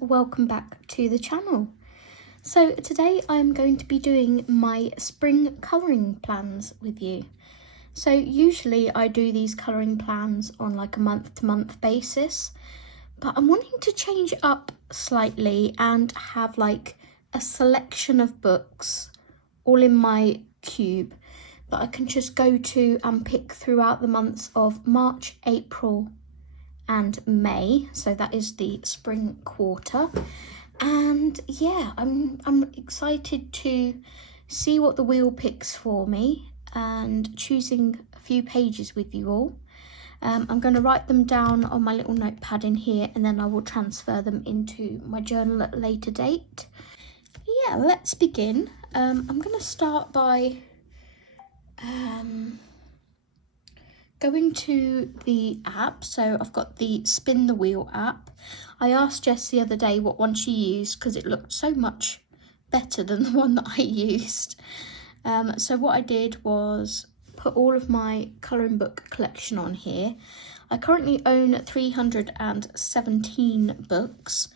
welcome back to the channel. So today I'm going to be doing my spring colouring plans with you. So usually I do these colouring plans on like a month-to-month basis, but I'm wanting to change it up slightly and have like a selection of books all in my cube that I can just go to and pick throughout the months of March, April and May. So that is the spring quarter. And yeah, I'm excited to see what the wheel picks for me and choosing a few pages with you all. I'm going to write them down on my little notepad in here, and then I will transfer them into my journal at a later date. Yeah, let's begin. I'm going to start by going to the app. So I've got the Spin the Wheel app. I asked Jess the other day what one she used because it looked so much better than the one that I used. So what I did was put all of my colouring book collection on here. I currently own 317 books.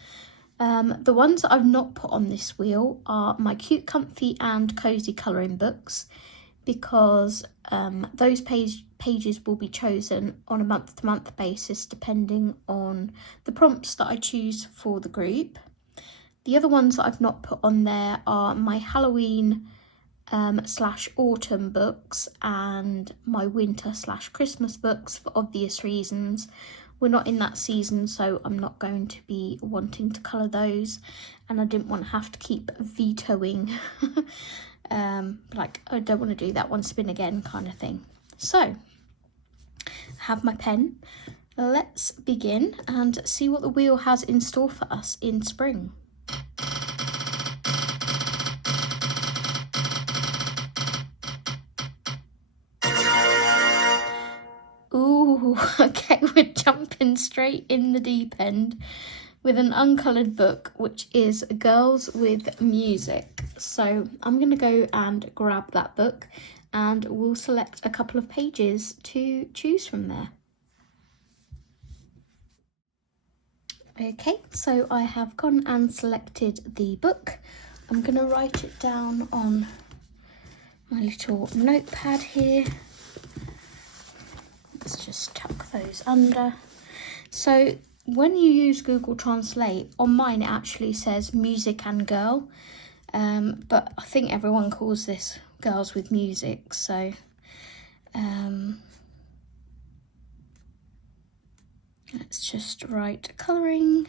The ones that I've not put on this wheel are my cute, comfy and cozy colouring books, because those pages will be chosen on a month-to-month basis depending on the prompts that I choose for the group. The other ones that I've not put on there are my Halloween / autumn books and my winter / Christmas books, for obvious reasons. We're not in that season, so I'm not going to be wanting to colour those, and I didn't want to have to keep vetoing like, I don't want to do that one, spin again kind of thing. So I have my pen. Let's begin and see what the wheel has in store for us in spring. Ooh, okay, we're jumping straight in the deep end with an uncoloured book, which is Girls with Music. So I'm going to go and grab that book and we'll select a couple of pages to choose from there. Okay, so I have gone and selected the book. I'm going to write it down on my little notepad here. Let's just tuck those under. So when you use Google Translate, on mine it actually says music and girl, but I think everyone calls this Girls with Music. So let's just write colouring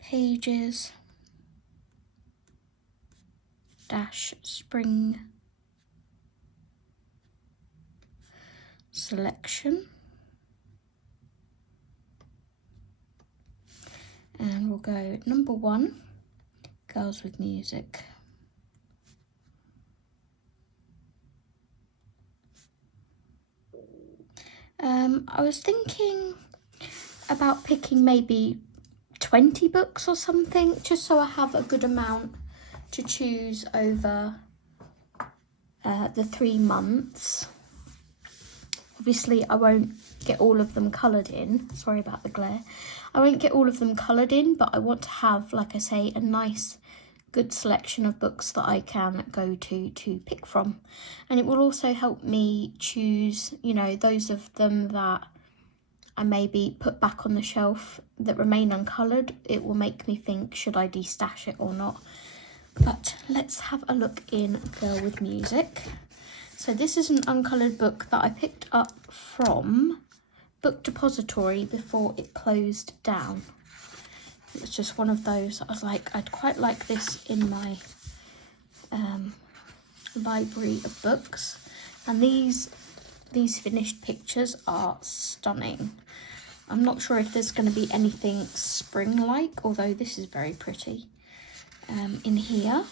pages - spring selection, and we'll go number 1, Girls with Music. I was thinking about picking maybe 20 books or something, just so I have a good amount to choose over the 3 months. Obviously I won't get all of them coloured in, sorry about the glare. I won't get all of them coloured in, but I want to have, like I say, a nice good selection of books that I can go to pick from. And it will also help me choose, you know, those of them that I maybe put back on the shelf that remain uncoloured. It will make me think, should I destash it or not? But let's have a look in Girl with Music. So this is an uncoloured book that I picked up from Book Depository before it closed down. It was just one of those. I was like, I'd quite like this in my library of books. And these finished pictures are stunning. I'm not sure if there's going to be anything spring-like, although this is very pretty in here.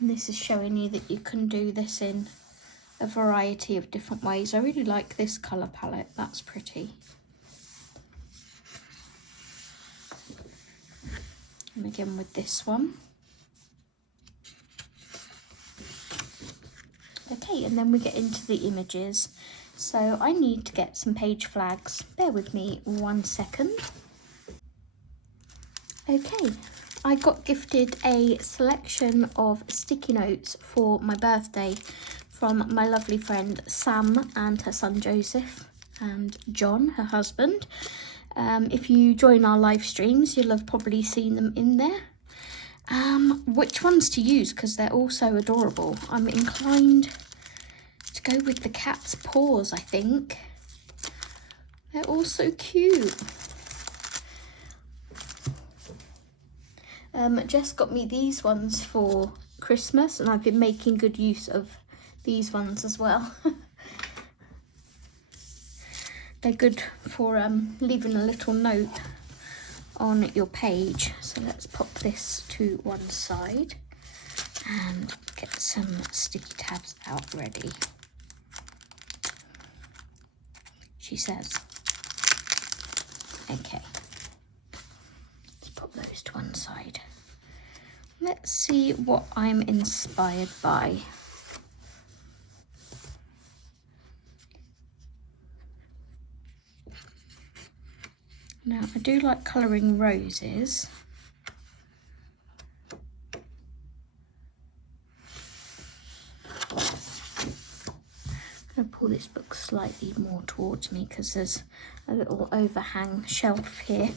And this is showing you that you can do this in a variety of different ways. I really like this colour palette, that's pretty. And again with this one. Okay, and then we get into the images. So I need to get some page flags. Bear with me 1 second. Okay, I got gifted a selection of sticky notes for my birthday from my lovely friend Sam and her son Joseph and John, her husband. If you join our live streams, you'll have probably seen them in there. Which ones to use, because they're all so adorable. I'm inclined to go with the cat's paws, I think. They're all so cute. Jess got me these ones for Christmas, and I've been making good use of these ones as well. They're good for leaving a little note on your page. So let's pop this to one side and get some sticky tabs out ready. She says. Okay. Let's pop those to one side. Let's see what I'm inspired by. Now, I do like colouring roses. I'm going to pull this book slightly more towards me because there's a little overhang shelf here.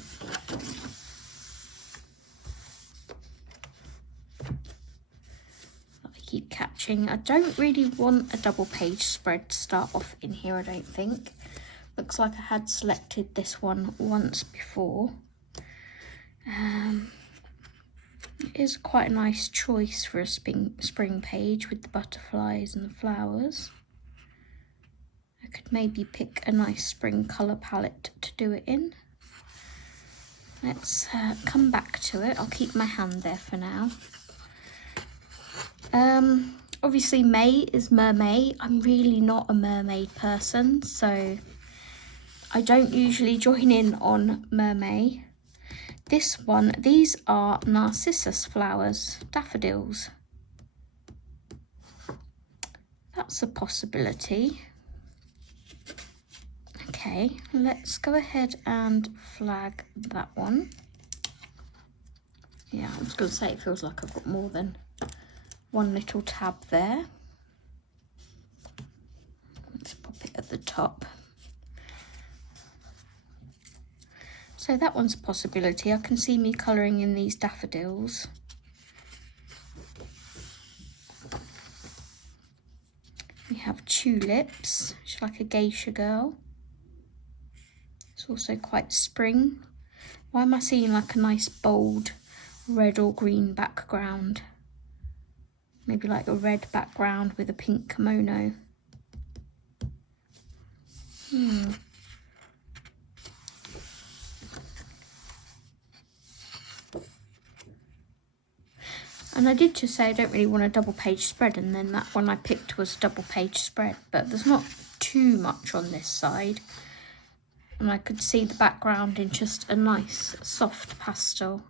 I keep catching. I don't really want a double page spread to start off in here, I don't think. Looks like I had selected this one once before. It is quite a nice choice for a spring page with the butterflies and the flowers. I could maybe pick a nice spring colour palette to do it in. Let's come back to it. I'll keep my hand there for now. Obviously May is mermaid. I'm really not a mermaid person, so I don't usually join in on mermaid. This one, these are narcissus flowers, daffodils. That's a possibility. Okay, let's go ahead and flag that one. Yeah, I was going to say it feels like I've got more than one little tab there. Let's pop it at the top. So that one's a possibility. I can see me colouring in these daffodils. We have tulips. She's like a geisha girl. It's also quite spring. Why am I seeing like a nice bold red or green background? Maybe like a red background with a pink kimono. And I did just say I don't really want a double page spread, and then that one I picked was double page spread, but there's not too much on this side. And I could see the background in just a nice soft pastel.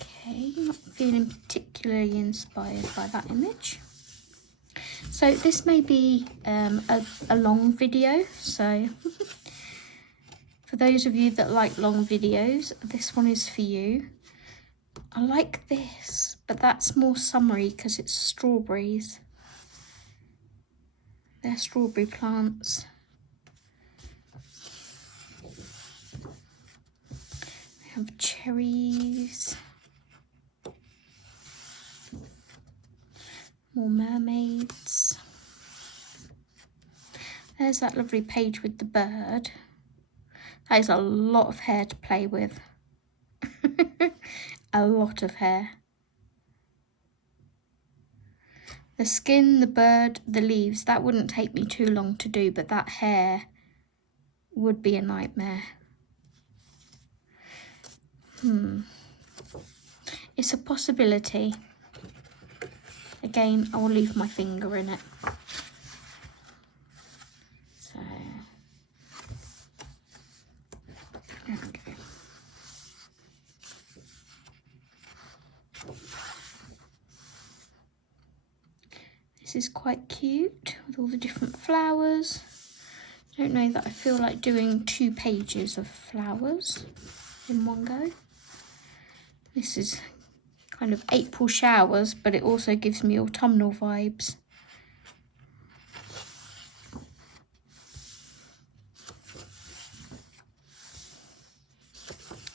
Okay, not feeling particularly inspired by that image. So this may be a long video, so for those of you that like long videos, this one is for you. I like this, but that's more summery because it's strawberries. They're strawberry plants. We have cherries. More mermaids. There's that lovely page with the bird. That is a lot of hair to play with. A lot of hair. The skin, the bird, the leaves, that wouldn't take me too long to do, but that hair would be a nightmare. It's a possibility. Again, I will leave my finger in it. So, there we go. This is quite cute with all the different flowers. I don't know that I feel like doing 2 pages of flowers in one go. This is kind of April showers, but it also gives me autumnal vibes.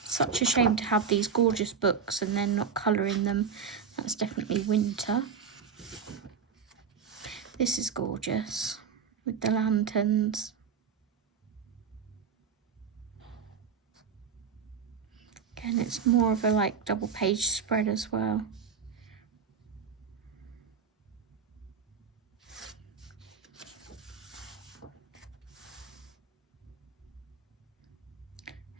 Such a shame to have these gorgeous books and then not colouring them. That's definitely winter. This is gorgeous with the lanterns. Again, it's more of a like double page spread as well.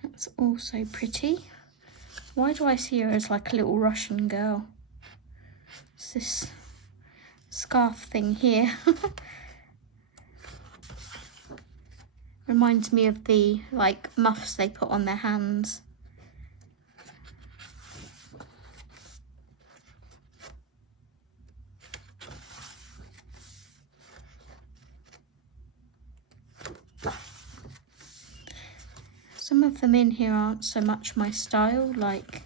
That's also pretty. Why do I see her as like a little Russian girl? It's this scarf thing here. Reminds me of the like muffs they put on their hands. Some of them in here aren't so much my style, like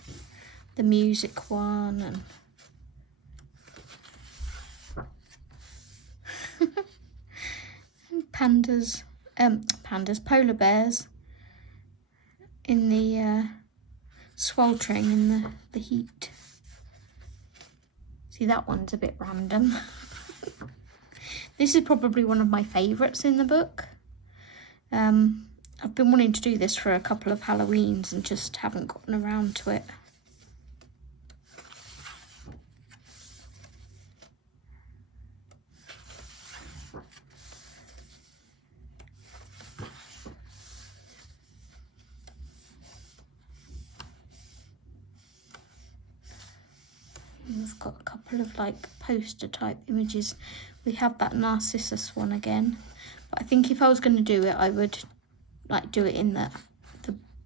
the music one and polar bears in the sweltering in the heat. See, that one's a bit random. This is probably one of my favourites in the book. I've been wanting to do this for a couple of Halloweens and just haven't gotten around to it. We've got a couple of like poster type images. We have that Narcissus one again, but I think if I was going to do it, I would like do it in the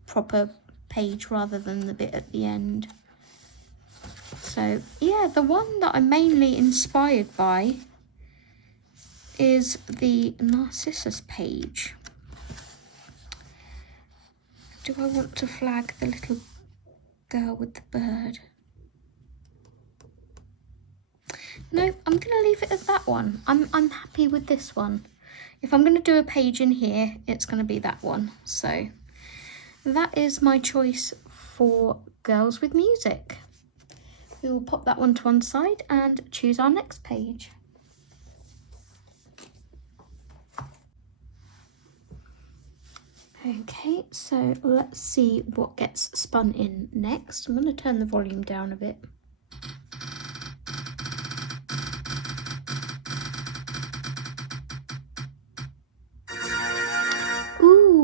proper page rather than the bit at the end. So yeah, the one that I'm mainly inspired by is the Narcissus page. Do I want to flag the little girl with the bird? No, I'm going to leave it at that one. I'm happy with this one. If I'm going to do a page in here, it's going to be that one. So that is my choice for Girls with Music. We will pop that one to one side and choose our next page. Okay, so let's see what gets spun in next. I'm going to turn the volume down a bit.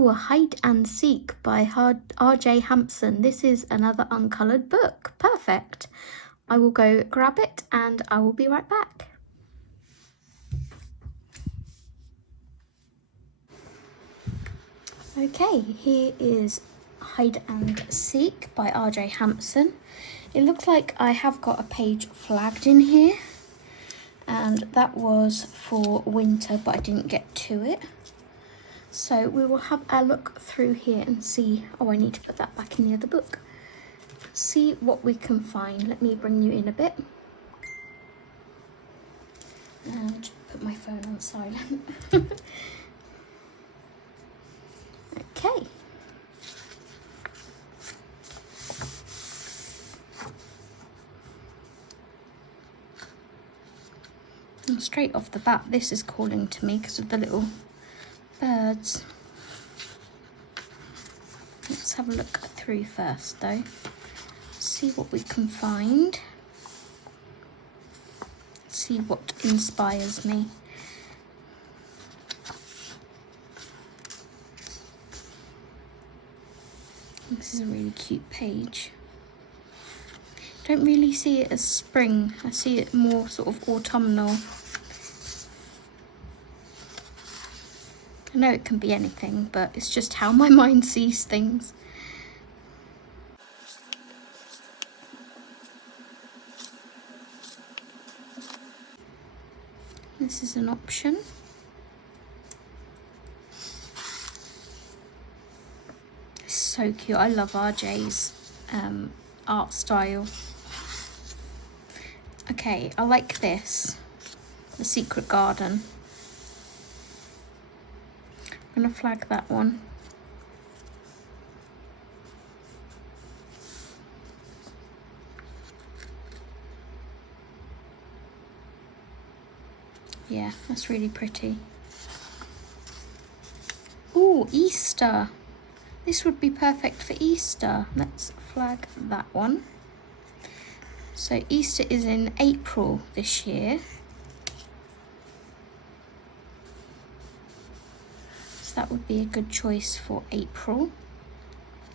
Hide and Seek by R.J. Hampson. This is another uncoloured book. Perfect. I will go grab it and I will be right back. Okay, here is Hide and Seek by R.J. Hampson. It looks like I have got a page flagged in here, and that was for winter, but I didn't get to it. So we will have a look through here and see, oh, I need to put that back in the other book. See what we can find. Let me bring you in a bit. And put my phone on silent. Okay. And straight off the bat, this is calling to me because of the little birds. Let's have a look through first though. See what we can find. See what inspires me. This is a really cute page. Don't really see it as spring. I see it more sort of autumnal. I know it can be anything, but it's just how my mind sees things. This is an option. It's so cute. I love RJ's art style. Okay, I like this. The Secret Garden. I'm gonna flag that one. Yeah, that's really pretty. Ooh, Easter. This would be perfect for Easter. Let's flag that one. So Easter is in April this year. So that would be a good choice for April.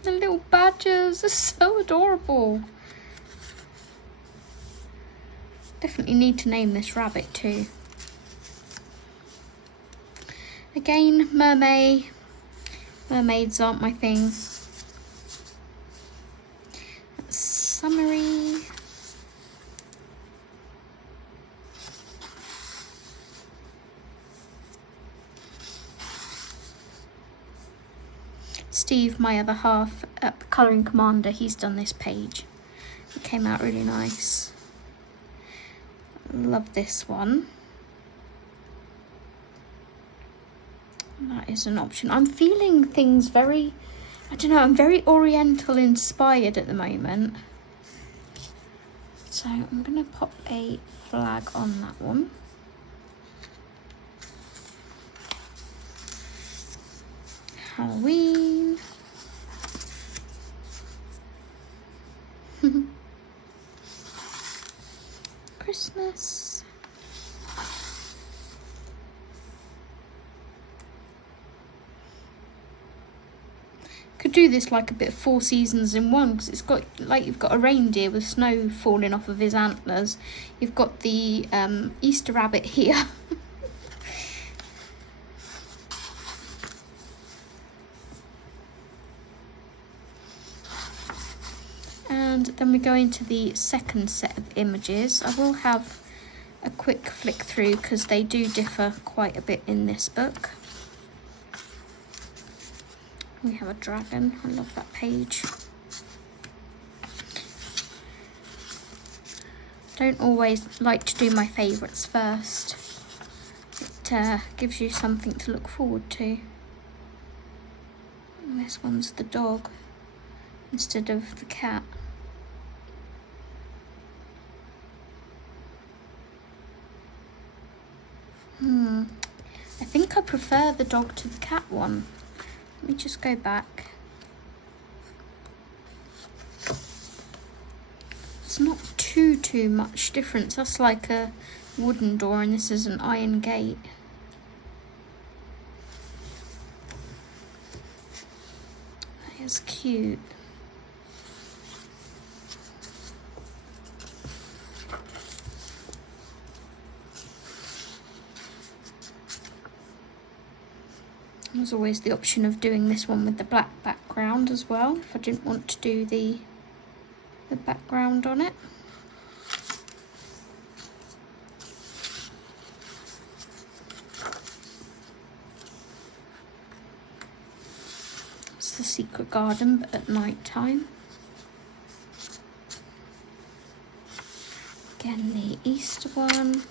The little badgers are so adorable. Definitely need to name this rabbit too. Again, mermaids aren't my thing. That's summery. Steve, my other half, Colouring Commander, he's done this page. It came out really nice. Love this one. That is an option. I'm feeling things very, I don't know, I'm very Oriental inspired at the moment. So I'm going to pop a flag on that one. Halloween. Christmas. Could do this like a bit of 4 seasons in one, because it's got, like, you've got a reindeer with snow falling off of his antlers. You've got the Easter rabbit here. And then we go into the second set of images. I will have a quick flick through because they do differ quite a bit in this book. We have a dragon. I love that page. Don't always like to do my favourites first. It gives you something to look forward to. And this one's the dog instead of the cat. I think I prefer the dog to the cat one. Let me just go back. It's not too much difference. That's like a wooden door and this is an iron gate. That is cute. There's always the option of doing this one with the black background as well, if I didn't want to do the background on it. It's the Secret Garden, but at night time. Again, the Easter one.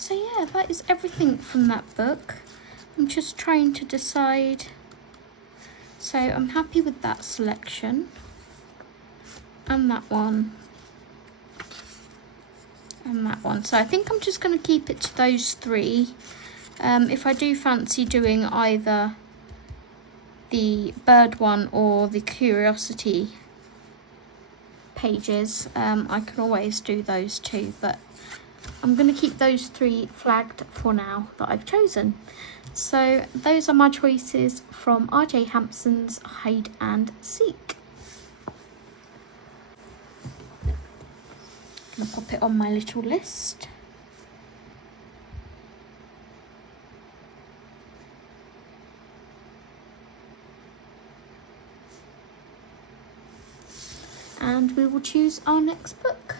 So yeah, that is everything from that book. I'm just trying to decide. So I'm happy with that selection. And that one. And that one. So I think I'm just going to keep it to those 3. If I do fancy doing either the bird one or the curiosity pages, I can always do those 2. But I'm going to keep those 3 flagged for now that I've chosen. So those are my choices from R.J. Hampson's Hide and Seek. I'm going to pop it on my little list. and we will choose our next book.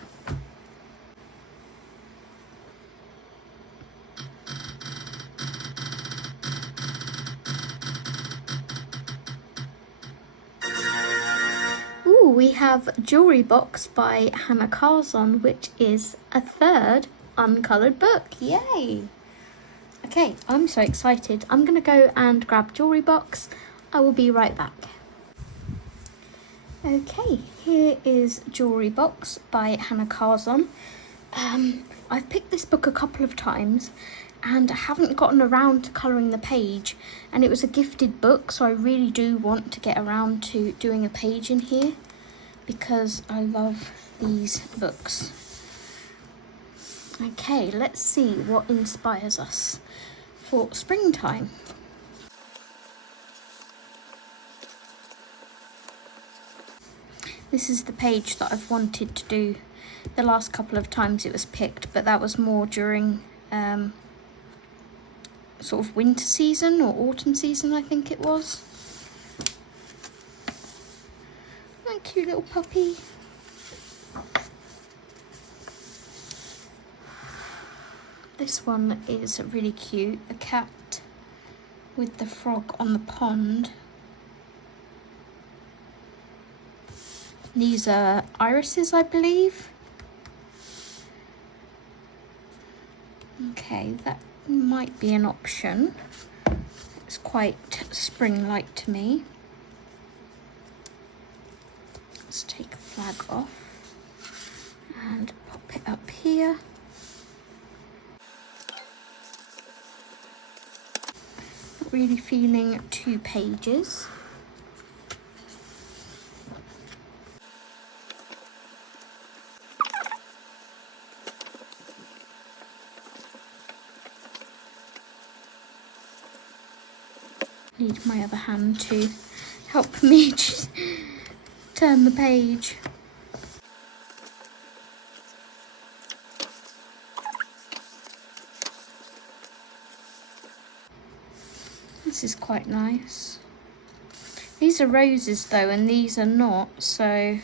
Ooh, we have Jewelry Box by Hannah Carson, which is a third uncoloured book. Yay! Okay, I'm so excited. I'm going to go and grab Jewelry Box. I will be right back. Okay, here is Jewelry Box by Hannah Carson. I've picked this book a couple of times and I haven't gotten around to colouring the page, and it was a gifted book, so I really do want to get around to doing a page in here because I love these books. Okay, let's see what inspires us for springtime. This is the page that I've wanted to do the last couple of times it was picked, but that was more during sort of winter season or autumn season, I think it was. My cute little puppy. This one is really cute, a cat with the frog on the pond. These are irises, I believe. Okay, that might be an option. It's quite spring-like to me. Let's take a flag off and pop it up here. Not really feeling 2 pages. Need my other hand to help me turn the page. This is quite nice. These are roses though, and these are not, so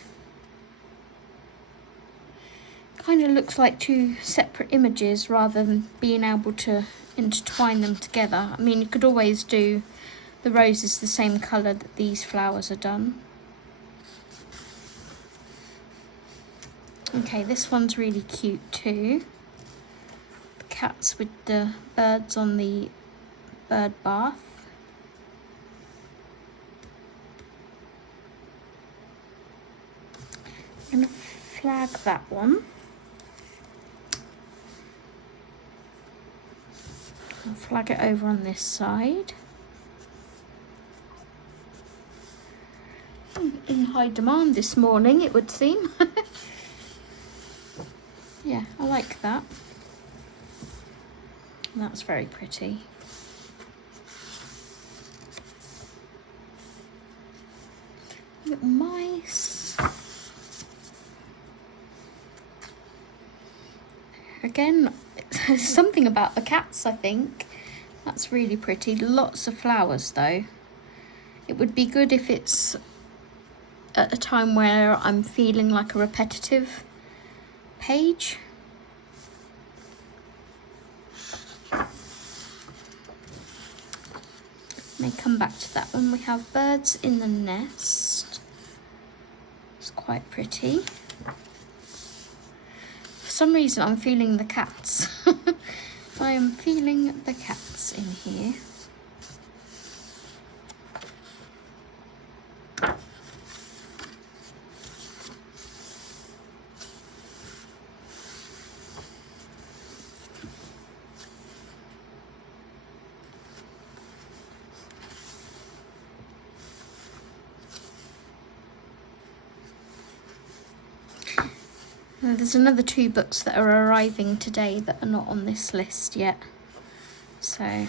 kind of looks like 2 separate images rather than being able to intertwine them together. I mean, you could always do the roses the same colour that these flowers are done. Okay, this one's really cute too. The cats with the birds on the bird bath. I'm going to flag that one. I'll flag it over on this side. In high demand this morning, it would seem. Yeah, I like that. That's very pretty. Little mice. Again, something about the cats, I think. That's really pretty. Lots of flowers though. It would be good if it's at a time where I'm feeling like a repetitive page. May come back to that one. We have birds in the nest. It's quite pretty. For some reason I'm feeling the cats. I am feeling the cats in here. There's another 2 books that are arriving today that are not on this list yet. So,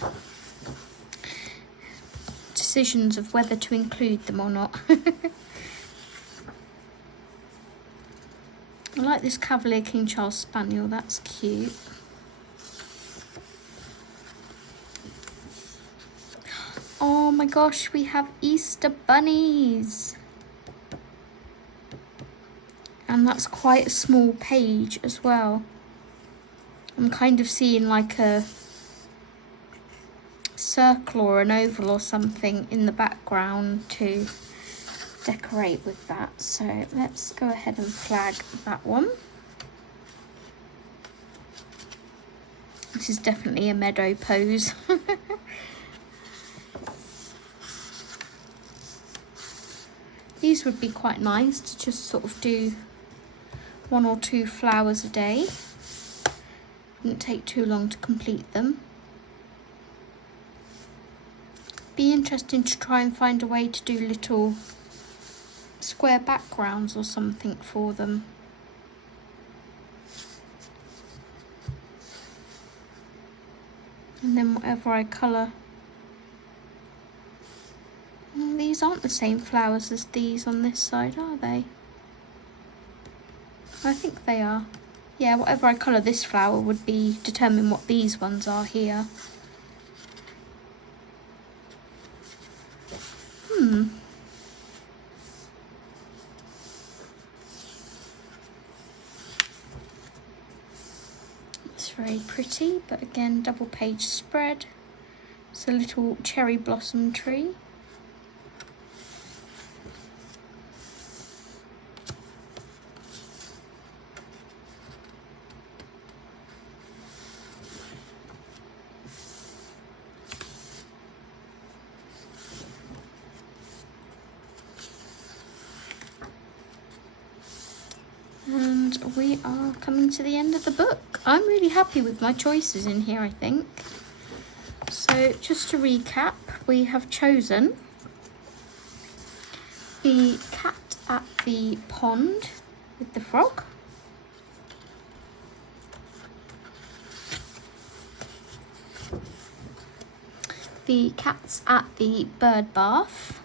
decisions of whether to include them or not. I like this Cavalier King Charles Spaniel, that's cute. Oh my gosh, we have Easter bunnies. And that's quite a small page as well. I'm kind of seeing like a circle or an oval or something in the background to decorate with that. So let's go ahead and flag that one. This is definitely a Meadow pose. These would be quite nice to just sort of do 1 or 2 flowers a day. Wouldn't take too long to complete them. Be interesting to try and find a way to do little square backgrounds or something for them. And then whatever I colour. These aren't the same flowers as these on this side, are they? I think they are. Yeah, whatever I colour this flower would be determine what these ones are here. It's very pretty, but again, double page spread. It's a little cherry blossom tree. And we are coming to the end of the book. I'm really happy with my choices in here, I think. So just to recap, we have chosen the cat at the pond with the frog, the cats at the bird bath,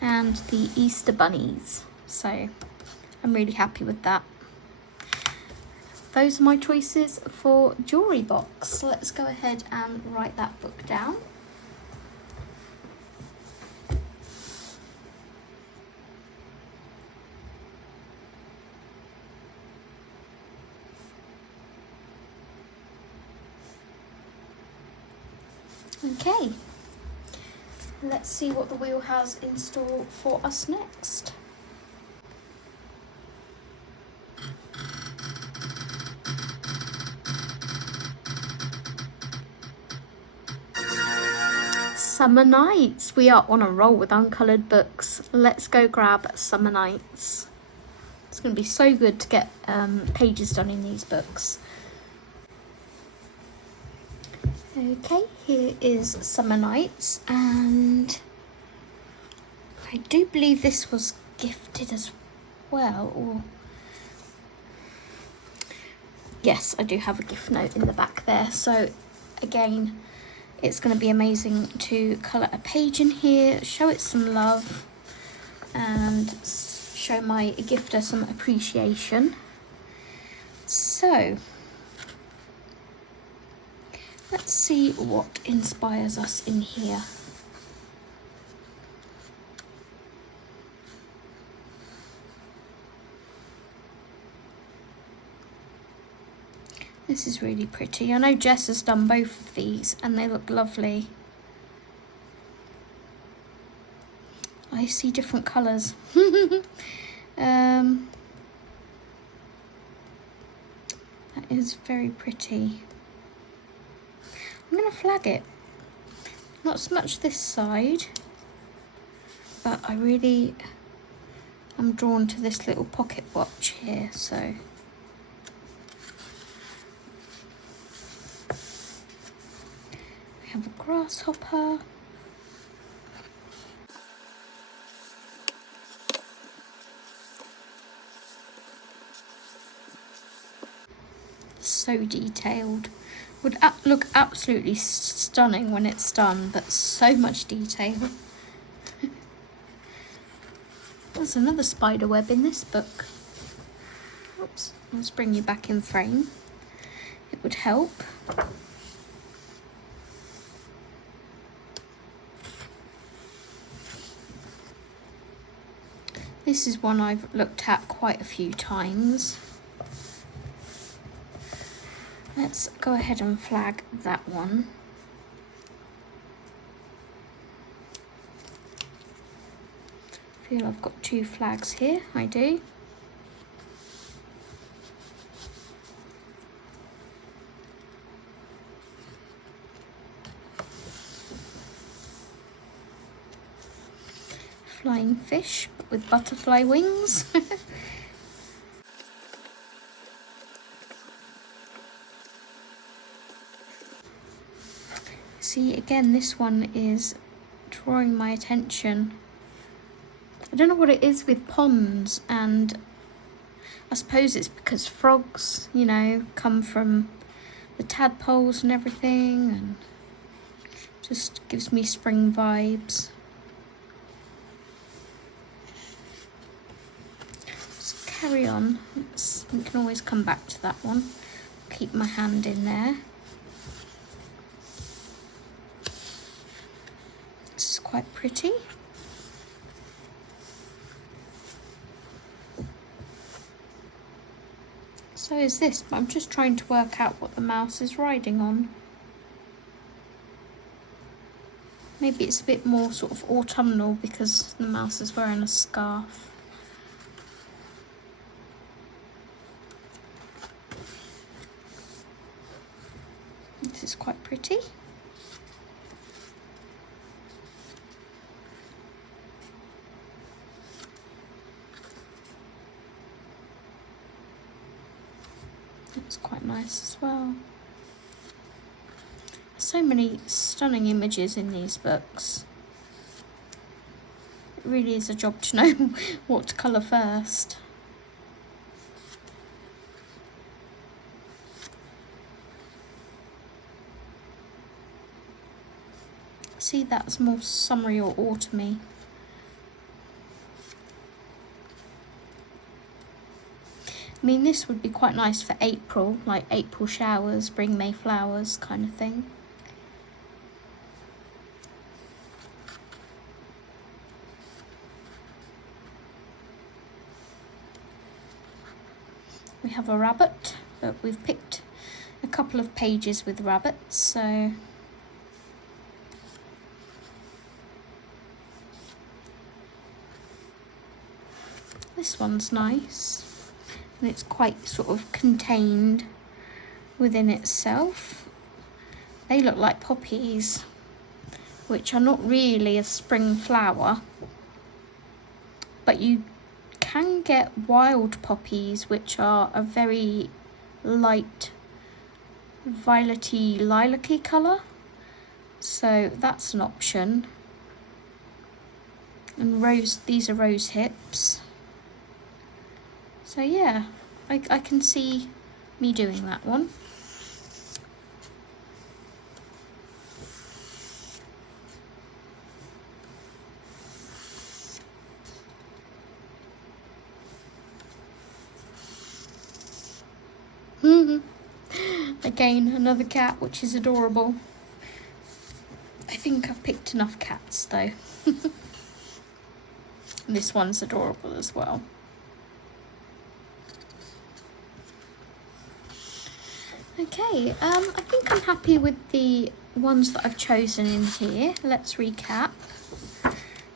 and the Easter bunnies. So I'm really happy with that. Those are my choices for jewellery box. Let's go ahead and write that book down. Okay. Let's see what the wheel has in store for us next. Summer Nights. We are on a roll with uncoloured books. Let's go grab Summer Nights. It's going to be so good to get pages done in these books. Okay, here is Summer Nights, and I do believe this was gifted as well, or yes, I do have a gift note in the back there. So again, it's going to be amazing to colour a page in here, show it some love, and show my gifter some appreciation. So let's see what inspires us in here. This is really pretty. I know Jess has done both of these and they look lovely. I see different colours. That is very pretty. I'm going to flag it. Not so much this side, but I really am drawn to this little pocket watch here, so. We have a grasshopper. So detailed. Would look absolutely stunning when it's done, but so much detail. There's another spider web in this book. Oops, let's bring you back in frame. It would help. This is one I've looked at quite a few times. Let's go ahead and flag that one. I feel I've got 2 flags here, I do. Flying fish, but with butterfly wings. See, again, this one is drawing my attention. I don't know what it is with ponds, and I suppose it's because frogs, you know, come from the tadpoles and everything, and just gives me spring vibes. Carry on. We can always come back to that one. Keep my hand in there. This is quite pretty. So is this, but I'm just trying to work out what the mouse is riding on. Maybe it's a bit more sort of autumnal because the mouse is wearing a scarf. This is quite pretty. It's quite nice as well. So many stunning images in these books. It really is a job to know what to colour first. See, that's more summery or autumny. I mean, this would be quite nice for April, like April showers, bring May flowers kind of thing. We have a rabbit, but we've picked a couple of pages with rabbits, so this one's nice, and it's quite sort of contained within itself. They look like poppies, which are not really a spring flower, but you can get wild poppies, which are a very light violety lilac-y colour, so that's an option. And these are rose hips. So yeah, I can see me doing that one. Again, another cat, which is adorable. I think I've picked enough cats though. This one's adorable as well. Okay, I think I'm happy with the ones that I've chosen in here. Let's recap.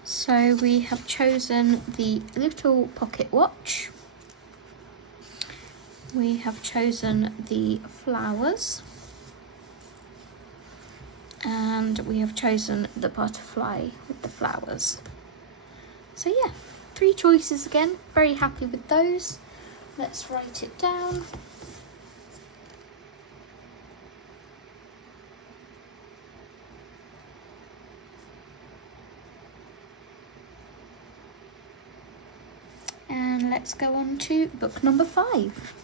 So we have chosen the little pocket watch. We have chosen the flowers. And we have chosen the butterfly with the flowers. So yeah, 3 choices again. Very happy with those. Let's write it down. And let's go on to book number 5.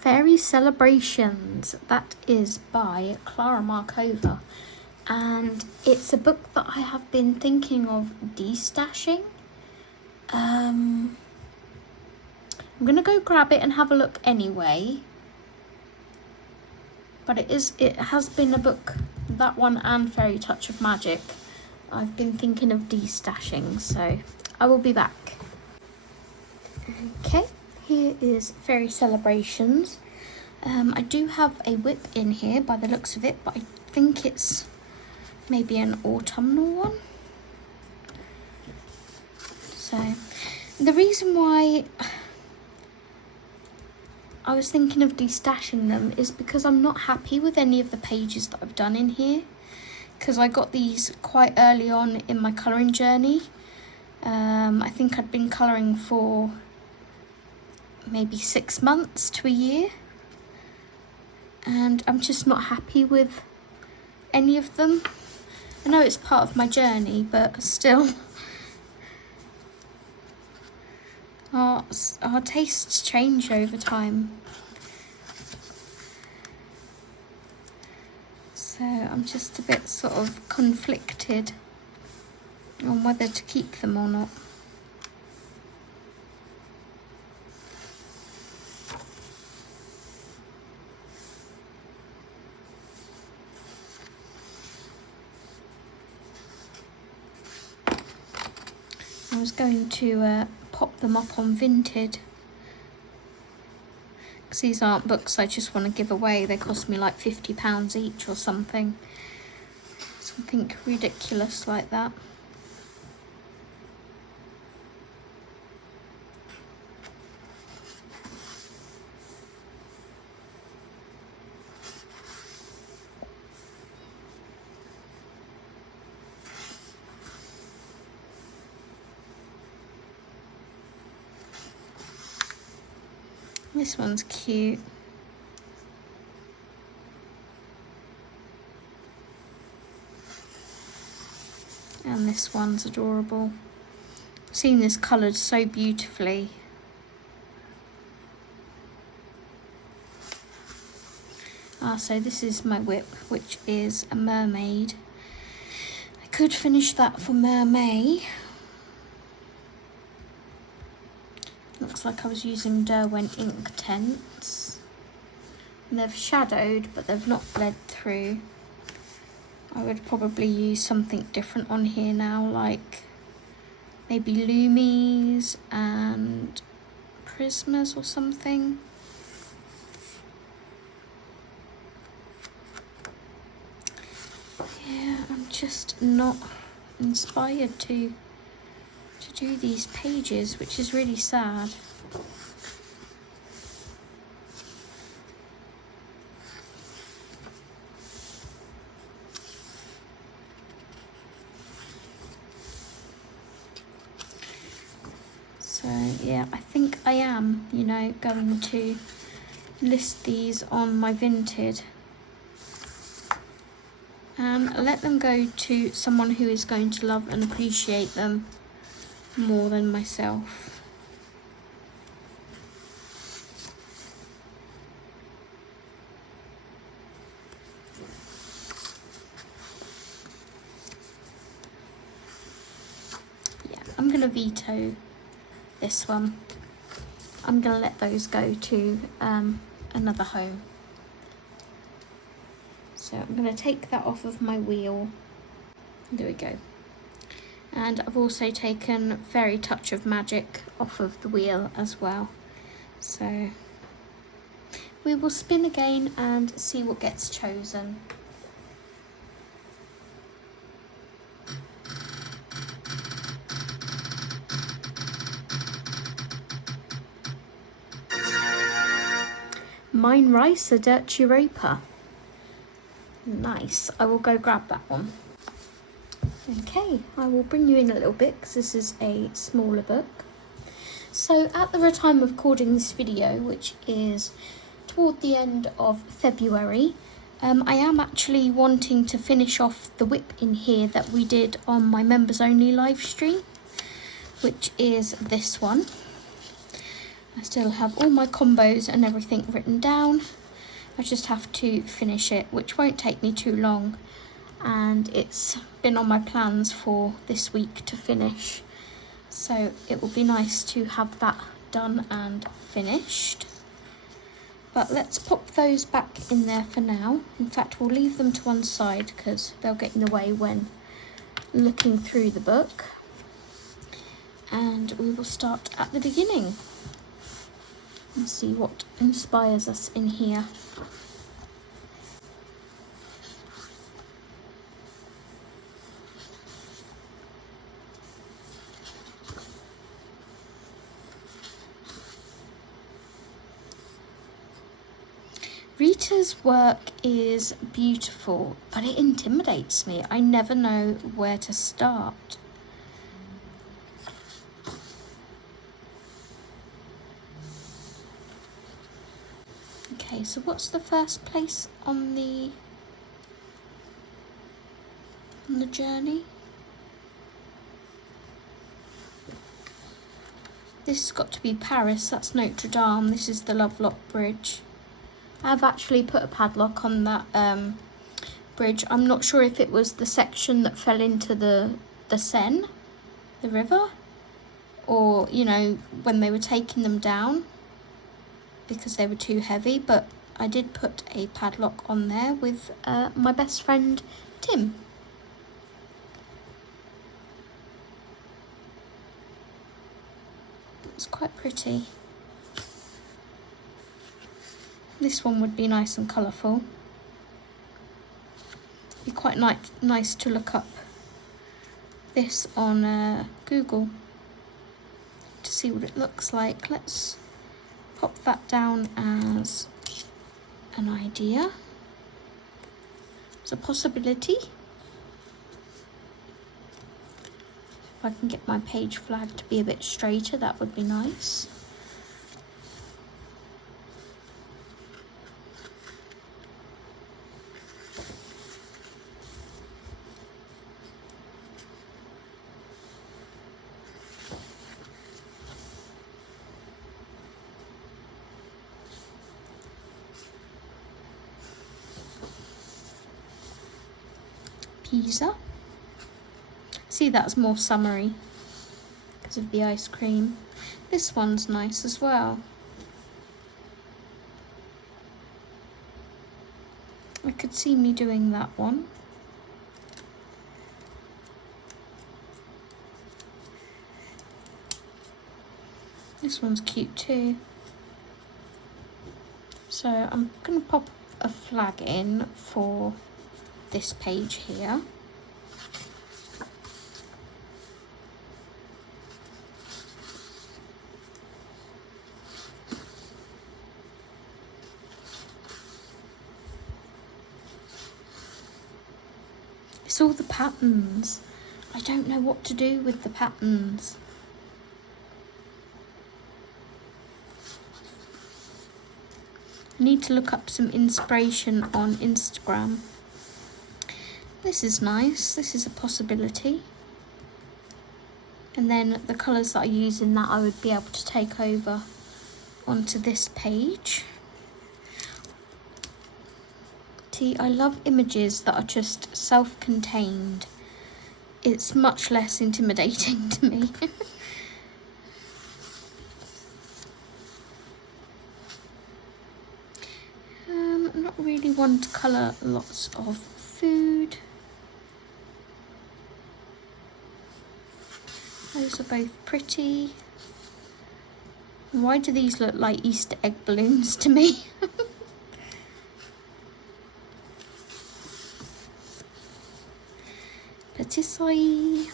Fairy Celebrations. That is by Clara Markova. and it's a book that I have been thinking of destashing. I'm gonna go grab it and have a look anyway. But it has been a book, that one and Fairy Touch of Magic, I've been thinking of destashing, so I will be back. Okay, here is Fairy Celebrations. I do have a whip in here by the looks of it, but I think it's maybe an autumnal one. So the reason why I was thinking of destashing them is because I'm not happy with any of the pages that I've done in here, because I got these quite early on in my colouring journey. I think I'd been colouring for maybe 6 months to a year, and I'm just not happy with any of them. I know it's part of my journey, but still. Our tastes change over time. So I'm just a bit sort of conflicted on whether to keep them or not. I was going to pop them up on Vinted, because these aren't books I just want to give away. They cost me like £50 each or something ridiculous like that. This one's cute. And this one's adorable. I've seen this coloured so beautifully. So this is my whip, which is a mermaid. I could finish that for Mermay. Looks like I was using Derwent ink tints. And they've shadowed, but they've not bled through. I would probably use something different on here now, like maybe Loomies and Prismas or something. Yeah, I'm just not inspired to do these pages, which is really sad. So yeah, I think I am, going to list these on my Vinted and let them go to someone who is going to love and appreciate them more than myself. Yeah, I'm going to veto this one. I'm going to let those go to another home. So I'm going to take that off of my wheel. There we go. And I've also taken Fairy Touch of Magic off of the wheel as well. So we will spin again and see what gets chosen. Mine Rice, a Dirt Europa. Nice, I will go grab that one. Okay, I will bring you in a little bit because this is a smaller book. So at the time of recording this video, which is toward the end of February, I am actually wanting to finish off the whip in here that we did on my members only live stream, which is this one. I still have all my combos and everything written down. I just have to finish it, which won't take me too long. and it's been on my plans for this week to finish. So it will be nice to have that done and finished. But let's pop those back in there for now. In fact, we'll leave them to one side because they'll get in the way when looking through the book. And we will start at the beginning and see what inspires us in here. Rita's work is beautiful, but it intimidates me. I never know where to start. Okay, so what's the first place on the journey? This has got to be Paris. That's Notre Dame. This is the Lovelock Bridge. I've actually put a padlock on that bridge. I'm not sure if it was the section that fell into the Seine, the river, or, you know, when they were taking them down because they were too heavy, but I did put a padlock on there with my best friend Tim. It's quite pretty. This one would be nice and colourful. Be quite nice to look up this on Google to see what it looks like. Let's pop that down as an idea. It's a possibility. If I can get my page flag to be a bit straighter, that would be nice. Pizza. See, that's more summery because of the ice cream. This one's nice as well. I could see me doing that one. This one's cute too. So I'm going to pop a flag in for this page here. It's all the patterns. I don't know what to do with the patterns. I need to look up some inspiration on Instagram. This is nice. This is a possibility. And then the colours that I use in that I would be able to take over onto this page. See, I love images that are just self-contained. It's much less intimidating to me. Not really one to colour lots of food. Those are both pretty. Why do these look like Easter egg balloons to me? Patisserie.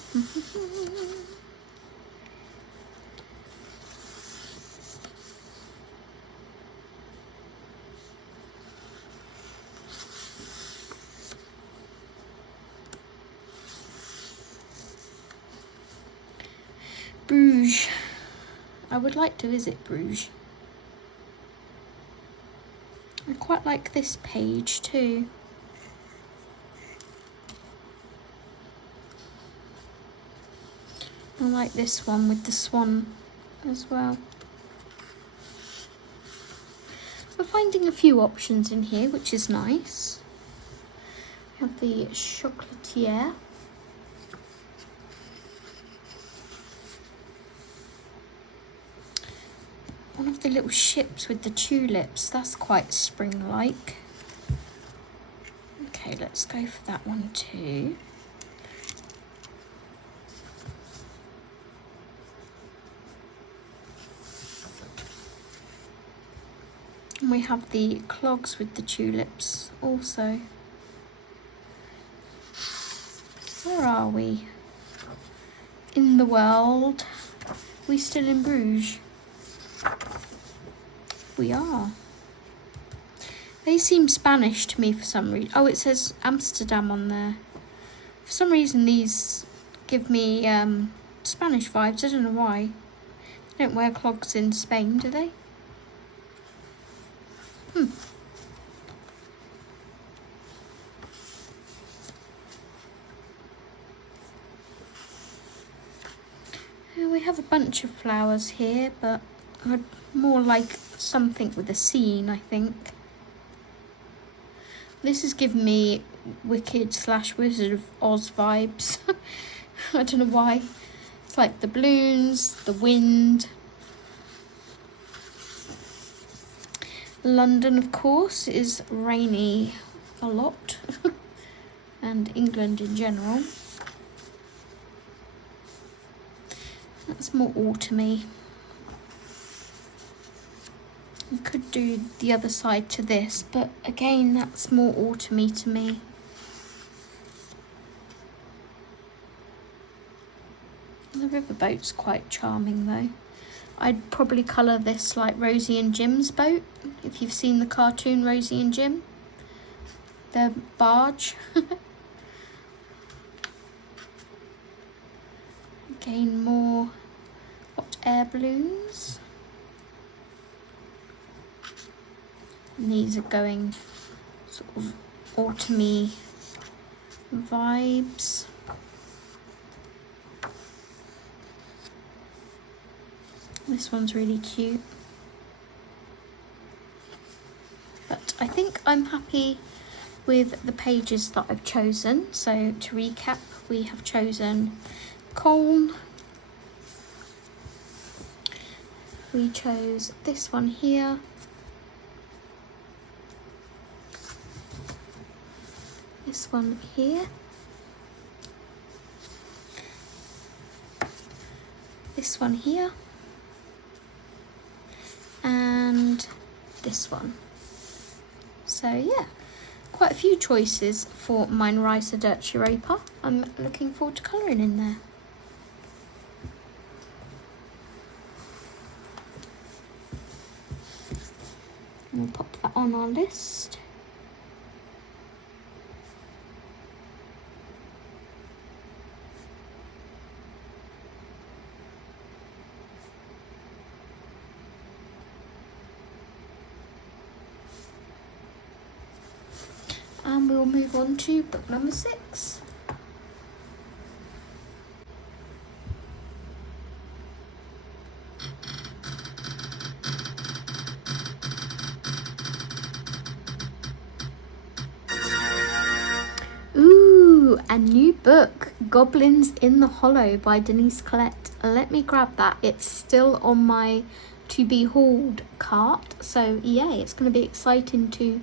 Bruges. I would like to visit Bruges. I quite like this page too. I like this one with the swan as well. We're finding a few options in here, which is nice. We have the chocolatier. One of the little ships with the tulips, that's quite spring-like. Okay, let's go for that one too. And we have the clogs with the tulips also. Where are we? In the world? We still in Bruges? We are. They seem Spanish to me for some reason. Oh, it says Amsterdam on there. For some reason these give me Spanish vibes. I don't know why. They don't wear clogs in Spain, do they? We have a bunch of flowers here, but I'd more like something with a scene, I think. This is giving me Wicked/Wizard of Oz vibes. I don't know why. It's like the balloons, the wind. London, of course, is rainy a lot. And England in general. That's more autumny. I could do the other side to this, but again, that's more autumny to me. The riverboat's quite charming though. I'd probably colour this like Rosie and Jim's boat, if you've seen the cartoon Rosie and Jim. Their barge. Again, more hot air balloons. And these are going sort of autumny vibes. This one's really cute. But I think I'm happy with the pages that I've chosen. So to recap, we have chosen Colne. We chose this one here. This one here. This one here. And this one. So yeah, quite a few choices for Mein Reise durch Europa. I'm looking forward to colouring in there. We'll pop that on our list. And we'll move on to book number 6. Ooh, a new book, Goblins in the Hollow by Denise Collette. Let me grab that. It's still on my to be hauled cart. So yeah, it's going to be exciting to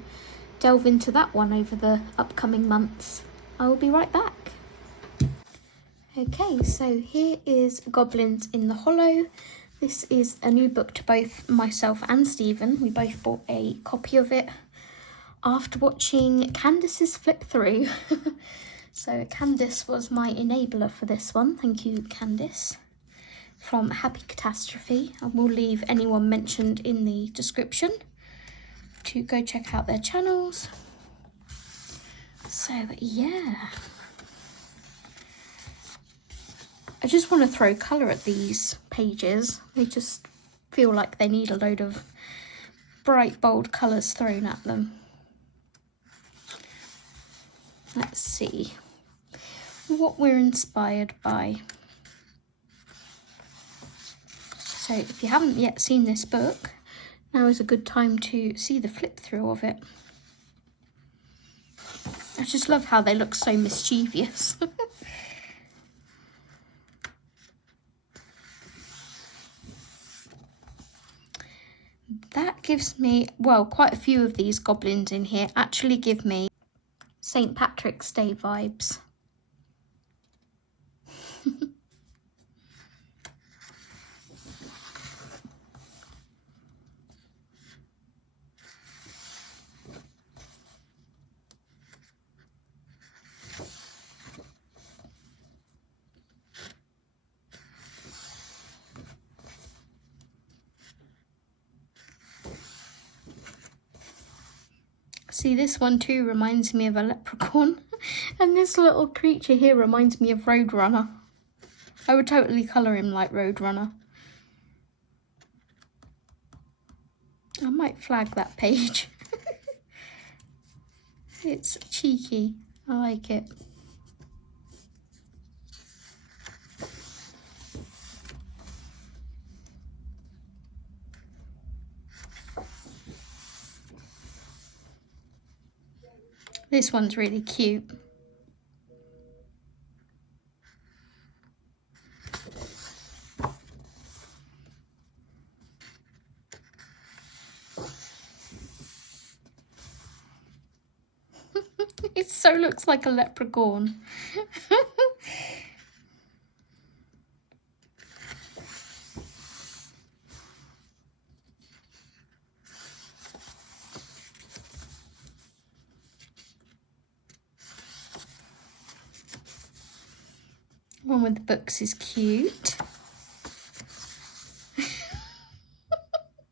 delve into that one over the upcoming months. I will be right back. Okay, so here is Goblins in the Hollow. This is a new book to both myself and Stephen. We both bought a copy of it after watching Candice's flip through. So Candice was my enabler for this one. Thank you, Candice, from Happy Catastrophe. I will leave anyone mentioned in the description to go check out their channels. So yeah, I just want to throw colour at these pages. They just feel like they need a load of bright bold colours thrown at them. Let's see what we're inspired by. So if you haven't yet seen this book, now is a good time to see the flip through of it. I just love how they look so mischievous. That gives me, well, quite a few of these goblins in here actually give me St. Patrick's Day vibes. See, this one too reminds me of a leprechaun. And this little creature here reminds me of Roadrunner. I would totally colour him like Roadrunner. I might flag that page. It's cheeky. I like it. This one's really cute. It so looks like a leprechaun. One with the books is cute.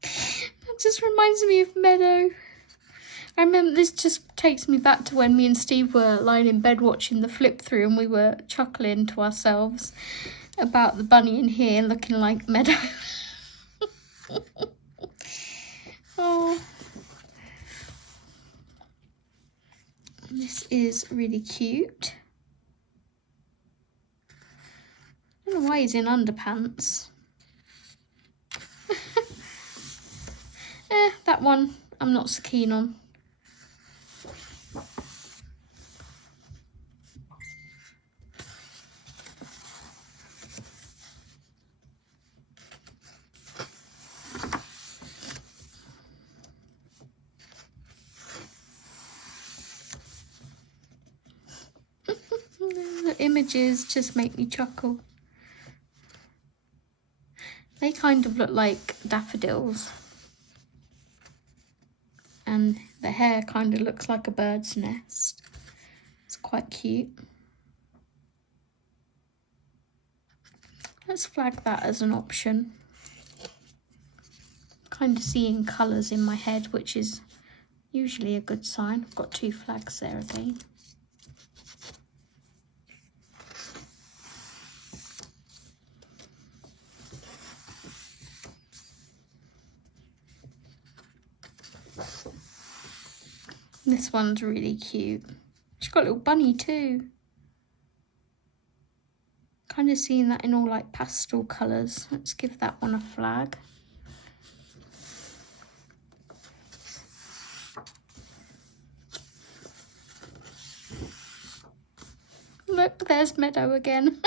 That just reminds me of Meadow. I remember, this just takes me back to when me and Steve were lying in bed watching the flip through and we were chuckling to ourselves about the bunny in here looking like Meadow. Oh, this is really cute. I don't know why he's in underpants. That one I'm not so keen on. The images just make me chuckle. They kind of look like daffodils. And the hair kind of looks like a bird's nest. It's quite cute. Let's flag that as an option. Kind of seeing colours in my head, which is usually a good sign. I've got 2 flags there again. This one's really cute. She's got a little bunny too. Kind of seeing that in all like pastel colours. Let's give that one a flag. Look, there's Meadow again.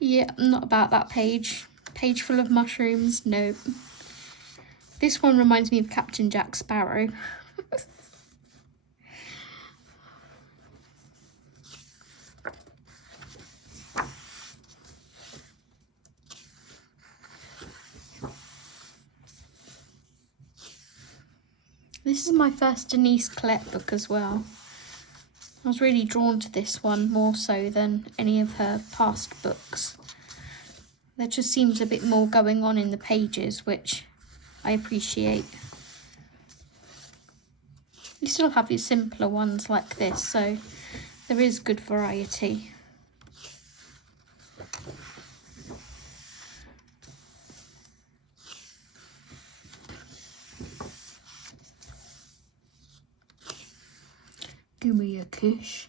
Yeah, I'm not about that page. Page full of mushrooms, nope. This one reminds me of Captain Jack Sparrow. This is my first Denise Collette book as well. I was really drawn to this one more so than any of her past books. There just seems a bit more going on in the pages, which I appreciate. You still have your simpler ones like this, so there is good variety. Give me a kiss.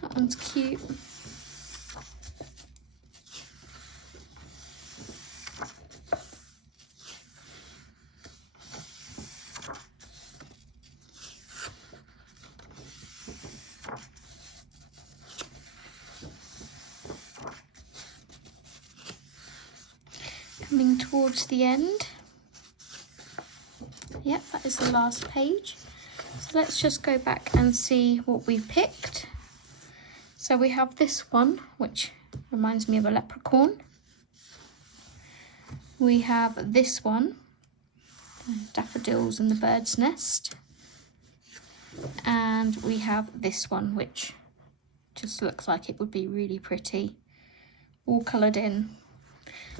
That one's cute. Coming towards the end. Yep, that is the last page. So let's just go back and see what we picked. So we have this one, which reminds me of a leprechaun. We have this one, daffodils and the bird's nest. And we have this one, which just looks like it would be really pretty, all coloured in.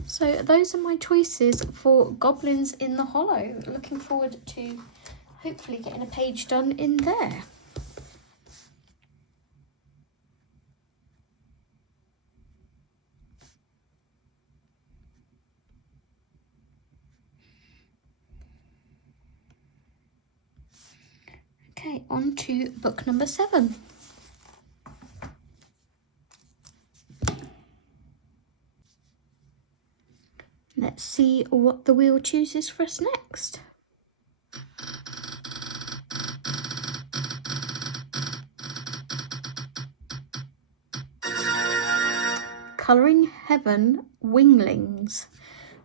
So those are my choices for Goblins in the Hollow. Looking forward to hopefully getting a page done in there. Okay, on to book number 7. Let's see what the wheel chooses for us next. Colouring Heaven Winglings.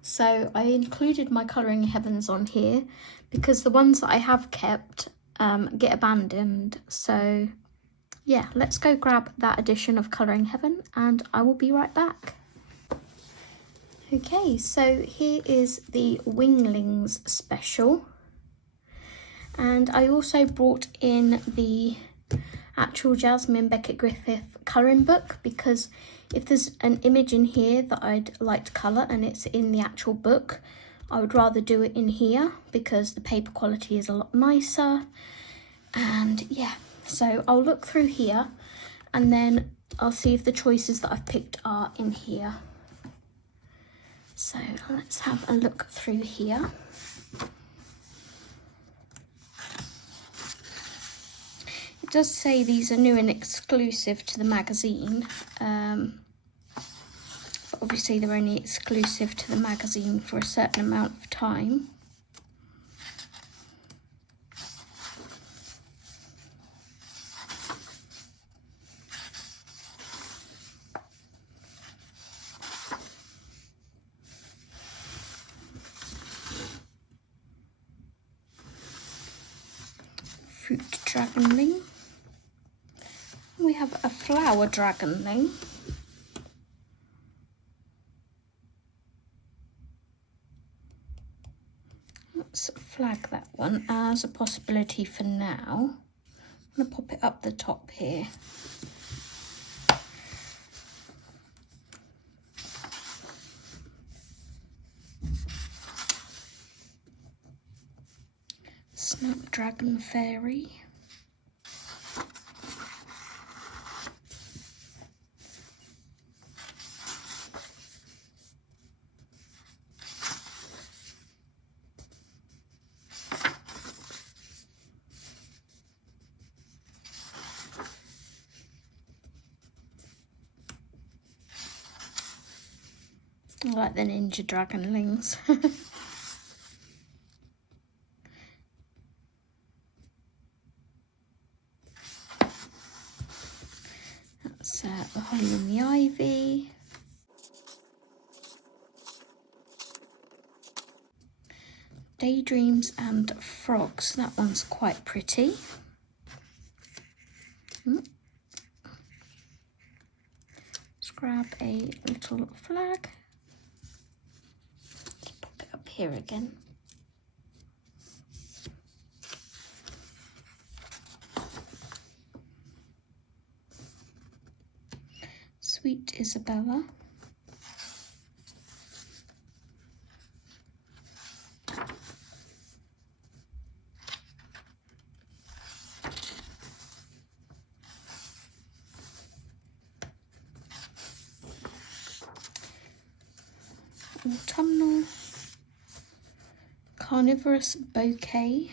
So I included my Colouring Heavens on here because the ones that I have kept get abandoned. So yeah, let's go grab that edition of Colouring Heaven and I will be right back. Okay, so here is the Winglings special. And I also brought in the actual Jasmine Beckett Griffith colouring book because if there's an image in here that I'd like to colour and it's in the actual book, I would rather do it in here because the paper quality is a lot nicer. And yeah, so I'll look through here and then I'll see if the choices that I've picked are in here. So let's have a look through here. It does say these are new and exclusive to the magazine, but obviously they're only exclusive to the magazine for a certain amount of time. Fruit dragonling. We have a flower dragonling. Let's flag that one as a possibility for now. I'm going to pop it up the top here. Snapdragon Fairy. I like the ninja dragonlings. That's the Holly and the Ivy. Daydreams and Frogs. That one's quite pretty. Let's grab a little flag. Let's pop it up here again. Sweet Isabella. Autumnal. Carnivorous Bouquet.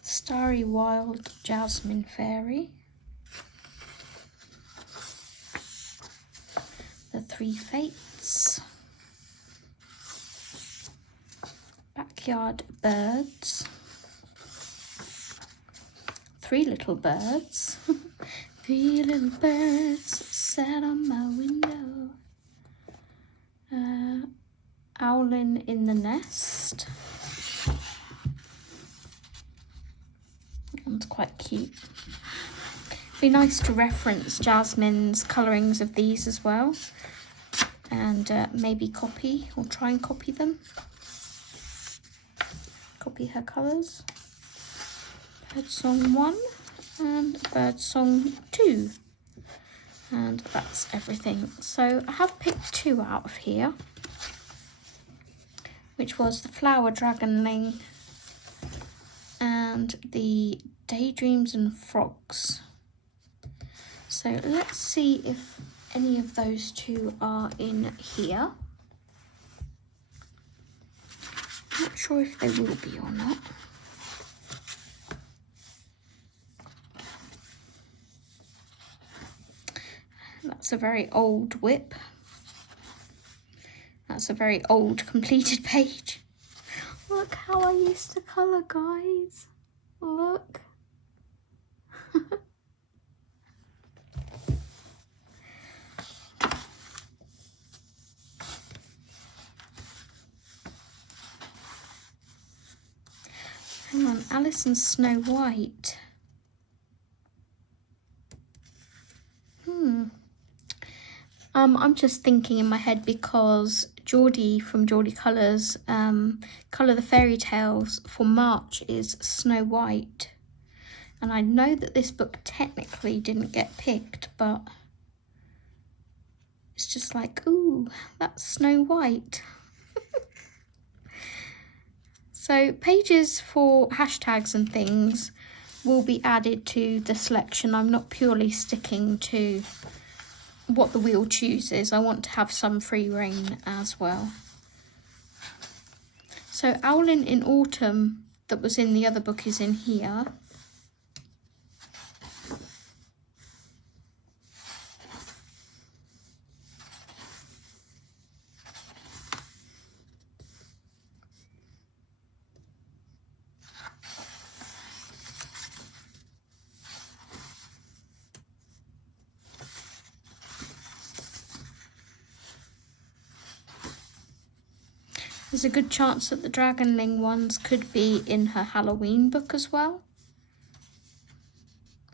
Starry Wild Jasmine Fairy. The Three Fates. Backyard Birds. Three Little Birds. 3 little birds sat on my window. Owlin in the Nest. That one's quite cute. Be nice to reference Jasmine's colourings of these as well, and maybe copy or try and copy them. Copy her colours. Birdsong 1 and Birdsong 2. And that's everything. So I have picked 2 out of here, which was the Flower Dragonling and the Daydreams and Frogs. So let's see if any of those 2 are in here. Not sure if they will be or not. That's a very old whip. That's a very old completed page. Look how I used to colour, guys. Look. Hang on, Alice and Snow White. I'm just thinking in my head because Jordy from Jordy Colours, Colour the Fairy Tales for March is Snow White. And I know that this book technically didn't get picked, but it's just like, ooh, that's Snow White. So pages for hashtags and things will be added to the selection. I'm not purely sticking to what the wheel chooses. I want to have some free reign as well. So Owlin in Autumn that was in the other book is in here. There's a good chance that the Dragonling ones could be in her Halloween book as well.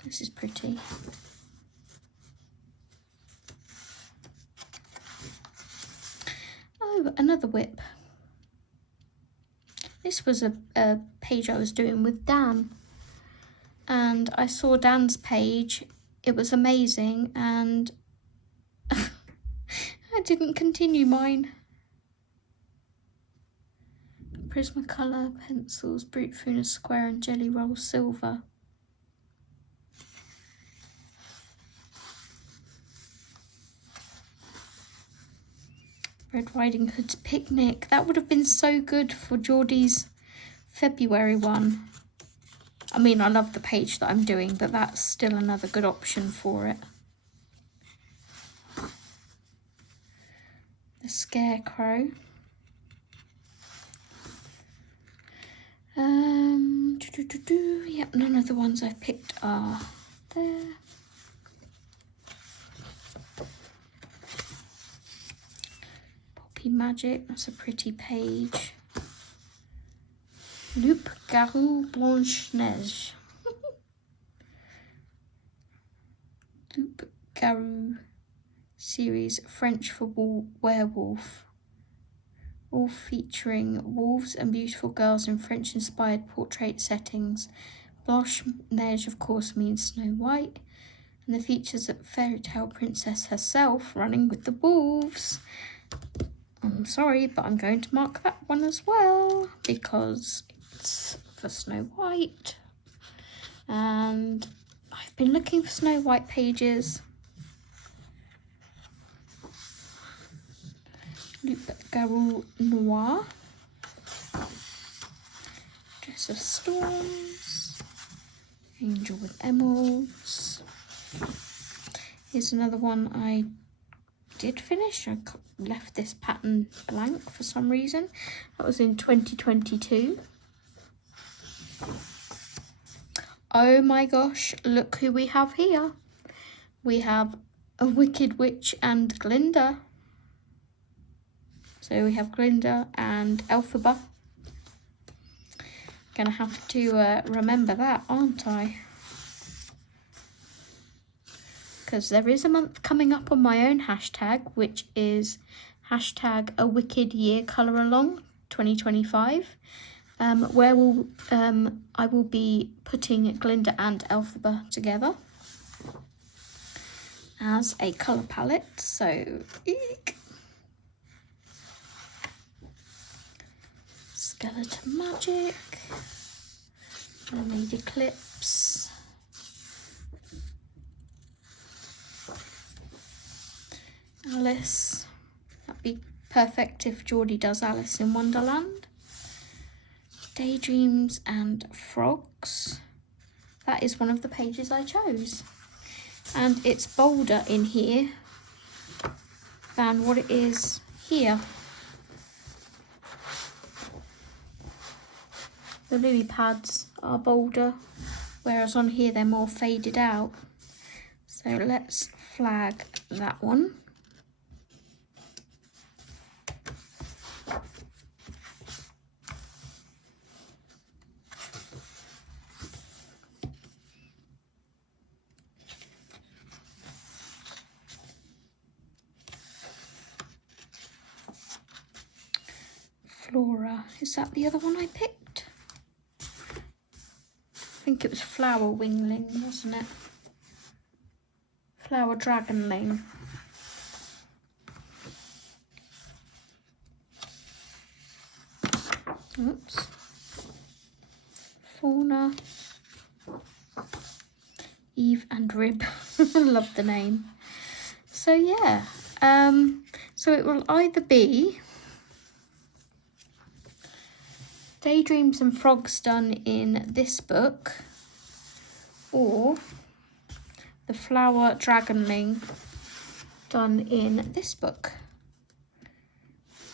This is pretty. Oh, another whip. This was a page I was doing with Dan. And I saw Dan's page. It was amazing, and I didn't continue mine. Prismacolor, pencils, Brute Funa Square and Jelly Roll Silver. Red Riding Hood's Picnic. That would have been so good for Jordy's February one. I mean, I love the page that I'm doing, but that's still another good option for it. The Scarecrow. Yep, none of the ones I've picked are there. Poppy Magic, that's a pretty page. Loup Garou Blanche Neige. Loup Garou series, French for werewolf. All featuring wolves and beautiful girls in French-inspired portrait settings. Blanche Neige, of course, means Snow White, and the features a fairy tale princess herself running with the wolves. I'm sorry, but I'm going to mark that one as well because it's for Snow White. And I've been looking for Snow White pages. Loup Garou Noir. Dress of Storms. Angel with Emeralds. Here's another one I did finish. I left this pattern blank for some reason. That was in 2022. Oh my gosh, look who we have here. We have a Wicked Witch and Glinda. So we have Glinda and Elphaba. Gonna have to remember that, aren't I? Because there is a month coming up on my own hashtag, which is hashtag A Wicked Year Colour Along 2025, where I will be putting Glinda and Elphaba together as a colour palette. So, eek. Skeleton Magic, Mermaid Eclipse, Alice. That'd be perfect if Jordy does Alice in Wonderland. Daydreams and Frogs. That is one of the pages I chose. And it's bolder in here than what it is here. The lily pads are bolder, whereas on here they're more faded out. So let's flag that one. Flora, is that the other one I picked? I think it was Flower Wingling, wasn't it? Flower Dragonling. Oops. Fauna. Eve and Rib. Love the name. So yeah. So it will either be Daydreams and Frogs done in this book, or the Flower Dragonling done in this book,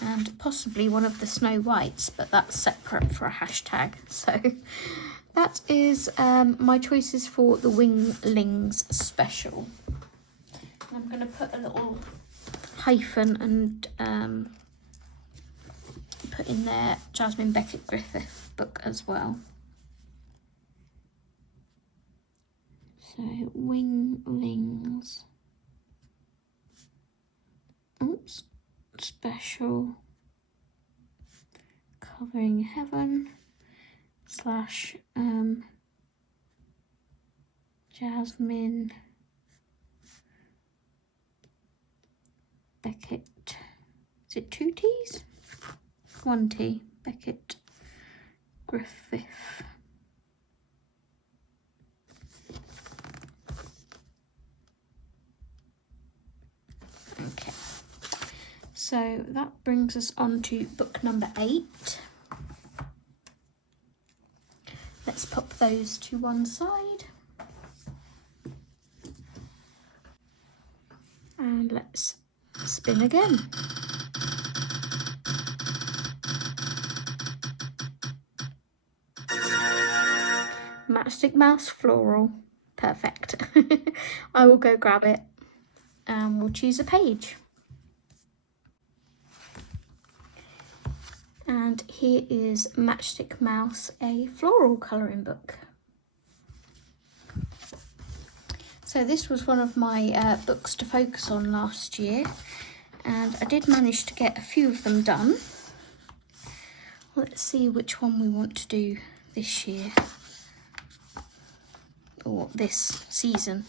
and possibly one of the Snow Whites, but that's separate for a hashtag. So that is my choices for the Winglings special. And I'm going to put a little hyphen and put in there Jasmine Beckett Griffith book as well. So Winglings. Oops. Special. Covering Heaven / Jasmine Beckett. Is it 2 T's? 1 T. Beckett Griffith. Okay. So that brings us on to book number 8. Let's pop those to one side. And let's spin again. Matchstick Mouse Floral. Perfect. I will go grab it and we'll choose a page. And here is Matchstick Mouse, a floral colouring book. So this was one of my books to focus on last year, and I did manage to get a few of them done. Let's see which one we want to do this year, or this season,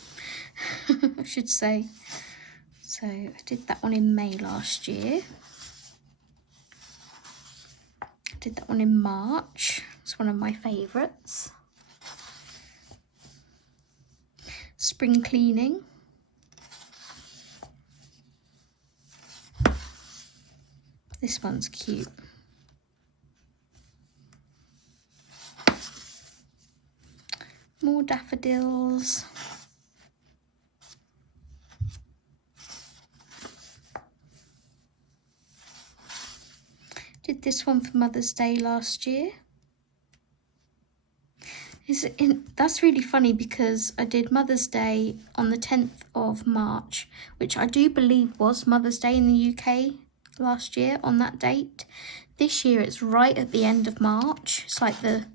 I should say. So I did that one in May last year. I did that one in March. It's one of my favourites. Spring Cleaning. This one's cute. More daffodils. Did this one for Mother's Day last year. That's really funny because I did Mother's Day on the 10th of March, which I do believe was Mother's Day in the UK last year on that date. This year it's right at the end of March. It's like the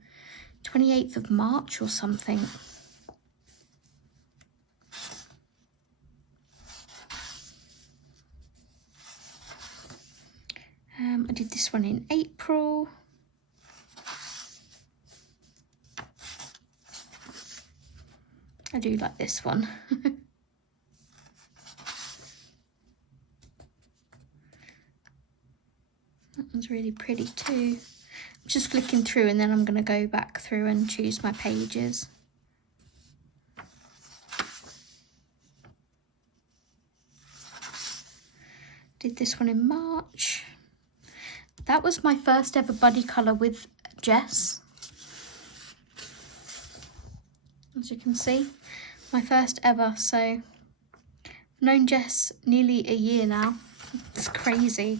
28th of March or something. I did this one in April. I do like this one. That one's really pretty too. I'm just flicking through and then I'm going to go back through and choose my pages. Did this one in March. That was my first ever buddy colour with Jess. As you can see, my first ever. So I've known Jess nearly a year now. It's crazy.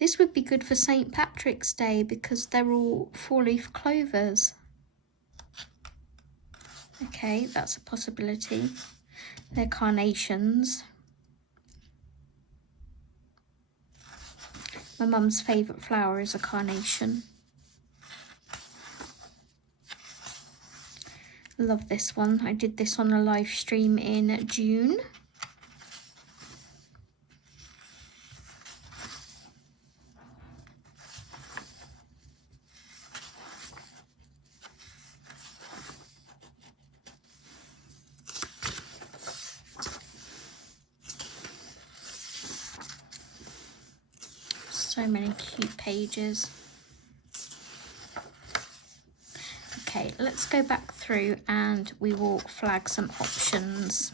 This would be good for St. Patrick's Day because they're all 4-leaf clovers. Okay, that's a possibility. They're carnations. My mum's favourite flower is a carnation. Love this one. I did this on a live stream in June. So many cute pages. Okay, let's go back through and we will flag some options.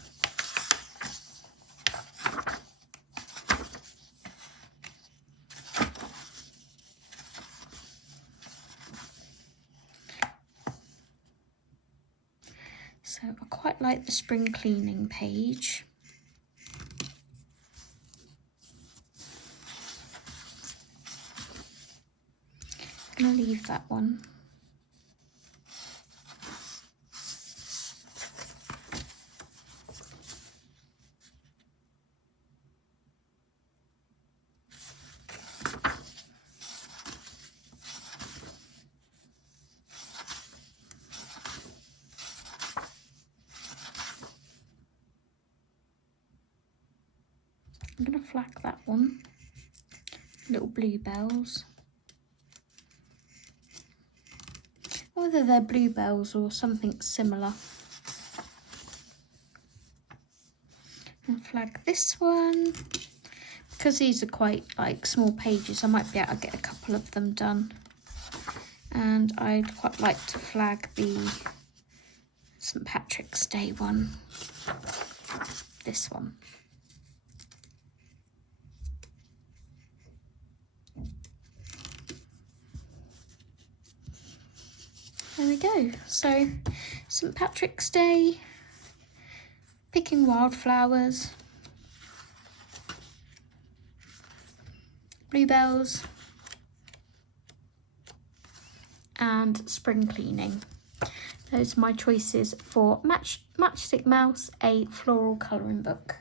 So I quite like the spring cleaning page. I'm going to leave that one. I'm going to flag that one. Little bluebells. Whether they're bluebells or something similar. And flag this one. Because these are quite like small pages, I might be able to get a couple of them done. And I'd quite like to flag the St. Patrick's Day one. This one. There we go. So St. Patrick's Day, picking wildflowers, bluebells, and spring cleaning. Those are my choices for Matchstick Mouse, a floral colouring book.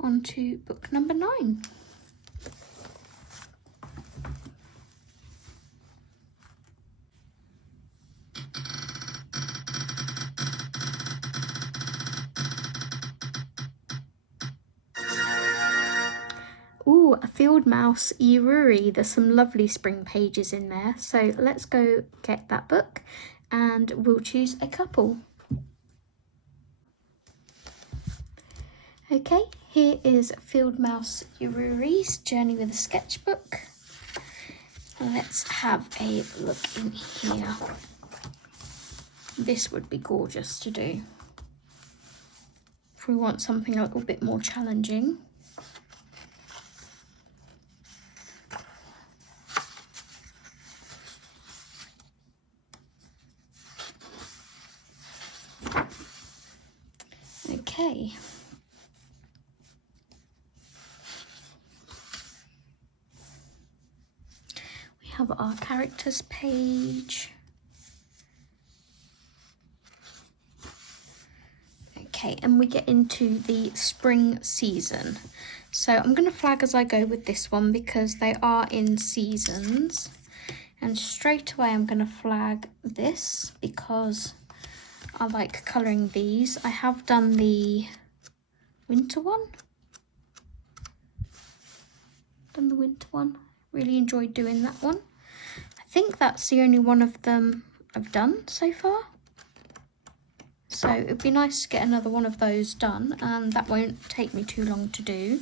On to book number 9. Ooh, a field mouse Ururi. There's some lovely spring pages in there. So let's go get that book and we'll choose a couple. Okay, here is Field Mouse Ururi's Journey with a Sketchbook. Let's have a look in here. This would be gorgeous to do if we want something a little bit more challenging. Okay. We have our characters page. Okay, and we get into the spring season. So I'm going to flag as I go with this one because they are in seasons. And straight away I'm going to flag this because I like colouring these. I have done the winter one. Really enjoyed doing that one. I think that's the only one of them I've done so far. So it'd be nice to get another one of those done, and that won't take me too long to do.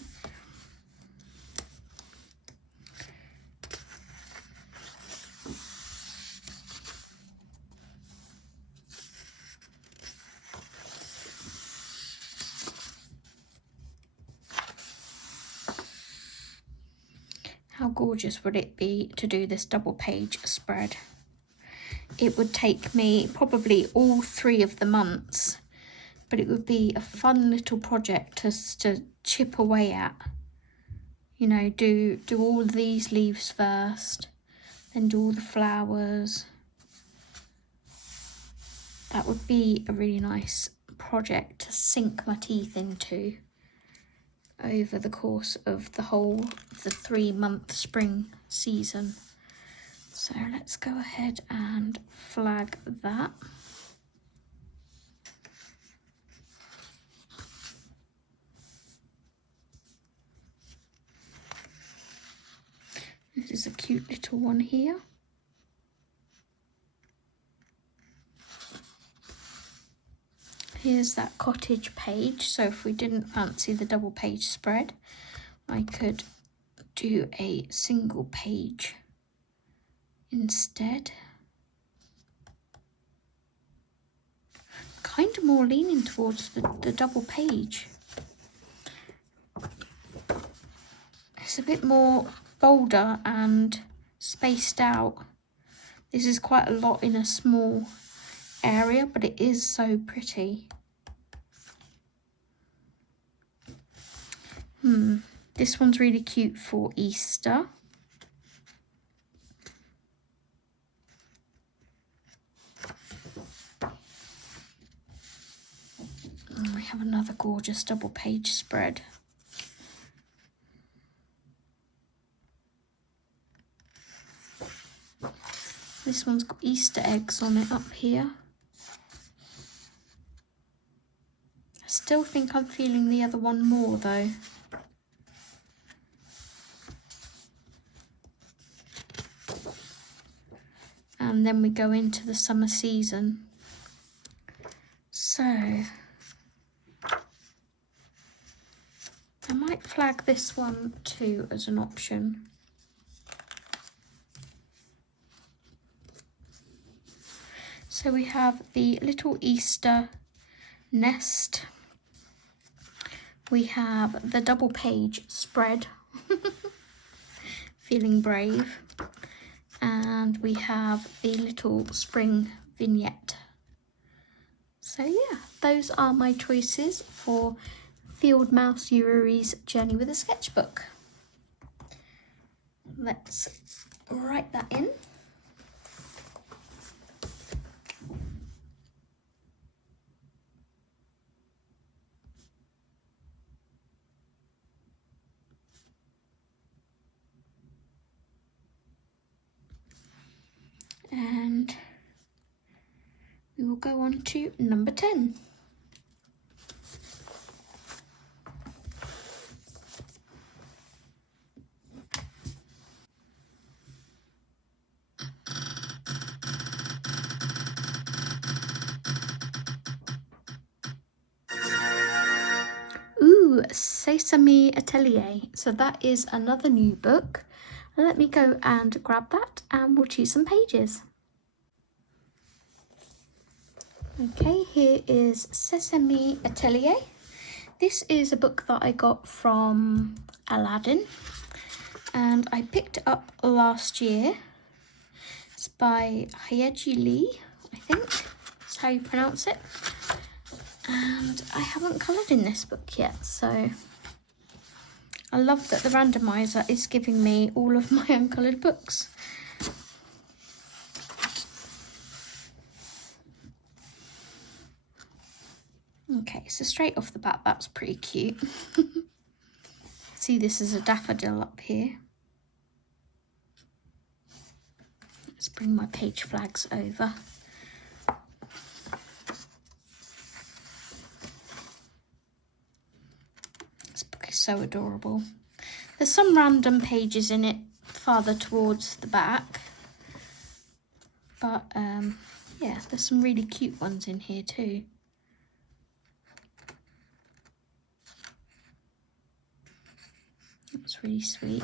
How gorgeous would it be to do this double page spread? It would take me probably all 3 of the months, but it would be a fun little project to chip away at. You know, do all these leaves first, then do all the flowers. That would be a really nice project to sink my teeth into over the course of the whole of the 3-month spring season. So let's go ahead and flag that. This is a cute little one here. Here's that cottage page. So if we didn't fancy the double page spread, I could do a single page instead. Kind of more leaning towards the double page. It's a bit more bolder and spaced out. This is quite a lot in a small area, but it is so pretty. This one's really cute for Easter. And we have another gorgeous double page spread. This one's got Easter eggs on it up here. I still think I'm feeling the other one more though. And then we go into the summer season. So I might flag this one too as an option. So we have the little Easter nest. We have the double page spread, feeling brave. And we have the little spring vignette. So yeah, those are my choices for Field Mouse Yuri's Journey with a Sketchbook. Let's write that in. And we will go on to number 10. Ooh, Sesame Atelier. So that is another new book. Let me go and grab that and we'll choose some pages. Okay, here is Sesame Atelier. This is a book that I got from Aladdin and I picked it up last year. It's by Hyeji Lee, I think that's how you pronounce it. And I haven't coloured in this book yet, so I love that the randomizer is giving me all of my uncoloured books. Okay, so straight off the bat, that's pretty cute. See, this is a daffodil up here. Let's bring my page flags over. This book is so adorable. There's some random pages in it farther towards the back. But yeah, there's some really cute ones in here too. That's really sweet.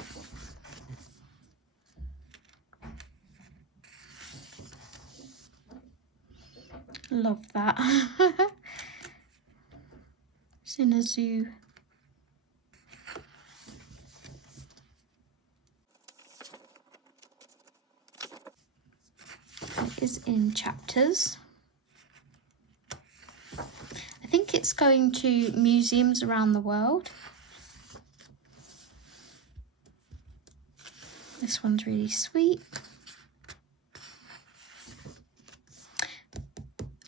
Love that. It's in a zoo. It is in chapters. I think it's going to museums around the world. This one's really sweet.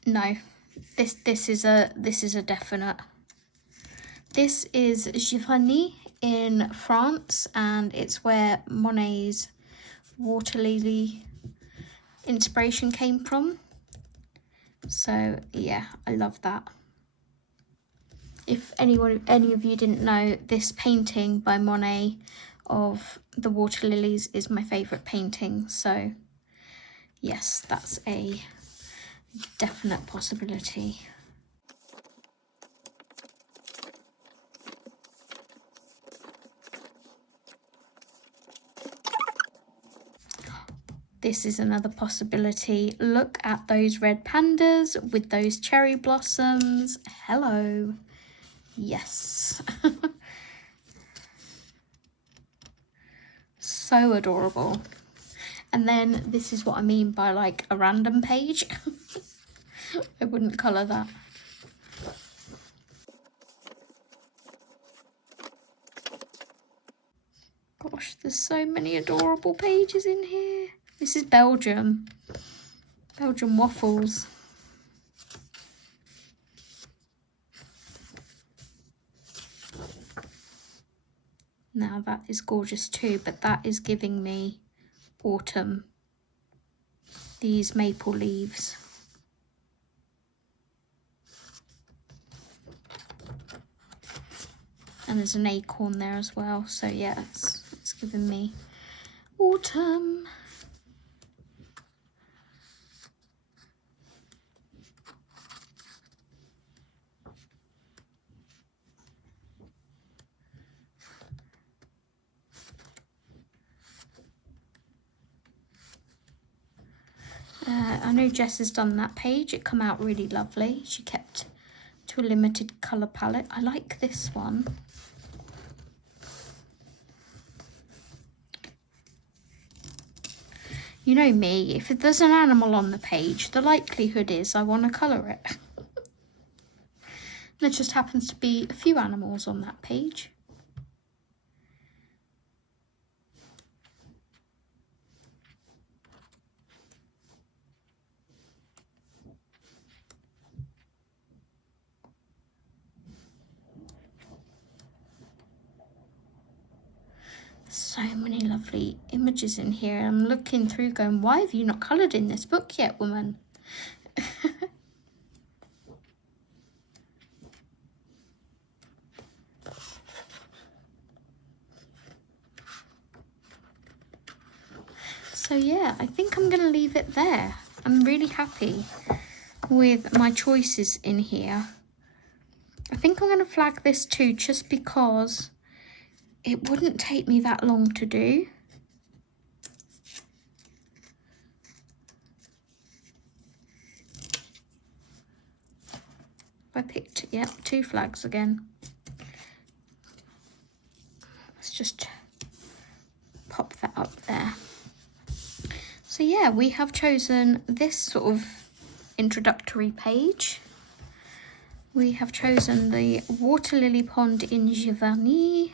No, this is a definite. This is Giverny in France, and it's where Monet's water lily inspiration came from. So yeah, I love that. If any of you didn't know, this painting by Monet of the water lilies is my favourite painting, so yes, that's a definite possibility. This is another possibility. Look at those red pandas with those cherry blossoms. Hello. Yes. So adorable. And then this is what I mean by like a random page. I wouldn't colour that. Gosh, there's so many adorable pages in here. This is Belgium. Belgian waffles. Now that is gorgeous too, but that is giving me autumn. These maple leaves. And there's an acorn there as well. So yeah, it's giving me autumn. I know Jess has done that page. It come out really lovely. She kept to a limited colour palette. I like this one. You know me, if there's an animal on the page, the likelihood is I want to colour it. There just happens to be a few animals on that page. So many lovely images in here. I'm looking through going, why have you not coloured in this book yet, woman? So yeah, I think I'm going to leave it there. I'm really happy with my choices in here. I think I'm going to flag this too, just because it wouldn't take me that long to do. I picked, yep, 2 flags again. Let's just pop that up there. So yeah, we have chosen this sort of introductory page. We have chosen the Water Lily Pond in Giverny.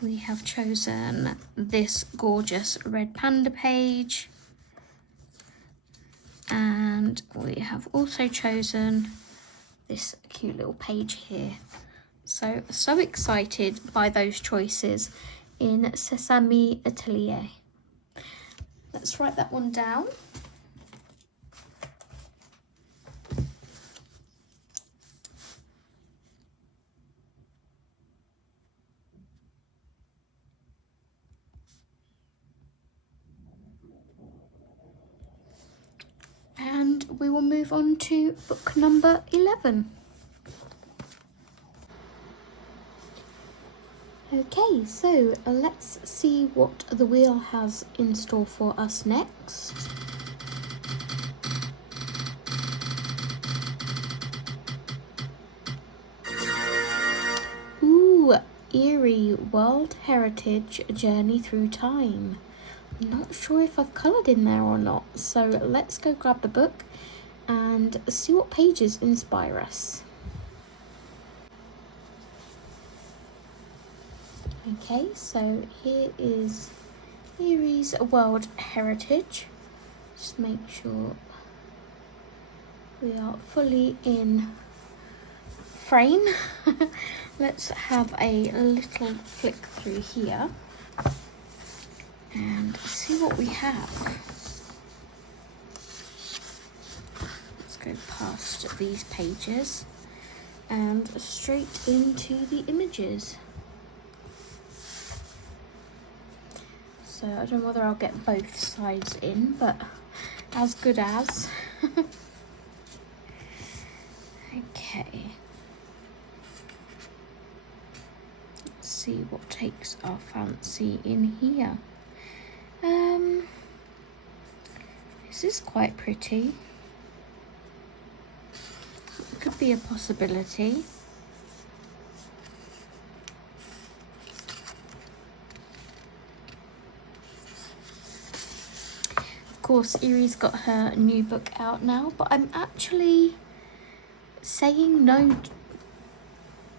We have chosen this gorgeous red panda page. And we have also chosen this cute little page here. So excited by those choices in Sesame Atelier. Let's write that one down. And we will move on to book number 11. Okay, so let's see what the wheel has in store for us next. Ooh, Eerie World Heritage Journey Through Time. I'm not sure if I've coloured in there or not, so let's go grab the book and see what pages inspire us. Okay, so here is Eerie's World Heritage. Just make sure we are fully in frame. Let's have a little flick through here and see what we have. Let's go past these pages and straight into the images. So I don't know whether I'll get both sides in, but as good as. Okay. Let's see what takes our fancy in here. This is quite pretty. It could be a possibility. Of course, Eerie's got her new book out now, but I'm actually saying no.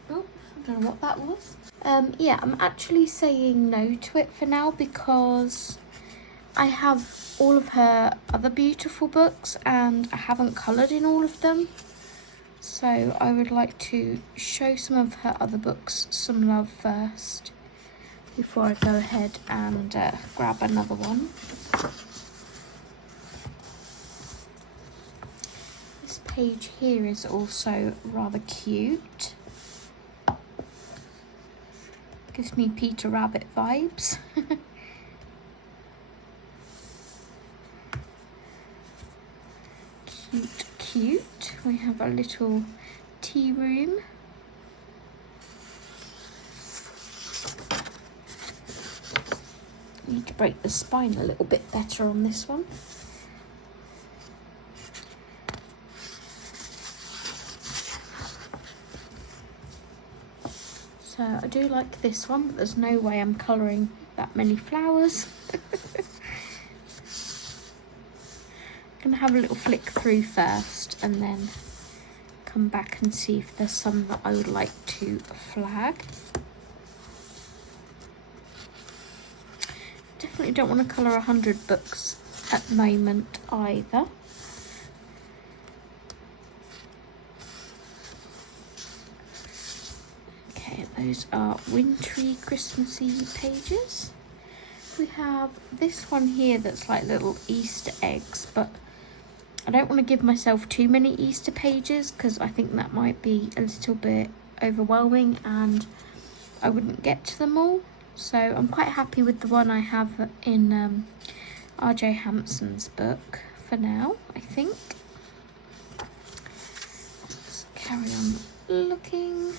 Oh, I don't know what that was. Yeah, I'm actually saying no to it for now because I have all of her other beautiful books and I haven't coloured in all of them. So I would like to show some of her other books some love first before I go ahead and grab another one. This page here is also rather cute. Gives me Peter Rabbit vibes. Cute, cute. We have a little tea room. Need to break the spine a little bit better on this one. So I do like this one, but there's no way I'm colouring that many flowers. I'm gonna have a little flick through first and then come back and see if there's some that I would like to flag. Definitely don't want to colour 100 books at the moment either. Okay, those are wintry, Christmassy pages. We have this one here that's like little Easter eggs, but I don't want to give myself too many Easter pages because I think that might be a little bit overwhelming and I wouldn't get to them all. So I'm quite happy with the one I have in R.J. Hampson's book for now, I think. Let's carry on looking.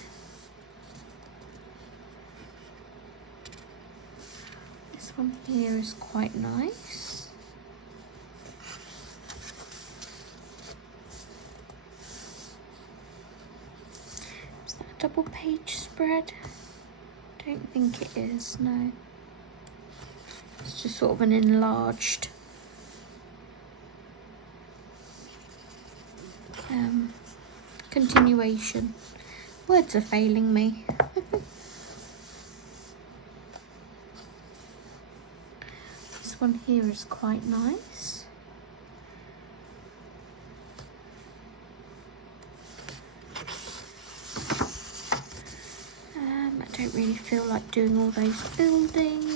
This one here is quite nice. Double page spread? Don't think it is, no. It's just sort of an enlarged Continuation. Words are failing me. This one here is quite nice. I don't really feel like doing all those buildings.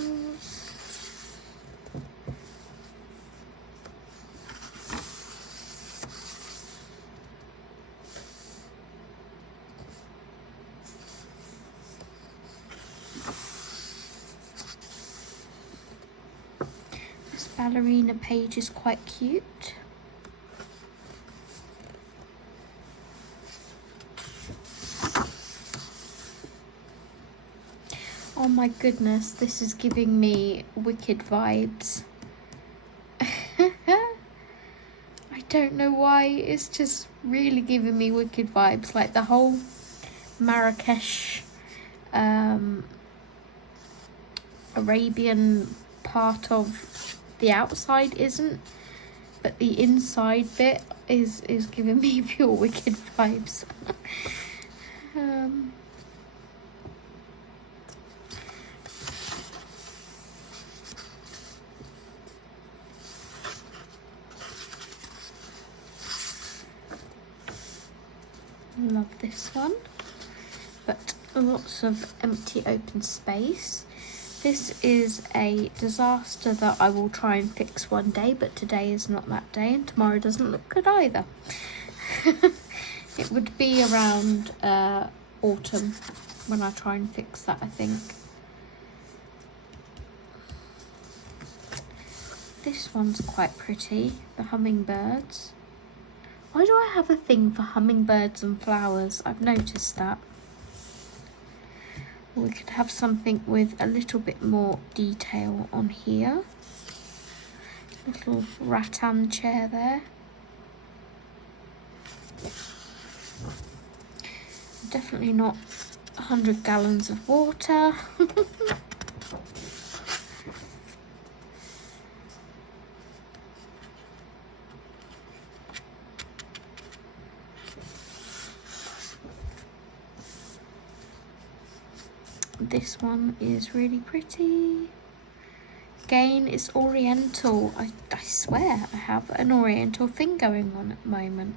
This ballerina page is quite cute. Oh my goodness, this is giving me Wicked vibes. I don't know why, it's just really giving me Wicked vibes. Like the whole Marrakesh, Arabian part of the outside isn't, but the inside bit is giving me pure Wicked vibes. Love this one, but lots of empty open space. This is a disaster that I will try and fix one day, but today is not that day and tomorrow doesn't look good either. It would be around autumn when I try and fix that, I think. This one's quite pretty, the hummingbirds. Why do I have a thing for hummingbirds and flowers? I've noticed that. We could have something with a little bit more detail on here. Little rattan chair there. Definitely not 100 gallons of water. This one is really pretty. Again, it's oriental. I swear I have an oriental thing going on at the moment.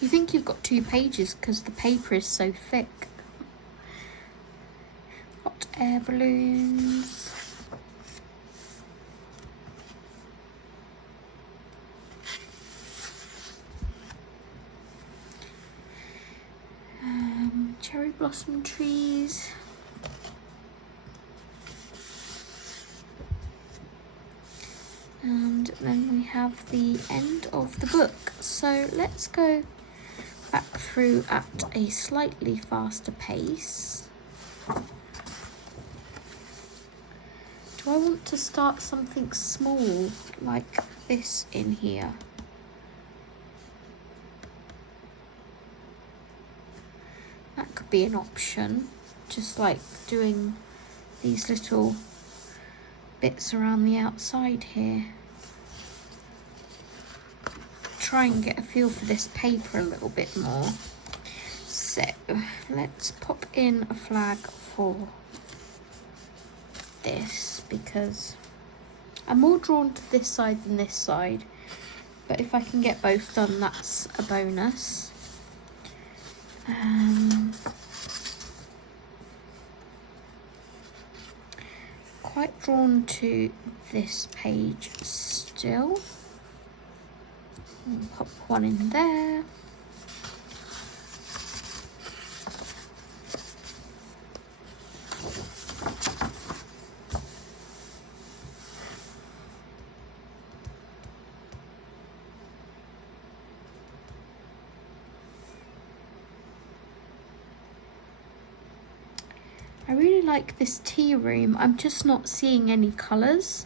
You think you've got 2 pages because the paper is so thick. Hot air balloons. Cherry blossom trees. And then we have the end of the book. So let's go back through at a slightly faster pace. Do I want to start something small like this in here? That could be an option, just like doing these little bits around the outside here. Try and get a feel for this paper a little bit more. So let's pop in a flag for this because I'm more drawn to this side than this side, but if I can get both done, that's a bonus. Quite drawn to this page still. I'll pop one in there. I really like this tea room. I'm just not seeing any colours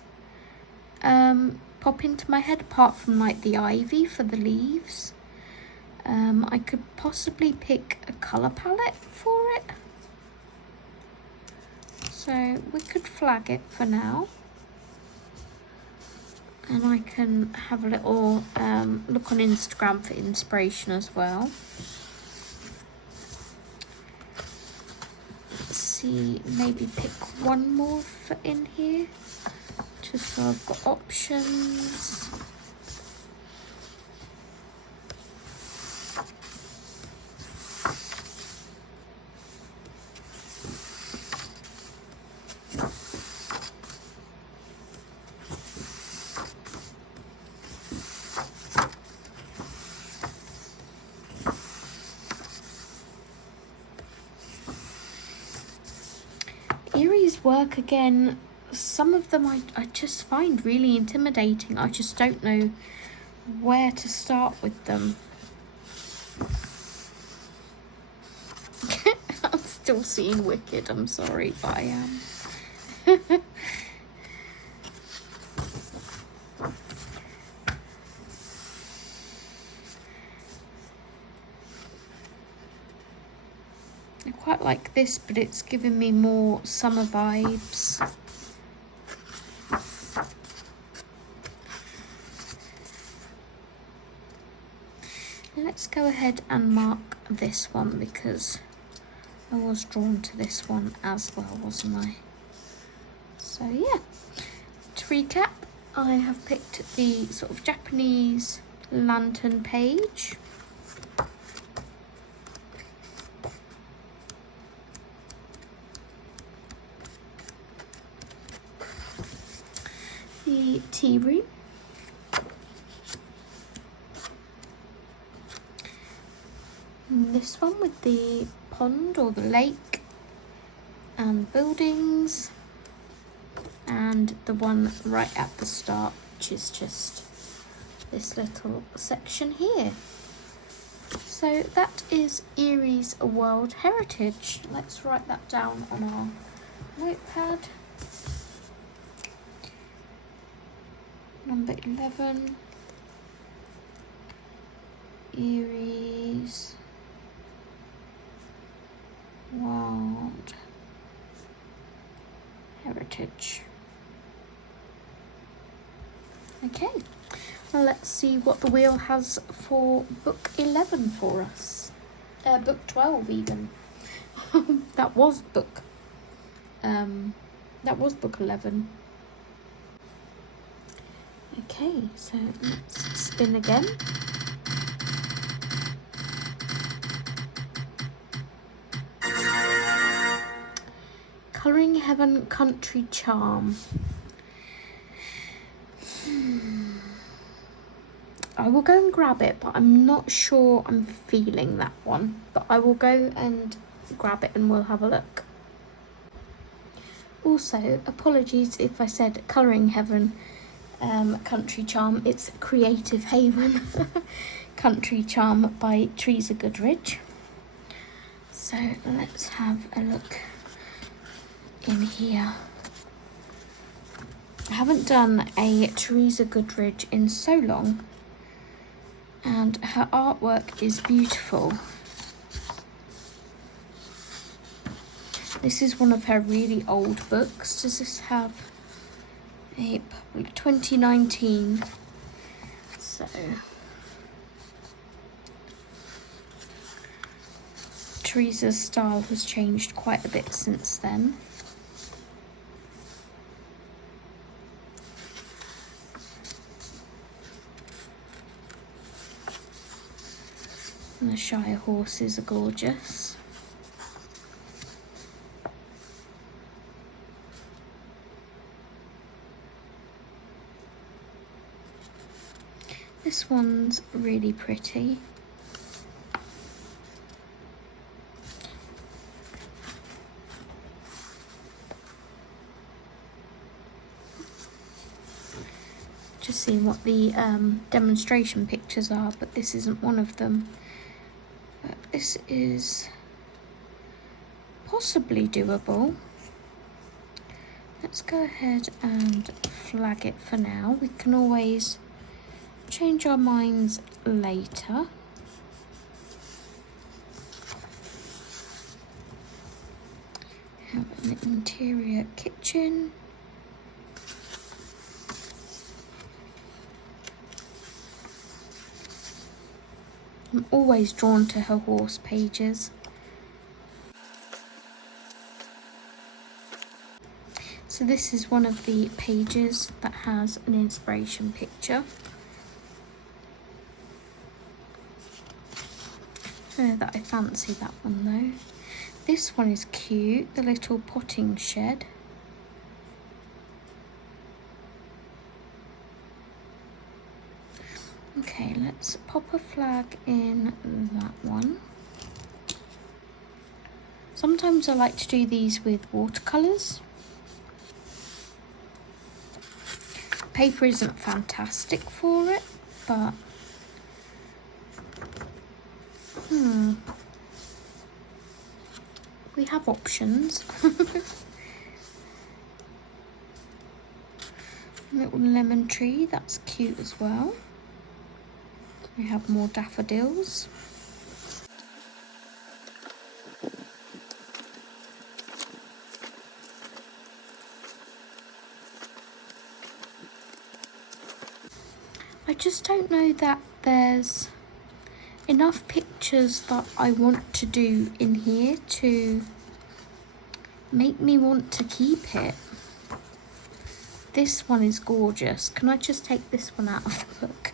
pop into my head apart from like the ivy for the leaves. I could possibly pick a colour palette for it. So we could flag it for now. And I can have a little look on Instagram for inspiration as well. Let's see, maybe pick one more for in here, just so I've got options. Erie's work again, some of them I just find really intimidating. I just don't know where to start with them. I'm still seeing Wicked, I'm sorry, but I am. I quite like this, but it's giving me more summer vibes. Let's go ahead and mark this one because I was drawn to this one as well, wasn't I? So yeah, to recap, I have picked the sort of Japanese lantern page. The tea room. This one with the pond or the lake and buildings, and the one right at the start, which is just this little section here. So that is Erie's World Heritage. Let's write that down on our notepad. Number 11, Erie's World Heritage. Okay, well, let's see what the wheel has for book 11 for us. Book 12 even. That was book 11. Okay, so let's spin again. Colouring Heaven Country Charm. I will go and grab it, but I'm not sure I'm feeling that one. But I will go and grab it and we'll have a look. Also, apologies if I said Colouring Heaven Country Charm. It's Creative Haven Country Charm by Teresa Goodridge. So let's have a look in here. I haven't done a Teresa Goodridge in so long, and her artwork is beautiful. This is one of her really old books. Does this have a public 2019? So Teresa's style has changed quite a bit since then. And the Shire horses are gorgeous. This one's really pretty. Just seeing what the demonstration pictures are, but this isn't one of them. But this is possibly doable. Let's go ahead and flag it for now. We can always change our minds later. have an interior kitchen. I'm always drawn to her horse pages. So this is one of the pages that has an inspiration picture. I don't know that I fancy that one though. This one is cute, the little potting shed. Okay, let's pop a flag in that one. Sometimes I like to do these with watercolours. Paper isn't fantastic for it, but we have options. Little lemon tree, that's cute as well. We have more daffodils. I just don't know that there's enough pictures that I want to do in here to make me want to keep it. This one is gorgeous. Can I just take this one out of the book?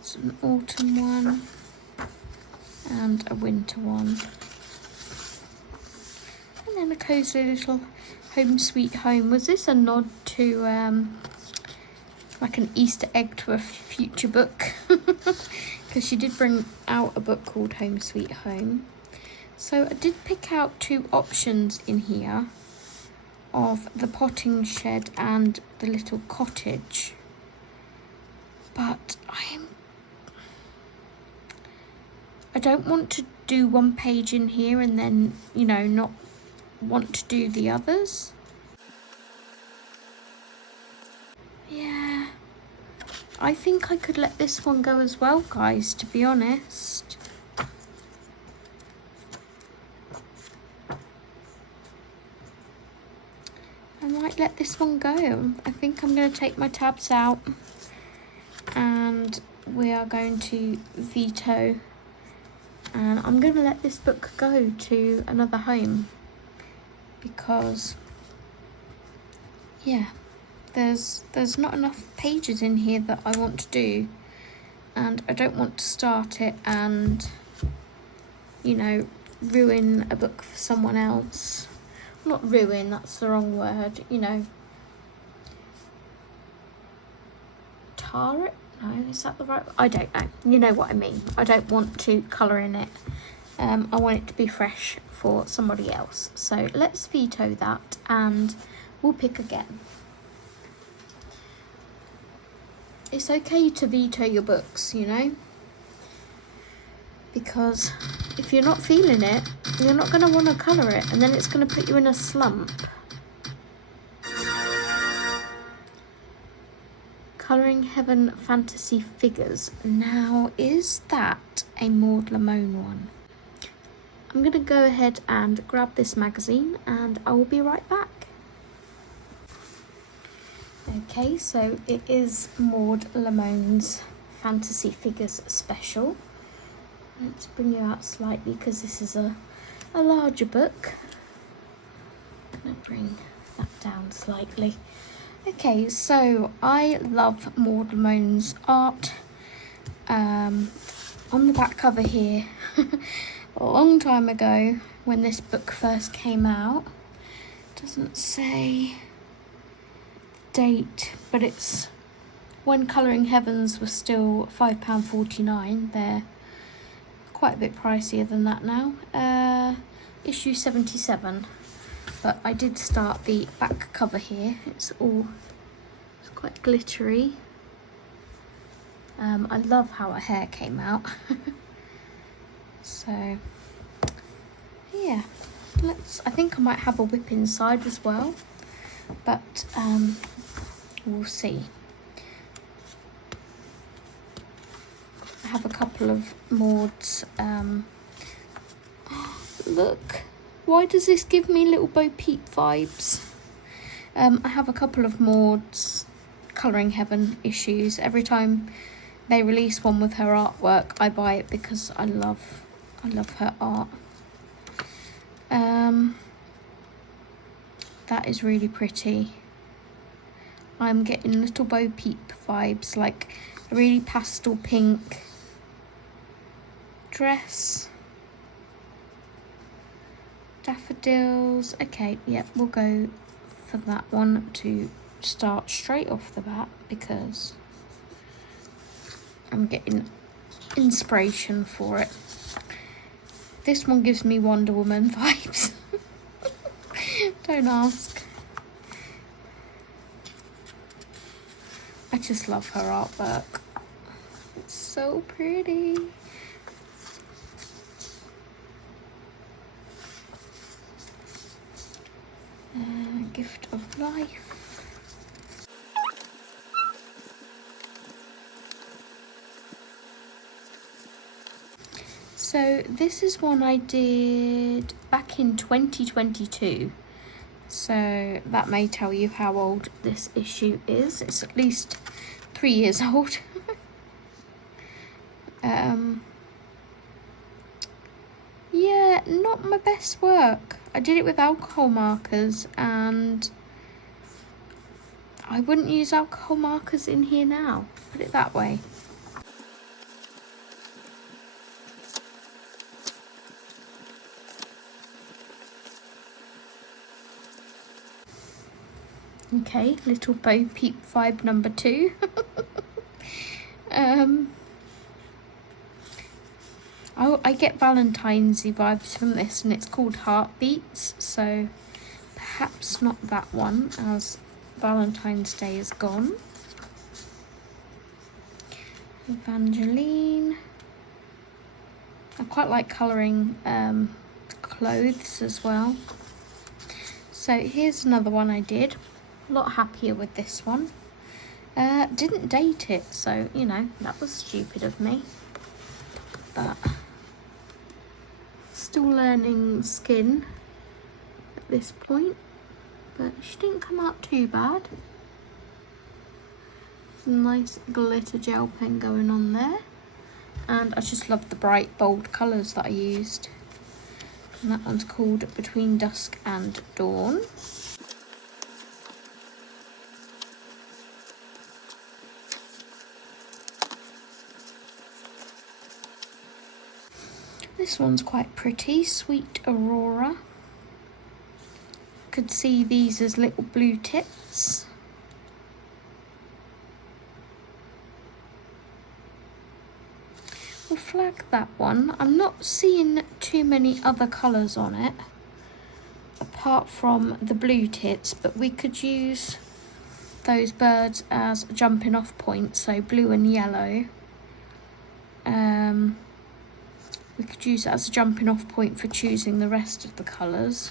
It's an autumn one and a winter one. And then a cozy little Home Sweet Home. Was this a nod to like an Easter egg to a future book? Because she did bring out a book called Home Sweet Home. So I did pick out two options in here of the potting shed and the little cottage. But I don't want to do one page in here and then, you know, not want to do the others. Yeah, I think I could let this one go as well, guys, to be honest. I might let this one go. I think I'm going to take my tabs out and we are going to veto, and I'm going to let this book go to another home because yeah, there's not enough pages in here that I want to do, and I don't want to start it and, you know, ruin a book for someone else. Not ruin, that's the wrong word, you know. Tar it? No, is that the right? I don't know. You know what I mean. I don't want to colour in it. I want it to be fresh for somebody else. So let's veto that and we'll pick again. It's okay to veto your books, you know, because if you're not feeling it, you're not going to want to colour it, and then it's going to put you in a slump. Colouring Heaven Fantasy Figures. Now, is that a Maud Lamone one? I'm going to go ahead and grab this magazine and I will be right back. Okay, so it is Maud Lamone's Fantasy Figures special. Let's bring you out slightly because this is a larger book. I'm going to bring that down slightly. Okay, so I love Maud Lamone's art. On the back cover here, a long time ago when this book first came out, it doesn't say date, but it's when Colouring Heavens was still £5.49. They're quite a bit pricier than that now. Issue 77. But I did start the back cover here. It's quite glittery. I love how her hair came out. So yeah, I think I might have a whip inside as well, but we'll see. I have a couple of Maude's, look, why does this give me little Bo Peep vibes? I have a couple of Maude's Colouring Heaven issues. Every time they release one with her artwork, I buy it because I love her art. That is really pretty. I'm getting little Bo Peep vibes, like a really pastel pink dress. Daffodils. Okay, yeah, we'll go for that one to start straight off the bat because I'm getting inspiration for it. This one gives me Wonder Woman vibes. Don't ask. I just love her artwork. It's so pretty. Gift of Life. So this is one I did back in 2022. So that may tell you how old this issue is. It's at least 3 years old. Yeah, not my best work. I did it with alcohol markers and I wouldn't use alcohol markers in here now, put it that way. Okay, little Bo Peep vibe number 2. I get Valentine's-y vibes from this, and it's called Heartbeats, so perhaps not that one, as Valentine's Day is gone. Evangeline. I quite like colouring clothes as well. So here's another one I did. A lot happier with this one. Didn't date it, so you know, that was stupid of me. But still learning skin at this point. But she didn't come out too bad. Some nice glitter gel pen going on there. And I just love the bright, bold colours that I used. And that one's called Between Dusk and Dawn. This one's quite pretty, Sweet Aurora. Could see these as little blue tips. We'll flag that one. I'm not seeing too many other colours on it, apart from the blue tips, but we could use those birds as jumping off points, so blue and yellow. We could use it as a jumping off point for choosing the rest of the colours.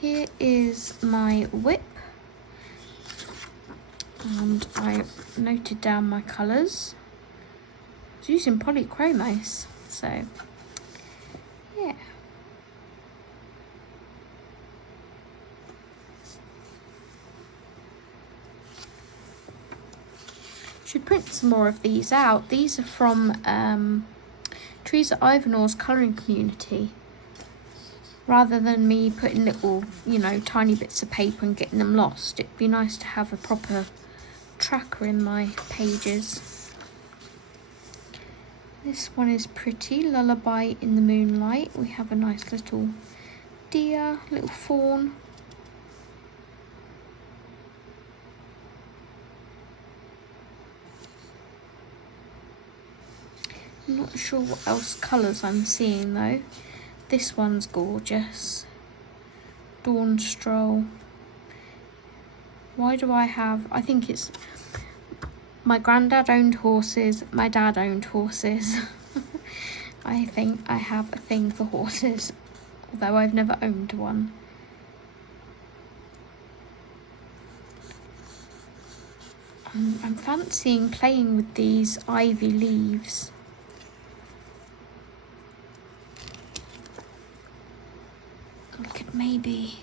Here is my whip, and I noted down my colours. I was using polychromos, so yeah. Should print some more of these out. These are from Teresa Ivanor's colouring community. Rather than me putting little, you know, tiny bits of paper and getting them lost, it'd be nice to have a proper tracker in my pages. This one is pretty, Lullaby in the Moonlight. We have a nice little deer, little fawn. I'm not sure what else colours I'm seeing though. This one's gorgeous. Dawn Stroll. Why do I have, I think it's, my granddad owned horses, my dad owned horses. I think I have a thing for horses, although I've never owned one. I'm fancying playing with these ivy leaves. I could maybe,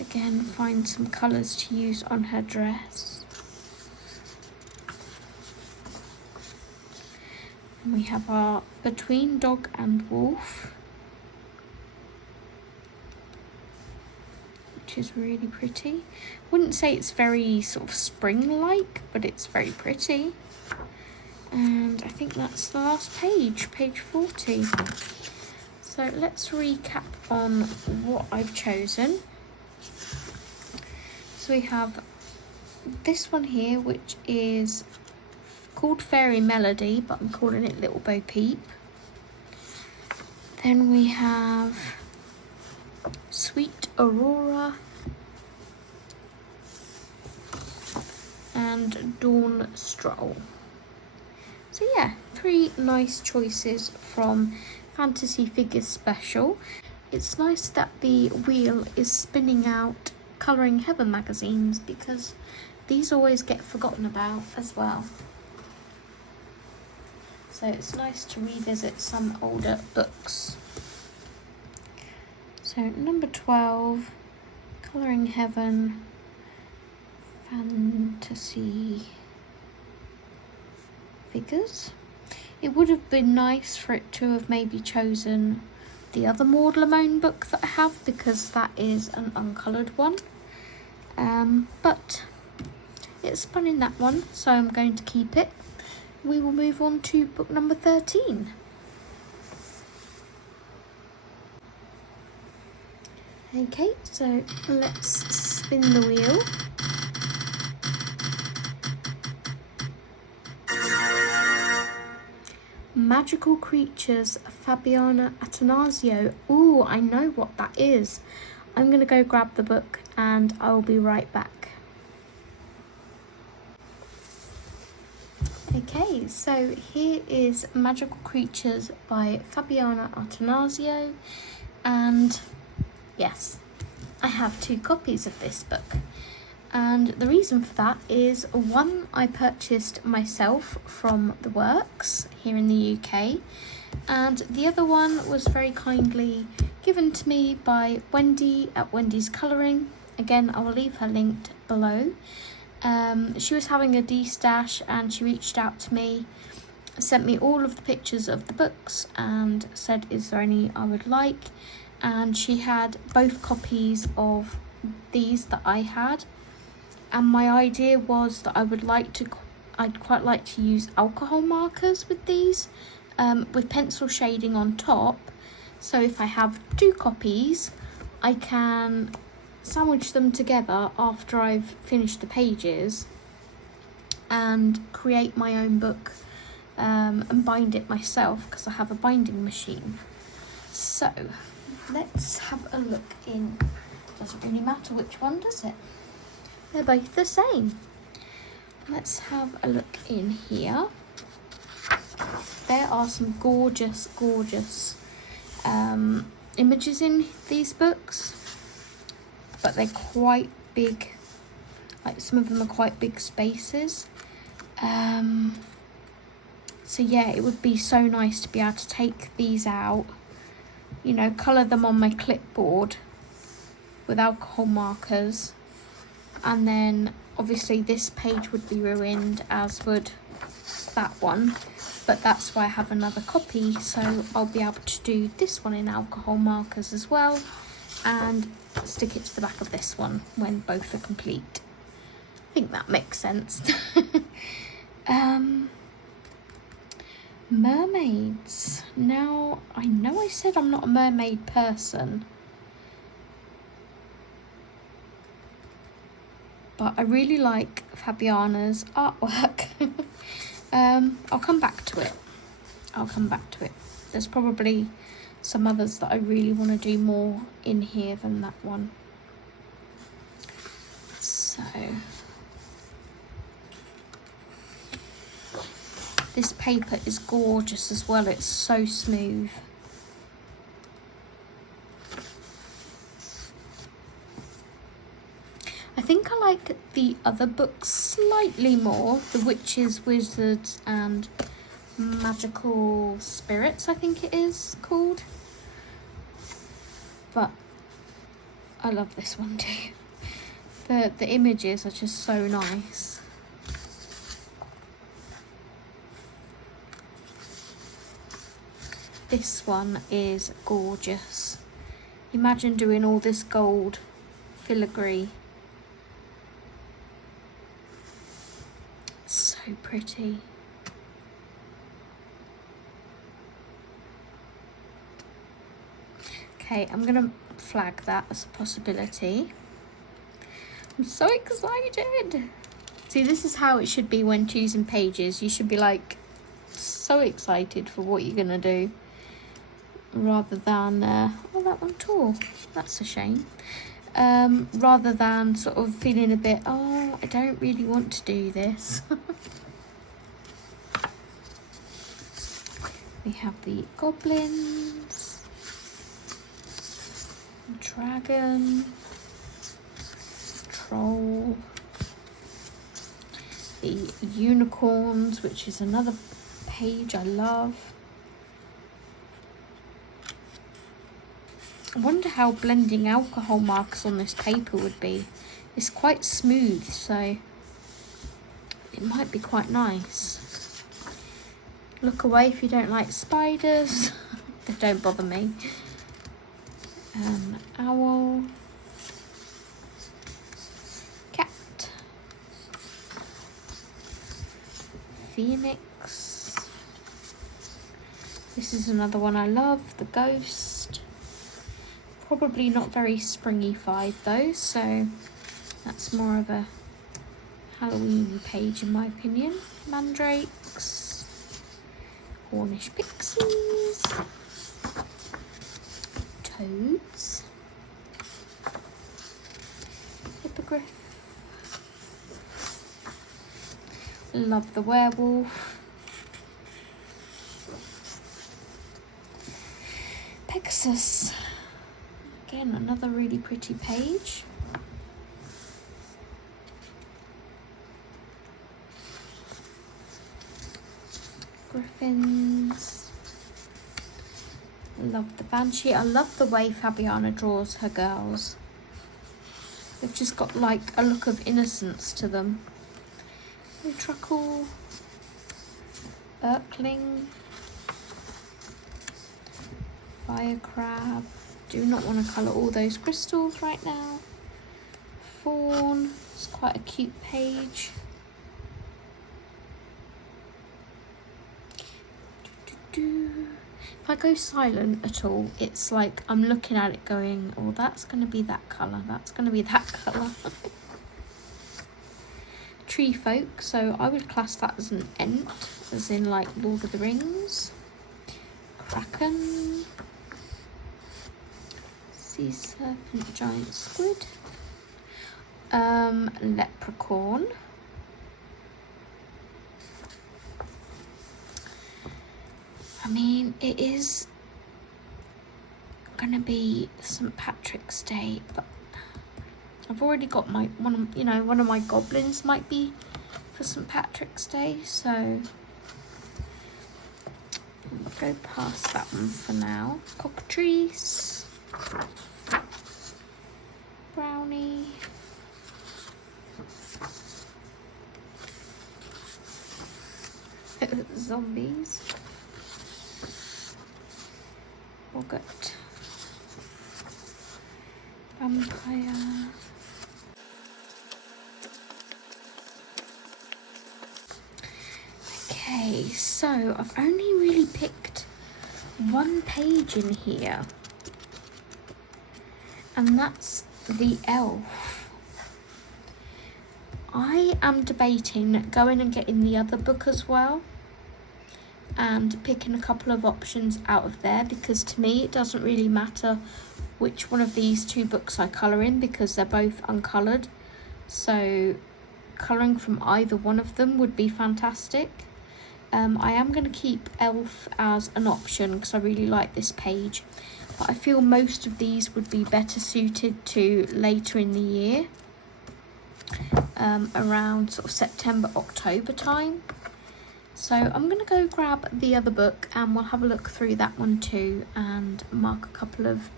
again, find some colours to use on her dress. And we have our Between Dog and Wolf, which is really pretty. Wouldn't say it's very sort of spring-like, but it's very pretty. And I think that's the last page, page 40. So let's recap on what I've chosen. So we have this one here, which is called Fairy Melody, but I'm calling it Little Bo Peep. Then we have Sweet Aurora and Dawn Stroll. So yeah, 3 nice choices from Fantasy Figures Special. It's nice that the wheel is spinning out Colouring Heaven magazines, because these always get forgotten about as well. So it's nice to revisit some older books. So number 12, Colouring Heaven Fantasy Figures. It would have been nice for it to have maybe chosen the other Maud Lamone book that I have, because that is an uncoloured one. But it's fun in that one, so I'm going to keep it. We will move on to book number 13. Okay, so let's spin the wheel. Magical Creatures, Fabiana Attanasio. Ooh, I know what that is. I'm going to go grab the book and I'll be right back. Okay, so here is Magical Creatures by Fabiana Attanasio, and yes, I have 2 copies of this book. And the reason for that is, one, I purchased myself from the Works here in the UK, and the other one was very kindly given to me by Wendy at Wendy's Colouring. Again, I will leave her linked below. She was having a D-stash and she reached out to me, sent me all of the pictures of the books and said, is there any I would like? And she had both copies of these that I had. And my idea was that I'd quite like to use alcohol markers with these, with pencil shading on top. So if I have 2 copies, I can sandwich them together after I've finished the pages and create my own book, and bind it myself, because I have a binding machine. So let's have a look in. Doesn't really matter which one, does it? They're both the same. Let's have a look in here. There are some gorgeous, gorgeous images in these books, but they're quite big. Like, some of them are quite big spaces. So yeah, it would be so nice to be able to take these out, you know, colour them on my clipboard with alcohol markers. And then obviously this page would be ruined, as would that one, but that's why I have another copy, so I'll be able to do this one in alcohol markers as well and stick it to the back of this one when both are complete. I think that makes sense. Mermaids. Now, I know I said I'm not a mermaid person, but I really like Fabiana's artwork. I'll come back to it. There's probably some others that I really want to do more in here than that one. So this paper is gorgeous as well. It's so smooth. I think I like the other books slightly more. The Witches, Wizards and Magical Spirits, I think it is called. But I love this one too. The images are just so nice. This one is gorgeous. Imagine doing all this gold filigree. So pretty. Okay, I'm gonna flag that as a possibility. I'm so excited. See, this is how it should be when choosing pages. You should be like so excited for what you're gonna do, rather than oh, that one tore. That's a shame. Rather than sort of feeling a bit, oh, I don't really want to do this. We have the goblins, dragon, troll, the unicorns, which is another page I love. I wonder how blending alcohol marks on this paper would be. It's quite smooth, so it might be quite nice. Look away if you don't like spiders. They don't bother me. Owl. Cat. Phoenix. This is another one I love, the ghost. Probably not very springy-fied though, so that's more of a Halloween page in my opinion. Mandrakes. Cornish pixies. Toads. Hippogriff. Love the werewolf. Pegasus. Again, another really pretty page. Griffins. I love the Banshee. I love the way Fabiana draws her girls. They've just got like a look of innocence to them. Truckle. Urkling. Fire crab. Do not want to colour all those crystals right now. Fawn. It's quite a cute page. If I go silent at all, it's like I'm looking at it going, oh, that's going to be that colour, that's going to be that colour. Tree folk, so I would class that as an Ent, as in like Lord of the Rings. Kraken. Sea serpent, giant squid. Leprechaun. I mean, it is gonna be St. Patrick's Day, but I've already got my one of my goblins might be for St. Patrick's Day, so we'll go past that one for now. Cockatrice, brownie, zombies. Boggart. Vampire. Okay, so I've only really picked one page in here, and that's the elf. I am debating going and getting the other book as well, and picking a couple of options out of there, because to me it doesn't really matter which one of these two books I colour in, because they're both uncoloured. So colouring from either one of them would be fantastic. I am going to keep elf as an option because I really like this page, but I feel most of these would be better suited to later in the year. around sort of September, October time. So I'm going to go grab the other book and we'll have a look through that one too and mark a couple of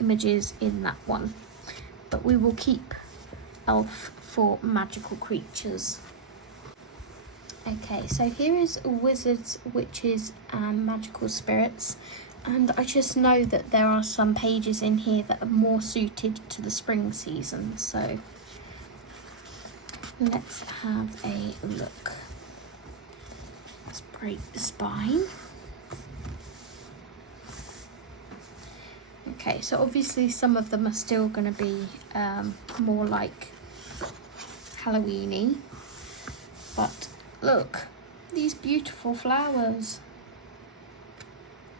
images in that one. But we will keep Elf for magical creatures. Okay, so here is wizards, witches and magical spirits. And I just know that there are some pages in here that are more suited to the spring season. So let's have a look. Let's break the spine. Okay, so obviously some of them are still going to be more like Halloween-y. But look, these beautiful flowers.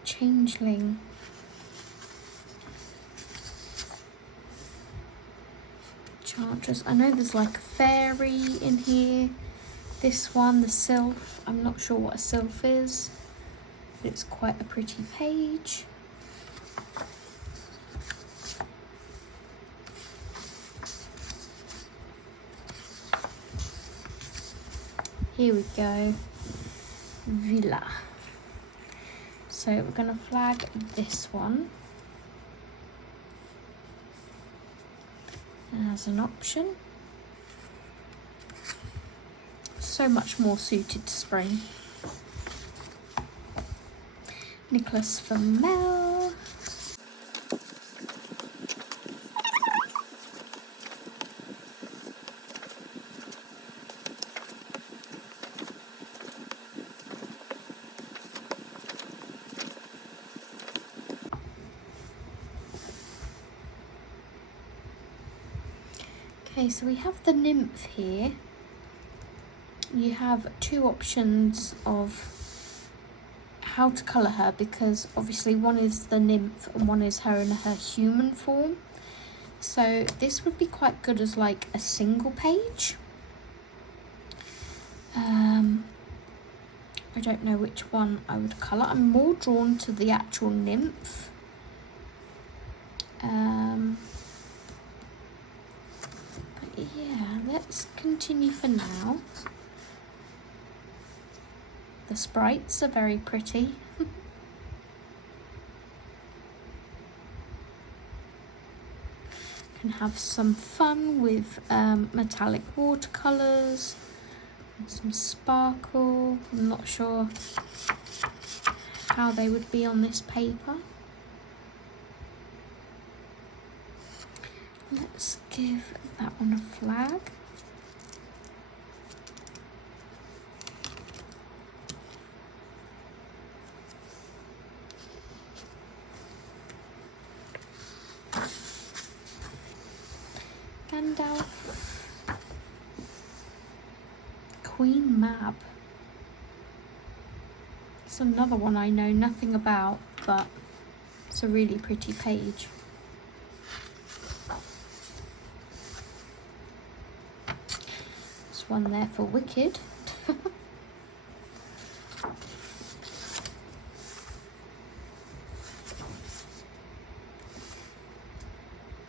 Changeling. Enchantress. I know there's like a fairy in here. This one, the sylph. I'm not sure what a sylph is. But it's quite a pretty page. Here we go. Villa. So we're going to flag this one as an option. So much more suited to spring. Nicholas Flamel. Okay, so we have the nymph here. You have two options of how to colour her, because obviously one is the nymph and one is her in her human form. So this would be quite good as like a single page. I don't know which one I would colour. I'm more drawn to the actual nymph. Yeah, let's continue for now. The sprites are very pretty. Can have some fun with metallic watercolours and some sparkle. I'm not sure how they would be on this paper. Let's give that one a flag. Gandalf. Queen Mab. It's another one I know nothing about, but it's a really pretty page. One there for Wicked.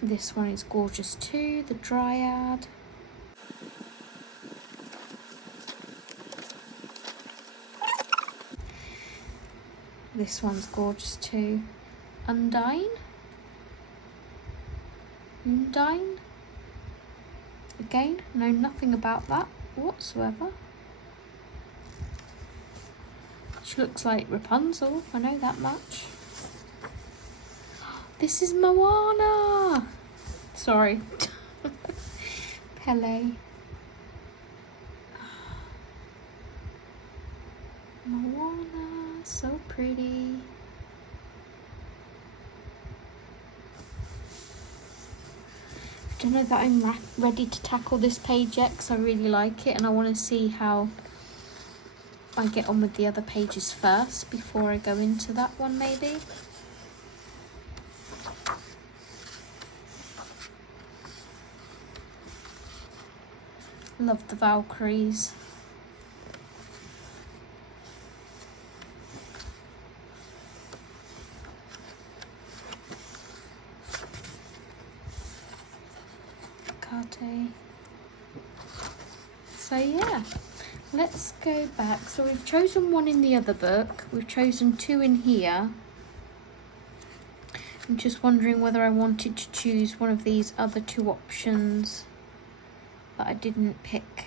This one is gorgeous too, the Dryad. This one's gorgeous too. Undine? Undine? Again, know nothing about that whatsoever. She looks like Rapunzel, I know that much. This is Moana! Sorry. Pele. Moana, so pretty. I don't know that I'm ready to tackle this page yet because I really like it and I want to see how I get on with the other pages first before I go into that one maybe. Love the Valkyries. So yeah, let's go back. So we've chosen one in the other book. We've chosen 2 in here. I'm just wondering whether I wanted to choose one of these other 2 options that I didn't pick.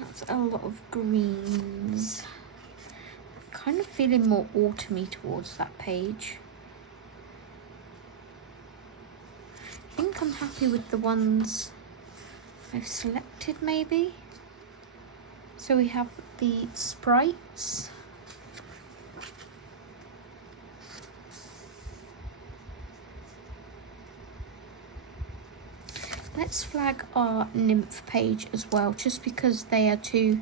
That's a lot of greens. I'm kind of feeling more autumny towards that page. I think I'm happy with the ones I've selected maybe. So we have the sprites. Let's flag our nymph page as well, just because they are 2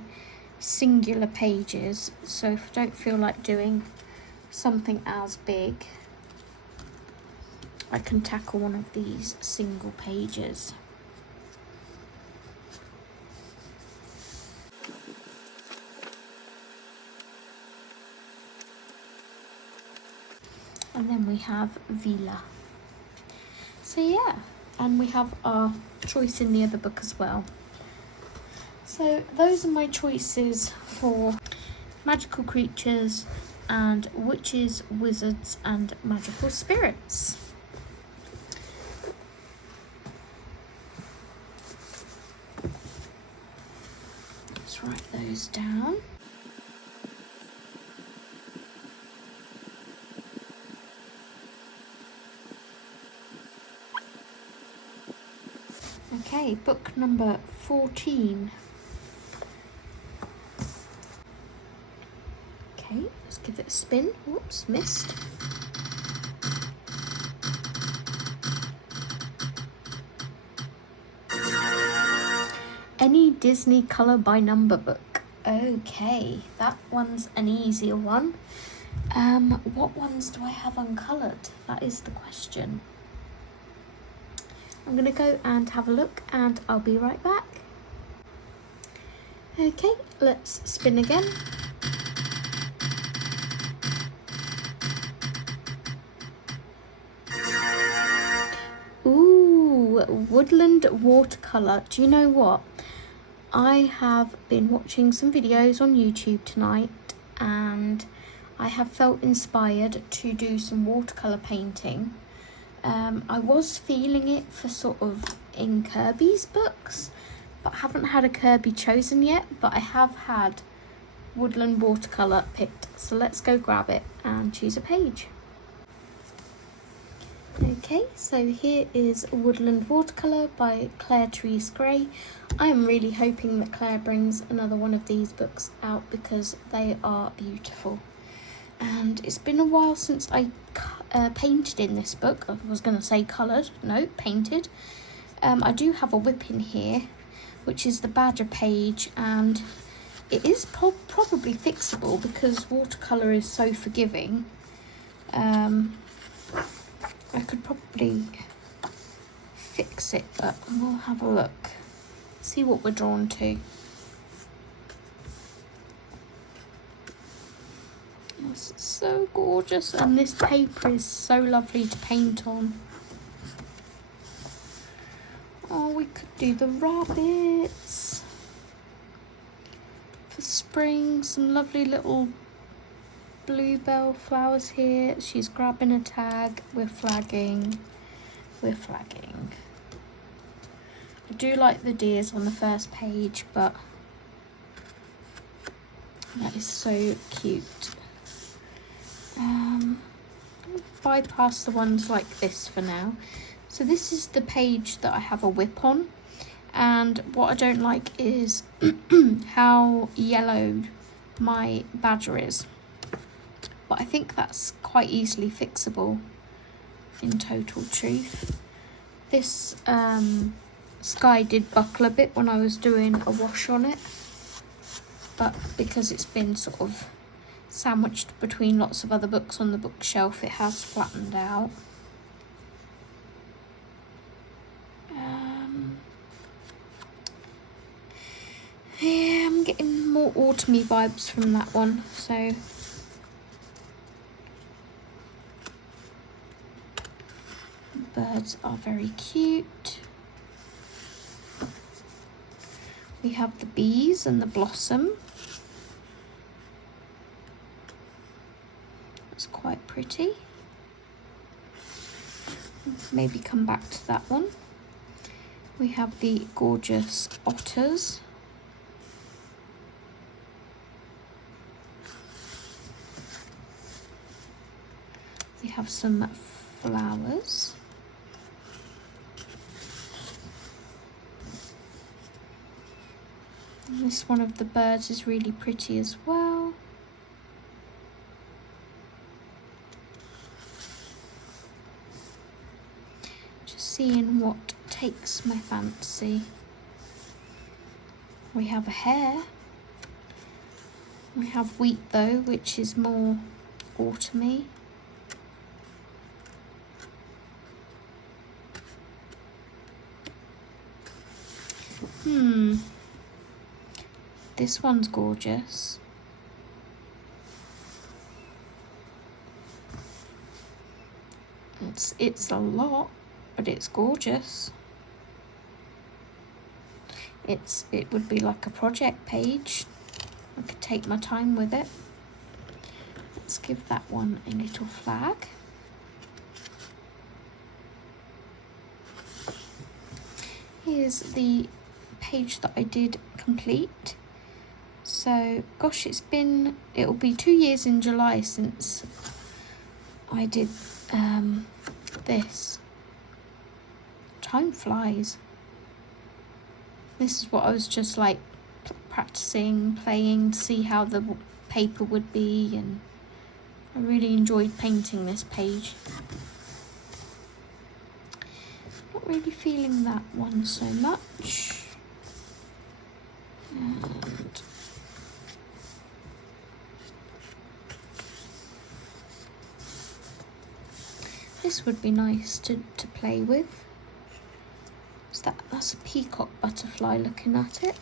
singular pages. So if I don't feel like doing something as big, I can tackle one of these single pages. And then we have Vila. So yeah, and we have our choice in the other book as well. So those are my choices for magical creatures and witches, wizards and magical spirits. Let's write those down. Okay, book number 14. Okay, let's give it a spin. Whoops, missed. Any Disney colour by number book. Okay, that one's an easier one. What ones do I have uncoloured? That is the question. I'm going to go and have a look and I'll be right back. Okay, let's spin again. Ooh, woodland watercolour. Do you know what? I have been watching some videos on YouTube tonight and I have felt inspired to do some watercolour painting. I was feeling it for sort of in Kirby's books, but I haven't had a Kirby chosen yet, but I have had woodland watercolour picked. So let's go grab it and choose a page. Okay, so here is Woodland Watercolour by Claire Therese Gray. I am really hoping that Claire brings another one of these books out because they are beautiful. And it's been a while since I painted in this book. I was going to say coloured, no, painted. I do have a whip in here, which is the Badger page, and it is probably fixable because watercolour is so forgiving. I could probably fix it, but we'll have a look, see what we're drawn to. This is so gorgeous, and this paper is so lovely to paint on. Oh, we could do the rabbits for spring, some lovely little bluebell flowers here. She's grabbing a tag. We're flagging. I do like the deers on the first page, but that is so cute. Bypass the ones like this for now. So this is the page that I have a whip on, and what I don't like is how yellow my badger is. But I think that's quite easily fixable in total truth. This sky did buckle a bit when I was doing a wash on it, but because it's been sort of sandwiched between lots of other books on the bookshelf, it has flattened out. Yeah, I'm getting more autumny vibes from that one, so birds are very cute. We have the bees and the blossom. It's quite pretty. Maybe come back to that one. We have the gorgeous otters. We have some flowers. And this one of the birds is really pretty as well. Just seeing what takes my fancy. We have a hare. We have wheat though, which is more autumny. This one's gorgeous. It's a lot, but it's gorgeous. It would be like a project page. I could take my time with it. Let's give that one a little flag. Here's the page that I did complete. So, gosh, it'll be 2 years in July since I did this. Time flies. This is what I was just like practicing, playing to see how the paper would be, and I really enjoyed painting this page. Not really feeling that one so much. And this would be nice to play with. That's a peacock butterfly looking at it.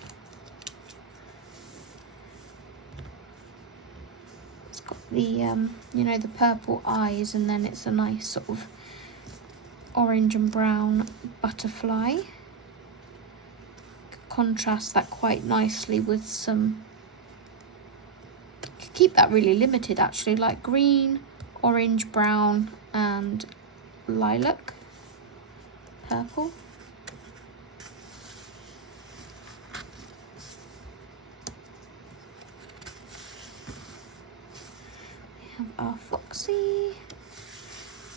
It's got the, you know, the purple eyes, and then it's a nice sort of orange and brown butterfly. Contrast that quite nicely with some, could keep that really limited actually, like green, orange, brown and lilac, purple. We have our foxy.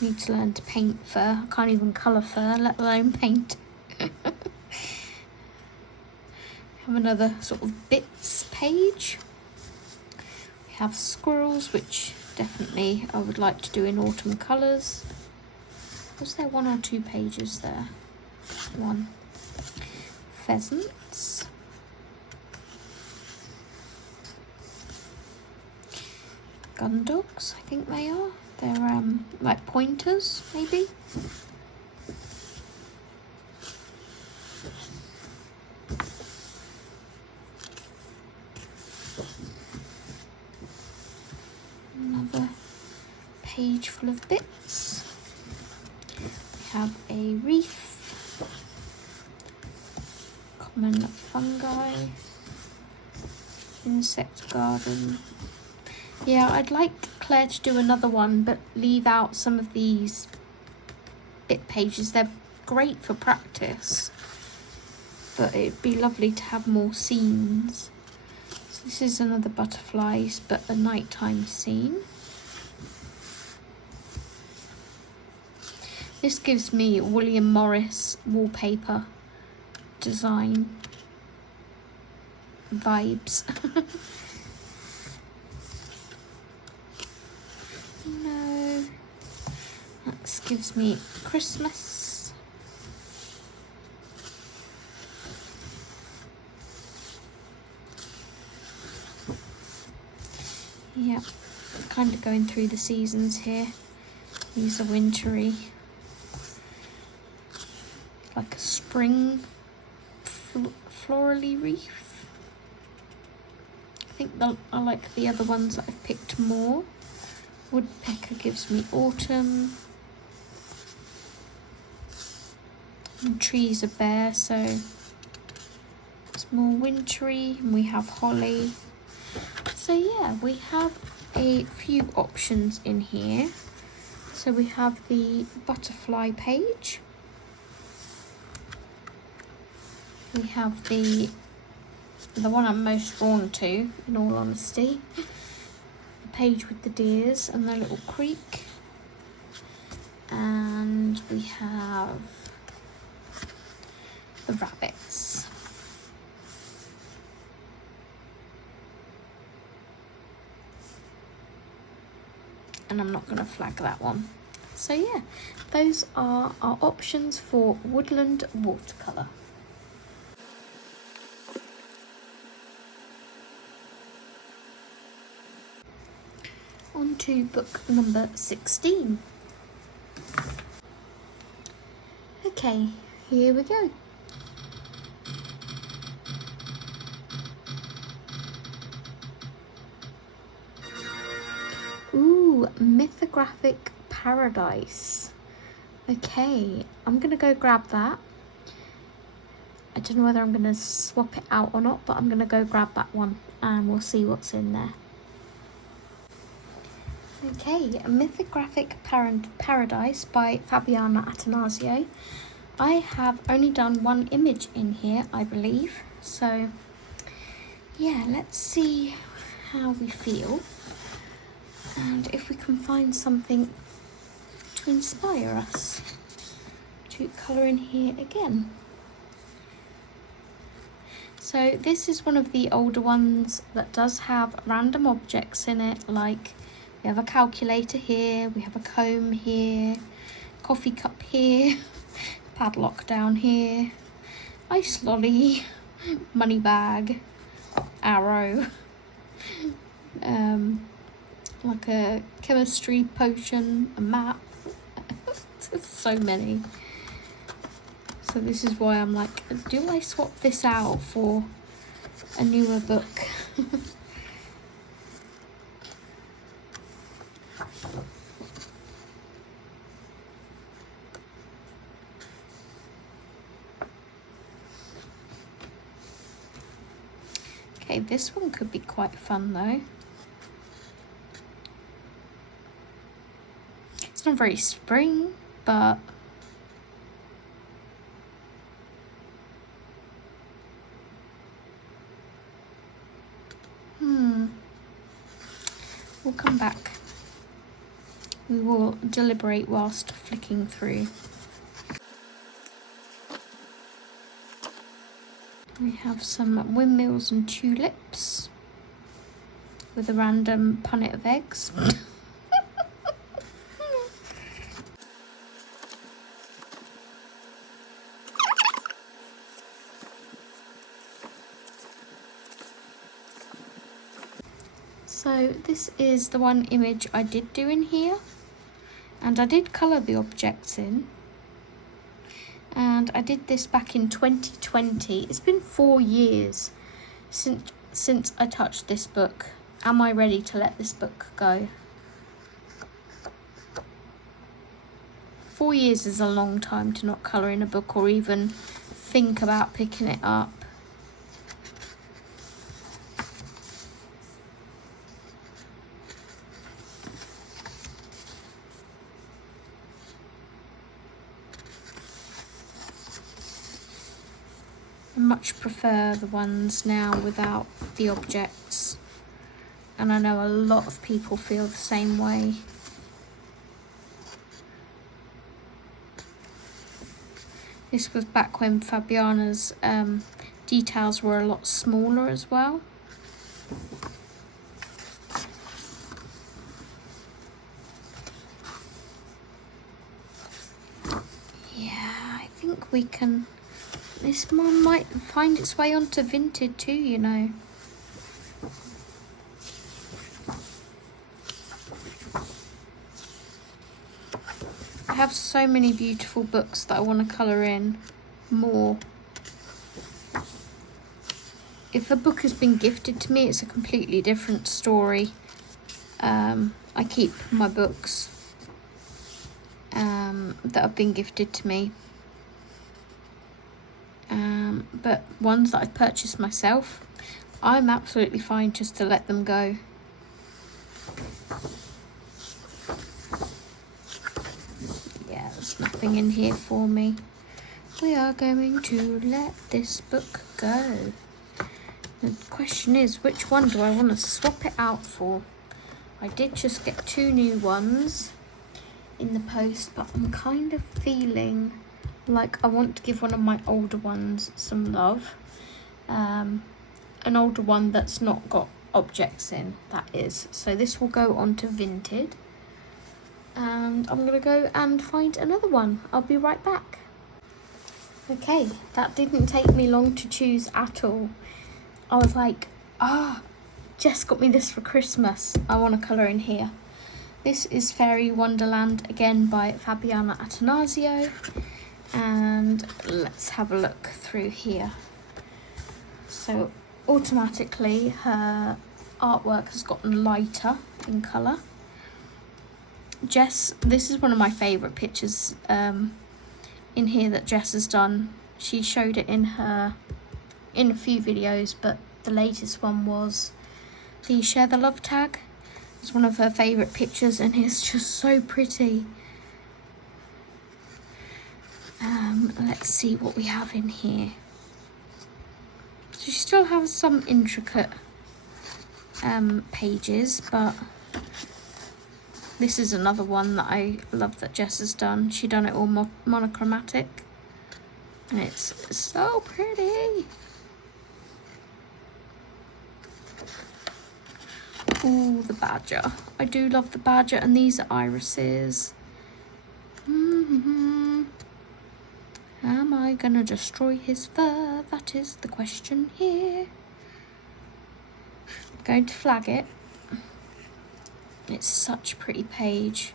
Need to learn to paint fur. I can't even colour fur, let alone paint. Have another sort of bits page. We have squirrels, which definitely I would like to do in autumn colours. Was there 1 or 2 pages there? One. Pheasants. Gun dogs, I think they are. They're like pointers, maybe. Another page full of bits. We have a reef, common fungi, insect garden. Yeah, I'd like Claire to do another one, but leave out some of these bit pages. They're great for practice, but it'd be lovely to have more scenes. So this is another butterflies, but a nighttime scene. This gives me William Morris wallpaper design vibes. No, that gives me Christmas. Yeah, kind of going through the seasons here. These are wintry. Like a spring florally wreath. I think I like the other ones that I've picked more. Woodpecker gives me autumn. And trees are bare, so it's more wintry, and we have holly. So yeah, we have a few options in here. So we have the butterfly page. We have the one I'm most drawn to, in all honesty. The page with the deers and their little creek. And we have the rabbits. And I'm not going to flag that one. So yeah, those are our options for woodland watercolour. On to book number 16. Okay, here we go. Ooh, Mythographic Paradise. Okay, I'm gonna go grab that. I don't know whether I'm gonna swap it out or not, but I'm gonna go grab that one and we'll see what's in there. Okay, Mythographic Paradise by Fabiana Attanasio. I have only done one image in here, I believe. So, yeah, let's see how we feel. And if we can find something to inspire us to colour in here again. So this is one of the older ones that does have random objects in it, like we have a calculator here, we have a comb here, coffee cup here, padlock down here, ice lolly, money bag, arrow, like a chemistry potion, a map, so many. So this is why I'm like, do I swap this out for a newer book? Okay, this one could be quite fun though. It's not very spring, but we'll come back. We will deliberate whilst flicking through. We have some windmills and tulips with a random punnet of eggs. So this is the one image I did do in here, and I did colour the objects in, and I did this back in 2020. It's been 4 years since I touched this book. Am I ready to let this book go? 4 years is a long time to not colour in a book or even think about picking it up. I much prefer the ones now without the objects, and I know a lot of people feel the same way. This was back when Fabiana's details were a lot smaller as well. Yeah, I think we can. This one might find its way onto Vinted too, you know. I have so many beautiful books that I want to colour in more. If a book has been gifted to me, it's a completely different story. I keep my books that have been gifted to me. But ones that I've purchased myself, I'm absolutely fine just to let them go. Yeah, there's nothing in here for me. We are going to let this book go. The question is, which one do I want to swap it out for? I did just get 2 new ones in the post, but I'm kind of feeling like I want to give one of my older ones some love. An older one that's not got objects in, that is. So this will go on to Vinted. And I'm going to go and find another one. I'll be right back. Okay, that didn't take me long to choose at all. I was like, Jess got me this for Christmas. I want to colour in here. This is Fairy Wonderland, again by Fabiana Attanasio. And let's have a look through here. So automatically her artwork has gotten lighter in colour. Jess, this is one of my favourite pictures in here that Jess has done. She showed it in a few videos, but the latest one was the Share the Love tag. It's one of her favourite pictures and it's just so pretty. Let's see what we have in here. She still has some intricate pages, but this is another one that I love that Jess has done. She done it all monochromatic and it's so pretty. Ooh, the badger. I do love the badger, and these are irises. Am I gonna destroy his fur? That is the question here. I'm going to flag it. It's such a pretty page.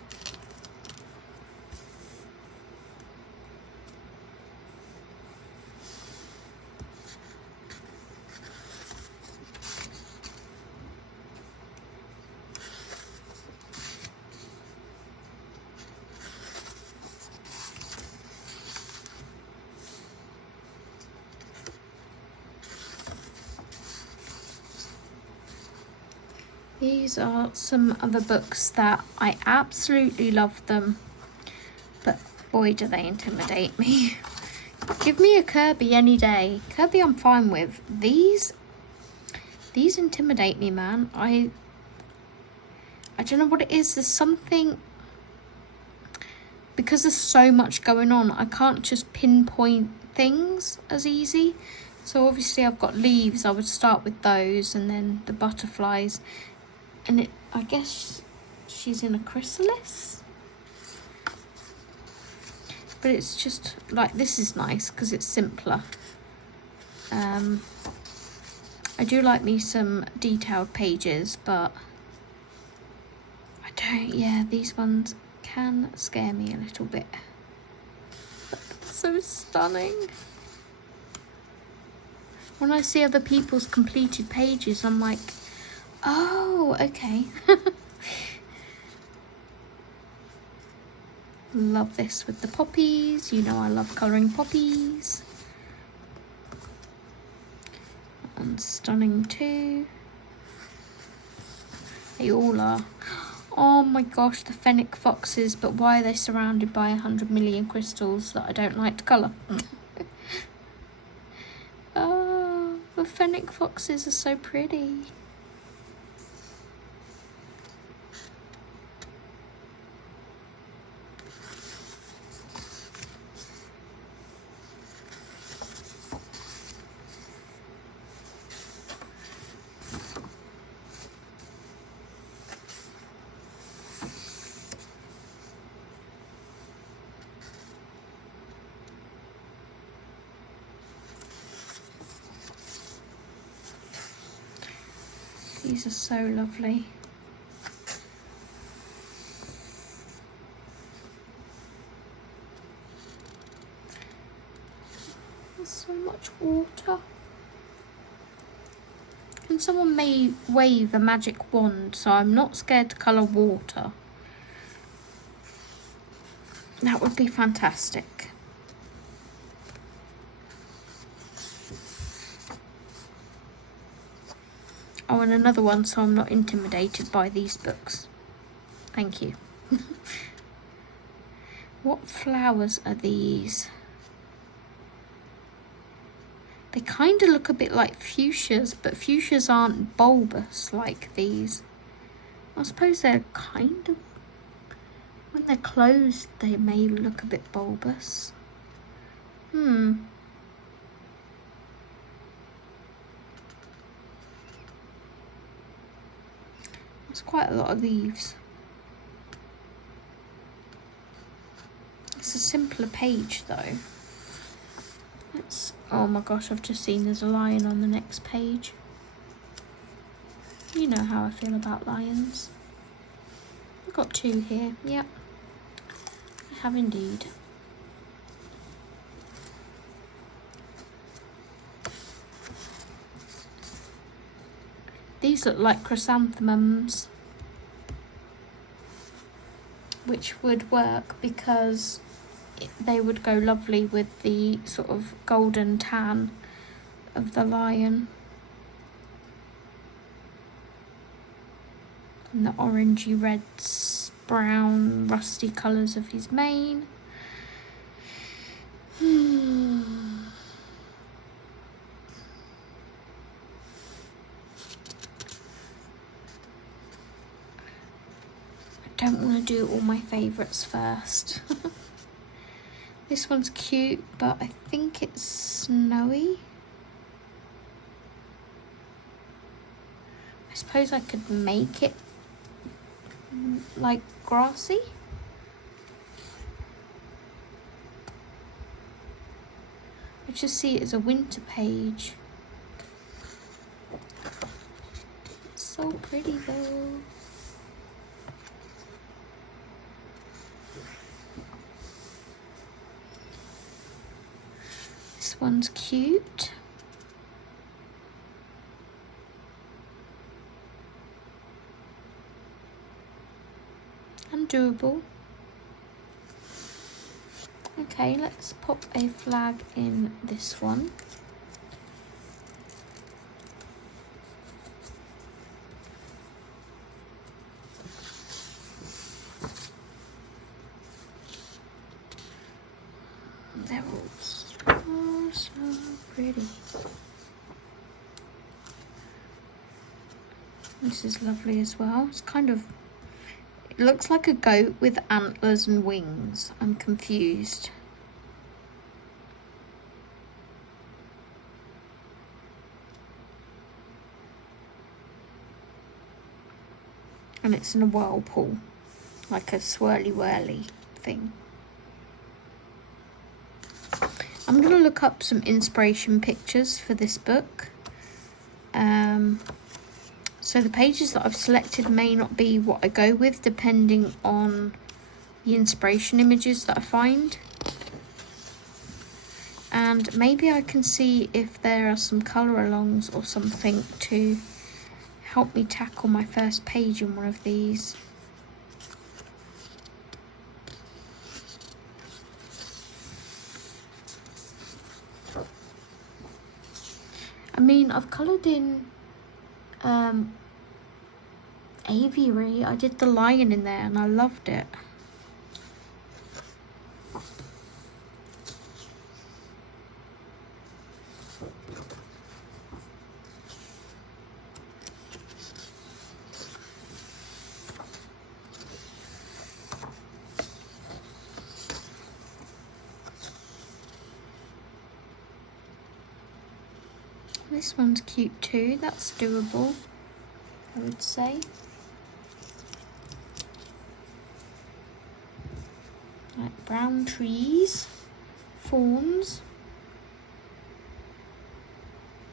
These are some other books that I absolutely love them, but boy do they intimidate me. Give me a Kirby any day. Kirby I'm fine with. These intimidate me, man. I don't know what it is. There's something, because there's so much going on, I can't just pinpoint things as easy. So obviously I've got leaves. I would start with those, and then the butterflies. And I guess she's in a chrysalis. But it's just like, this is nice because it's simpler. I do like me some detailed pages, but I don't, these ones can scare me a little bit. But it's so stunning. When I see other people's completed pages, I'm like, oh, okay. Love this with the poppies. You know I love colouring poppies. And stunning too. They all are. Oh my gosh, the fennec foxes, but why are they surrounded by 100 million crystals that I don't like to colour? Oh, the fennec foxes are so pretty. These are so lovely. There's so much water. And someone may wave a magic wand, so I'm not scared to colour water. That would be fantastic. Oh, and another one so I'm not intimidated by these books. Thank you. What flowers are these? They kind of look a bit like fuchsias, but fuchsias aren't bulbous like these. I suppose they're kind of... When they're closed, they may look a bit bulbous. There's quite a lot of leaves. It's a simpler page though. Oh my gosh, I've just seen there's a lion on the next page. You know how I feel about lions. I've got 2 here, yep. I have indeed. These look like chrysanthemums, which would work because they would go lovely with the sort of golden tan of the lion and the orangey reds, brown, rusty colours of his mane. I don't want to do all my favourites first. This one's cute, but I think it's snowy. I suppose I could make it like grassy. I just see it as a winter page. It's so pretty though. This one's cute. And doable. Okay, let's pop a flag in this one. They're all so pretty. This is lovely as well. It's kind of, it looks like a goat with antlers and wings. I'm confused. And it's in a whirlpool, like a swirly whirly thing. I'm going to look up some inspiration pictures for this book. So the pages that I've selected may not be what I go with, depending on the inspiration images that I find. And maybe I can see if there are some colour alongs or something to help me tackle my first page in one of these. I mean, I've coloured in aviary. I did the lion in there and I loved it. This one's cute too, that's doable, I would say. Like brown trees, fawns.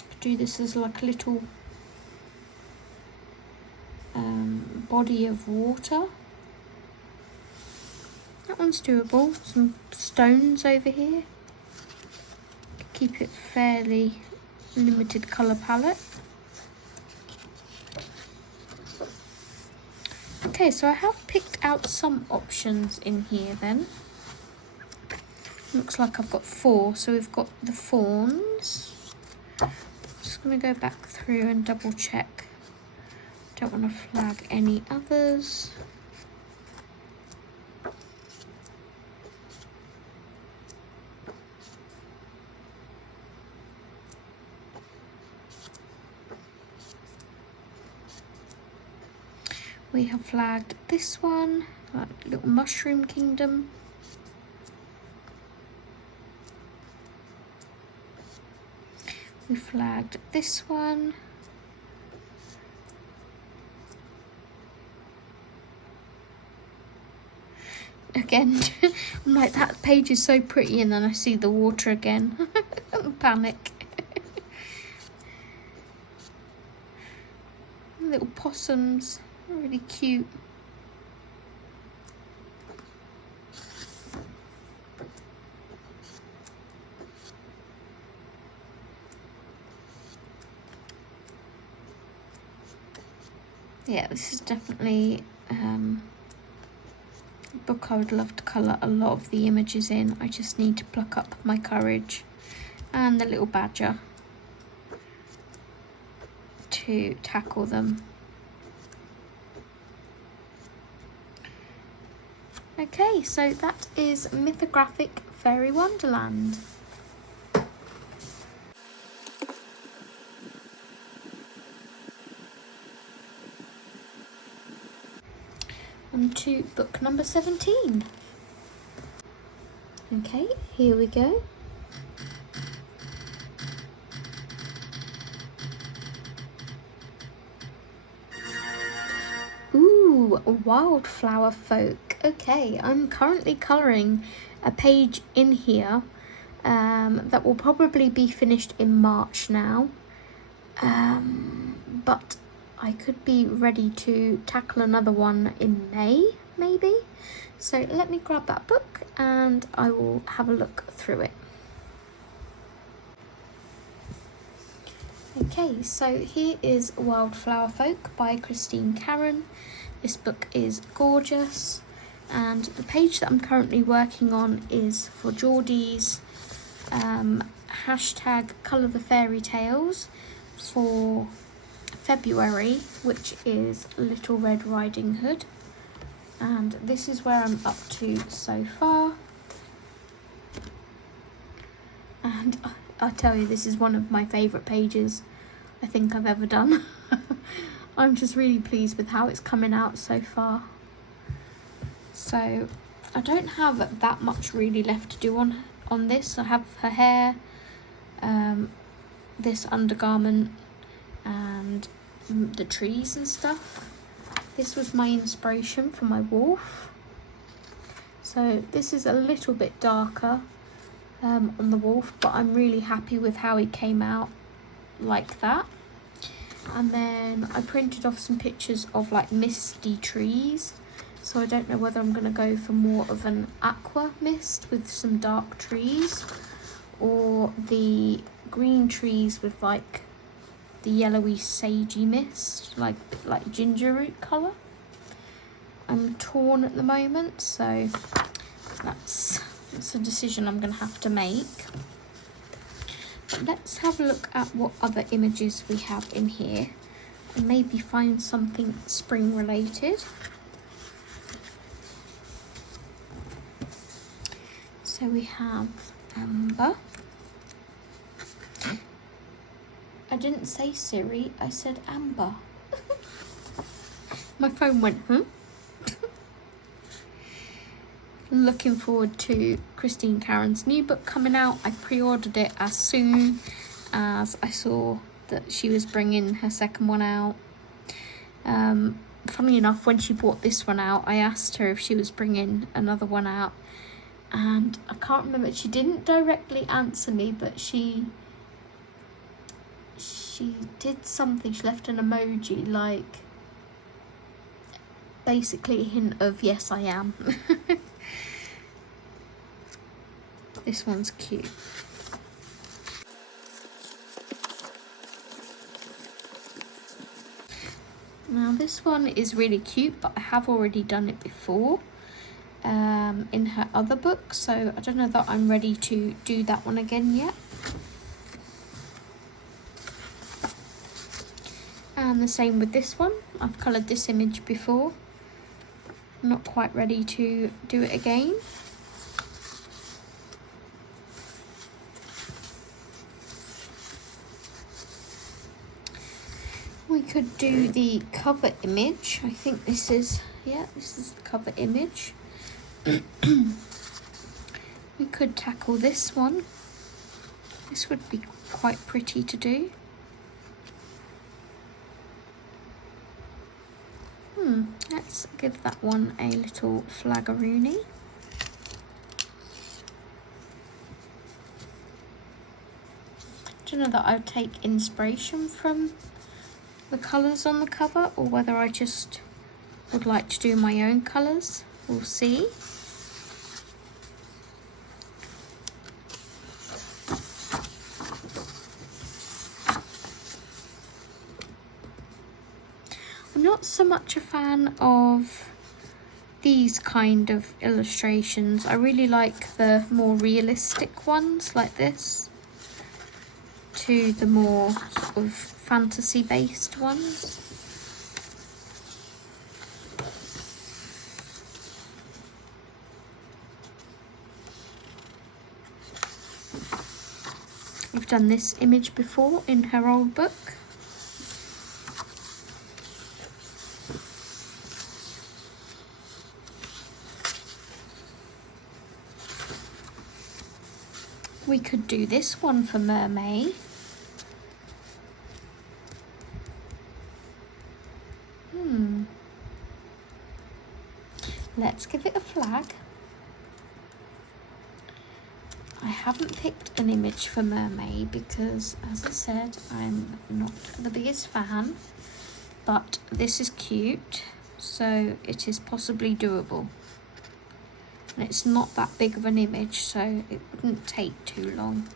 Could do this as like a little body of water. That one's doable. Some stones over here. Keep it fairly limited colour palette. Okay, so I have picked out some options in here then. Looks like I've got 4, so we've got the fawns. I'm just going to go back through and double check Don't want to flag any others. We have flagged this one, like little mushroom kingdom. We flagged this one. Again, I'm like, that page is so pretty, and then I see the water again. Panic. Little possums, really cute. Yeah, this is definitely a book I would love to colour a lot of the images in. I just need to pluck up my courage and the little badger to tackle them. Okay, so that is Mythographic Fairy Wonderland. On to book number 17. Okay, here we go. Ooh, Wildflower Folk. Okay, I'm currently colouring a page in here that will probably be finished in March now. But I could be ready to tackle another one in May, maybe. So let me grab that book and I will have a look through it. Okay, so here is Wildflower Folk by Christine Karen. This book is gorgeous, and the page that I'm currently working on is for Jordy's hashtag Colour the Fairy Tales for February, which is Little Red Riding Hood. And this is where I'm up to so far. And I tell you, this is one of my favourite pages I think I've ever done. I'm just really pleased with how it's coming out so far. So I don't have that much really left to do on this. I have her hair, this undergarment, and the trees and stuff. This was my inspiration for my wolf. So this is a little bit darker on the wolf, but I'm really happy with how it came out like that. And then I printed off some pictures of like misty trees, so I don't know whether I'm going to go for more of an aqua mist with some dark trees, or the green trees with like the yellowy sagey mist, like ginger root colour. I'm torn at the moment, so that's a decision I'm going to have to make. But let's have a look at what other images we have in here and maybe find something spring related. So we have Amber. I didn't say Siri, I said Amber. My phone went, Looking forward to Christine Karen's new book coming out. I pre-ordered it as soon as I saw that she was bringing her second one out. Funny enough, when she brought this one out, I asked her if she was bringing another one out, and I can't remember, she didn't directly answer me, but she did something. She left an emoji, like basically a hint of yes I am. This one's cute. Now this one is really cute, but I have already done it before in her other book, so I don't know that I'm ready to do that one again yet. And the same with this one. I've coloured this image before. I'm not quite ready to do it again. We could do the cover image. I think this is, yeah, this is the cover image. We could tackle this one. This would be quite pretty to do. Let's give that one a little flaggeroonie. Do you know that I would take inspiration from the colours on the cover, or whether I just would like to do my own colours? We'll see. I'm not so much a fan of these kind of illustrations. I really like the more realistic ones like this to the more sort of fantasy based ones. We've done this image before in her old book. We could do this one for Mermaid. Let's give it a flag. I haven't picked an image for Mermaid because, as I said, I'm not the biggest fan, but this is cute, so it is possibly doable. And it's not that big of an image, so it wouldn't take too long.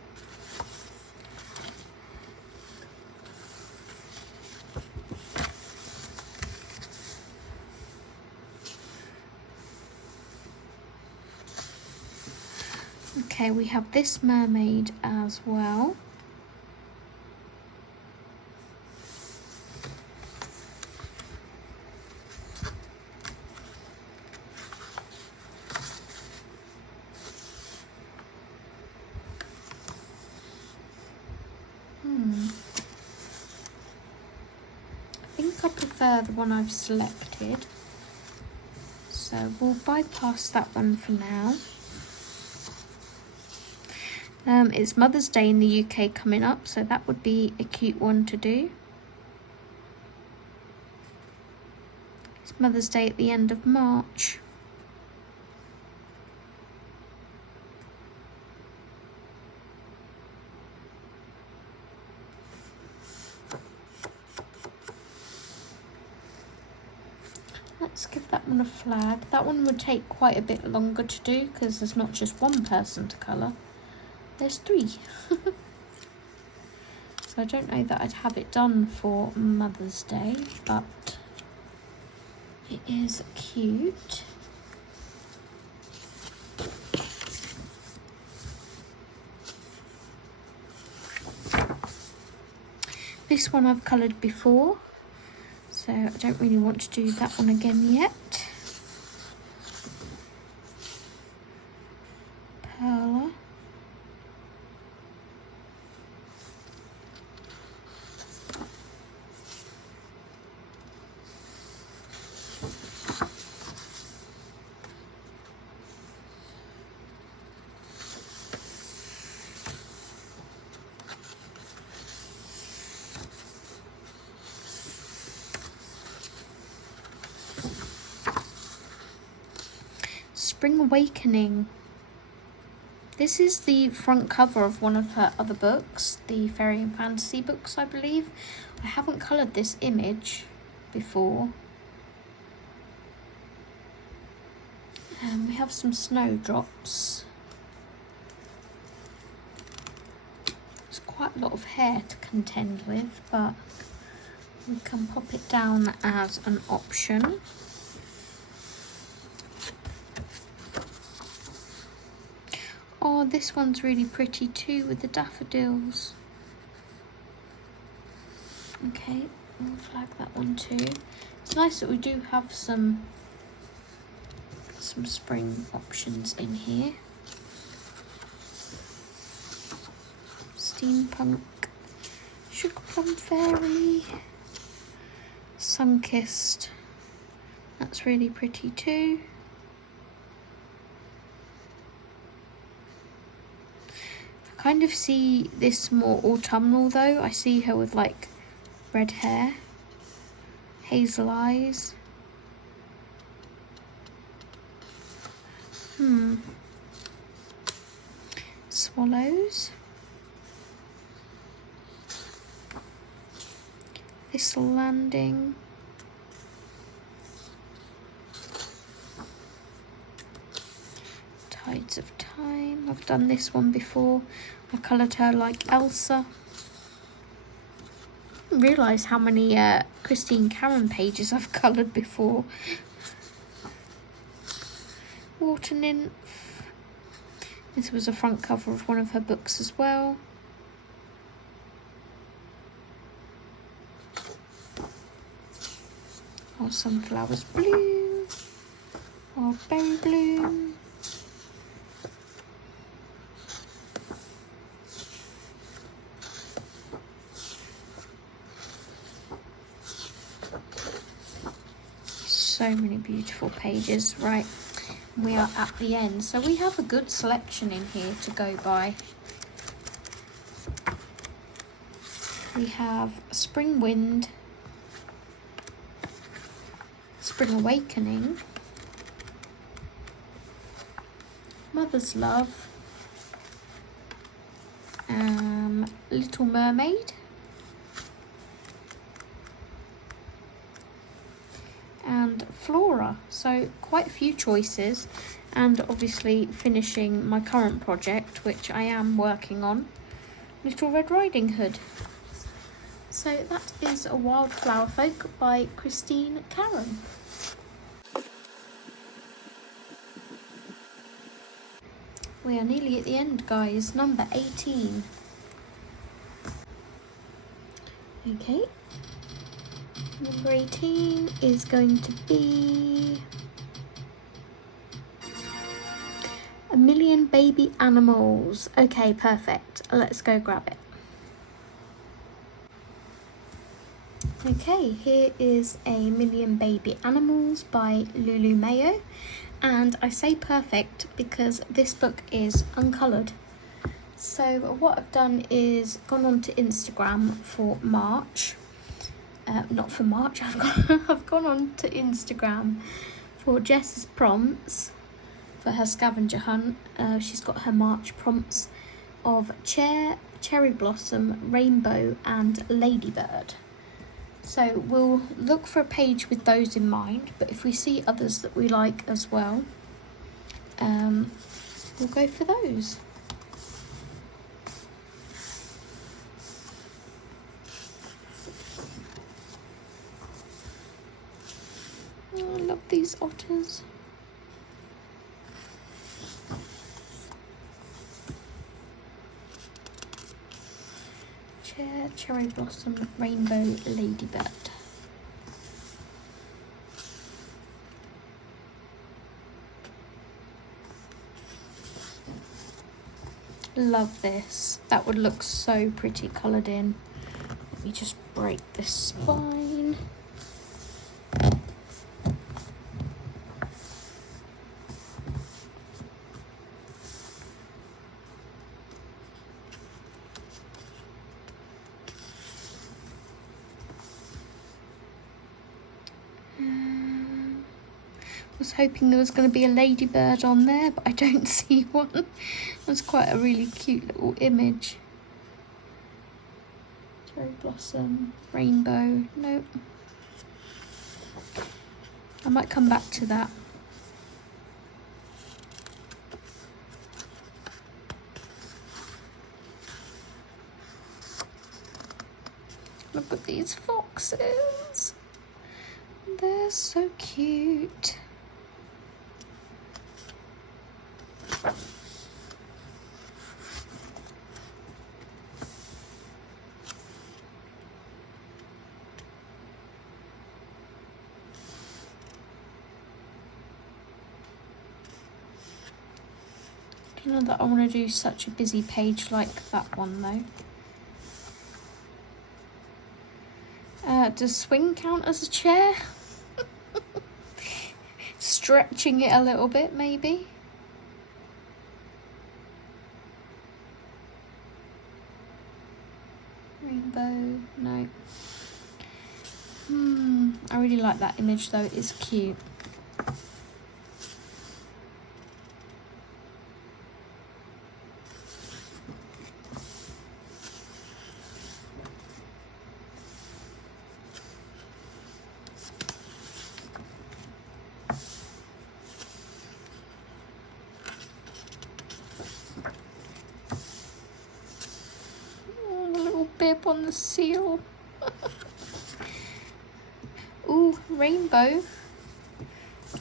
Okay, we have this mermaid as well. I think I prefer the one I've selected, so we'll bypass that one for now. It's Mother's Day in the UK coming up, so that would be a cute one to do. It's Mother's Day at the end of March. Let's give that one a flag. That one would take quite a bit longer to do because there's not just one person to colour. There's 3. So I don't know that I'd have it done for Mother's Day, but it is cute. This one I've coloured before, so I don't really want to do that one again yet. Perla. Spring Awakening. This is the front cover of one of her other books, the Fairy and Fantasy books, I believe. I haven't coloured this image before. We have some snowdrops. There's quite a lot of hair to contend with, but we can pop it down as an option. Oh, this one's really pretty too with the daffodils. Okay, we'll flag that one too. Nice that we do have some spring options in here. Steampunk, Sugar Plum Fairy, Sunkissed. That's really pretty too. I kind of see this more autumnal though. I see her with like red hair, hazel eyes. Swallows. Thistle Landing. Tides of Time. I've done this one before. I coloured her like Elsa. I didn't realise how many Christine Karen pages I've coloured before. Water Nymph. This was a front cover of one of her books as well. Or Sunflowers Blue. Or Berry Bloom. So many beautiful pages. Right, we are at the end, so we have a good selection in here to go by. We have Spring Wind, Spring Awakening, Mother's Love, Little Mermaid, and Flora. So quite a few choices, and obviously finishing my current project, which I am working on, Little Red Riding Hood. So that is A Wildflower Folk by Christine Karen. We are nearly at the end, guys. Number 18. Okay. Number 18 is going to be A Million Baby Animals. Okay, perfect. Let's go grab it. Okay, here is A Million Baby Animals by Lulu Mayo. And I say perfect because this book is uncoloured. So what I've done is gone on to Instagram for March. Not for March, I've gone on to Instagram for Jess's prompts for her scavenger hunt. She's got her March prompts of Chair, Cherry Blossom, Rainbow and Ladybird. So we'll look for a page with those in mind, but if we see others that we like as well, we'll go for those. Oh, I love these otters. Chair, Cherry Blossom, Rainbow, Ladybird. Love this. That would look so pretty coloured in. Let me just break this spine. Was hoping there was going to be a ladybird on there, but I don't see one. That's quite a really cute little image. Cherry Blossom, Rainbow, nope. I might come back to that. Look at these foxes. They're so cute. Not that I want to do such a busy page like that one though. Does swing count as a chair? Stretching it a little bit maybe. Rainbow, no. I really like that image though, it's cute. Bib on the seal. Ooh, rainbow.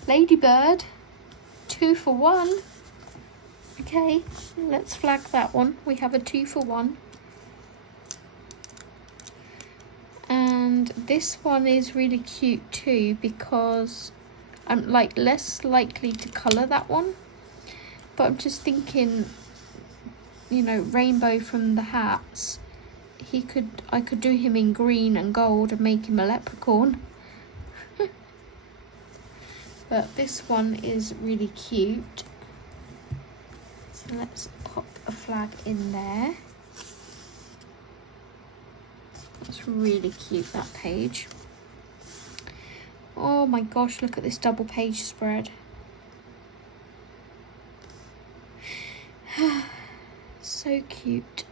Ladybird. 2 for 1. Okay, let's flag that one. We have a 2 for 1. And this one is really cute too because I'm like less likely to colour that one. But I'm just thinking, you know, rainbow from the hats. I could do him in green and gold and make him a leprechaun. But this one is really cute. So let's pop a flag in there. That's really cute, that page. Oh my gosh, look at this double page spread. So cute.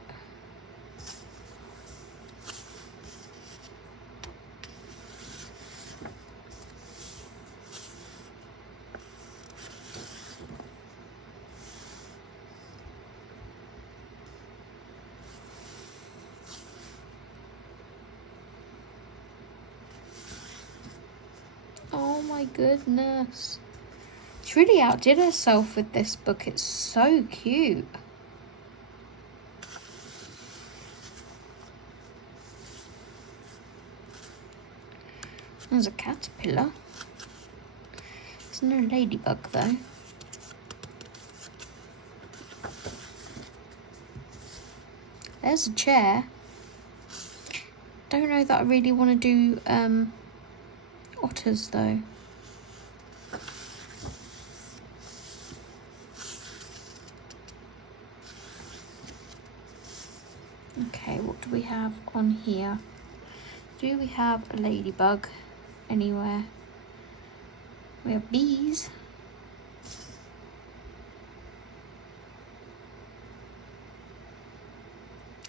Oh my goodness. She really outdid herself with this book. It's so cute. There's a caterpillar. There's no ladybug though. There's a chair. Don't know that I really want to do otters though. Okay, what do we have on here? Do we have a ladybug anywhere? We have bees.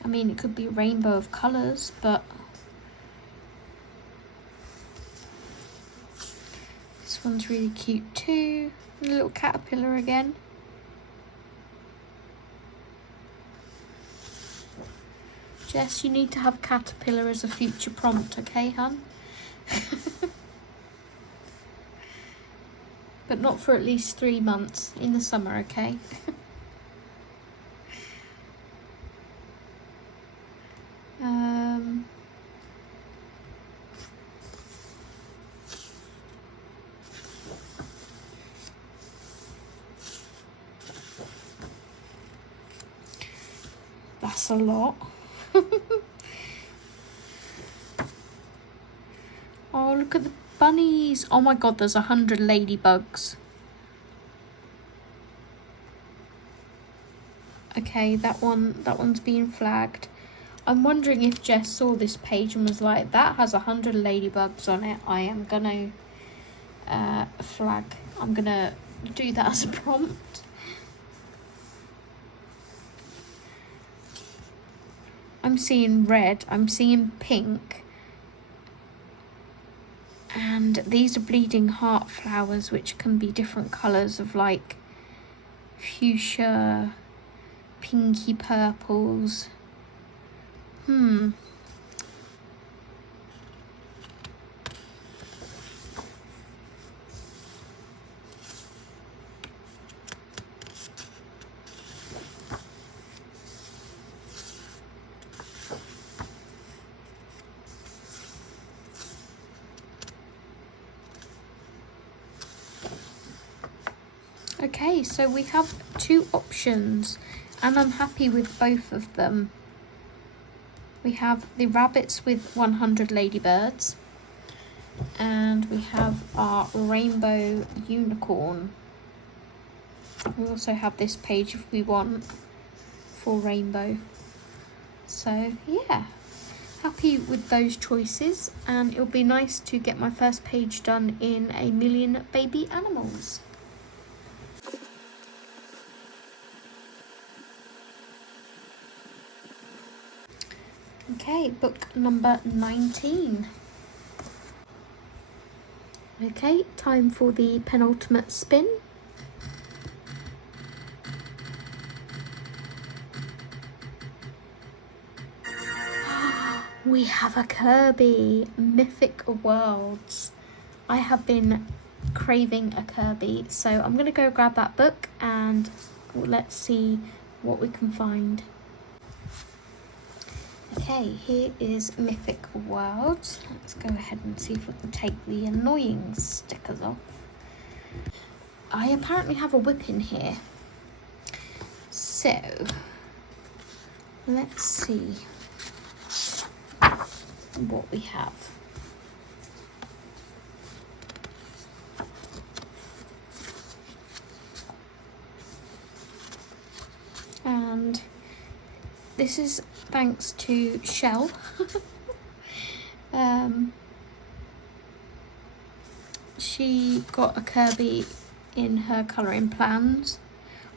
I mean, it could be a rainbow of colours, but this one's really cute too. A little caterpillar again. Jess, you need to have caterpillar as a future prompt, okay, hun? But not for at least 3 months in the summer, okay? That's a lot. Oh, look at the bunnies. Oh my god, there's 100 ladybugs. Okay, that one's being flagged. I'm wondering if Jess saw this page and was like, that has 100 ladybugs on it. I am gonna flag. I'm gonna do that as a prompt. I'm seeing red, I'm seeing pink. And these are bleeding heart flowers, which can be different colours of like fuchsia, pinky purples. Okay, so we have 2 options and I'm happy with both of them. We have the rabbits with 100 ladybirds and we have our rainbow unicorn. We also have this page if we want for rainbow. So yeah, happy with those choices, and it'll be nice to get my first page done in a million baby animals. Okay, book number 19. Okay, time for the penultimate spin. We have a Kirby, Mythic Worlds. I have been craving a Kirby, so I'm going to go grab that book and let's see what we can find. Okay, here is Mythic Worlds. Let's go ahead and see if we can take the annoying stickers off. I apparently have a whip in here. So, let's see what we have. And this is thanks to Shel. She got a Kirby in her colouring plans.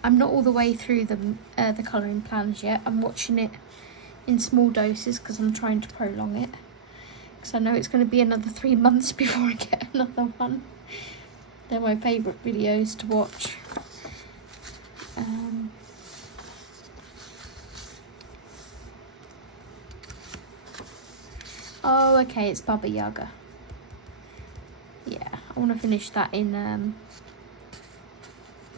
I'm not all the way through the colouring plans yet. I'm watching it in small doses because I'm trying to prolong it. Because I know it's going to be another 3 months before I get another one. They're my favourite videos to watch. Oh, okay, it's Baba Yaga. Yeah, I want to finish that in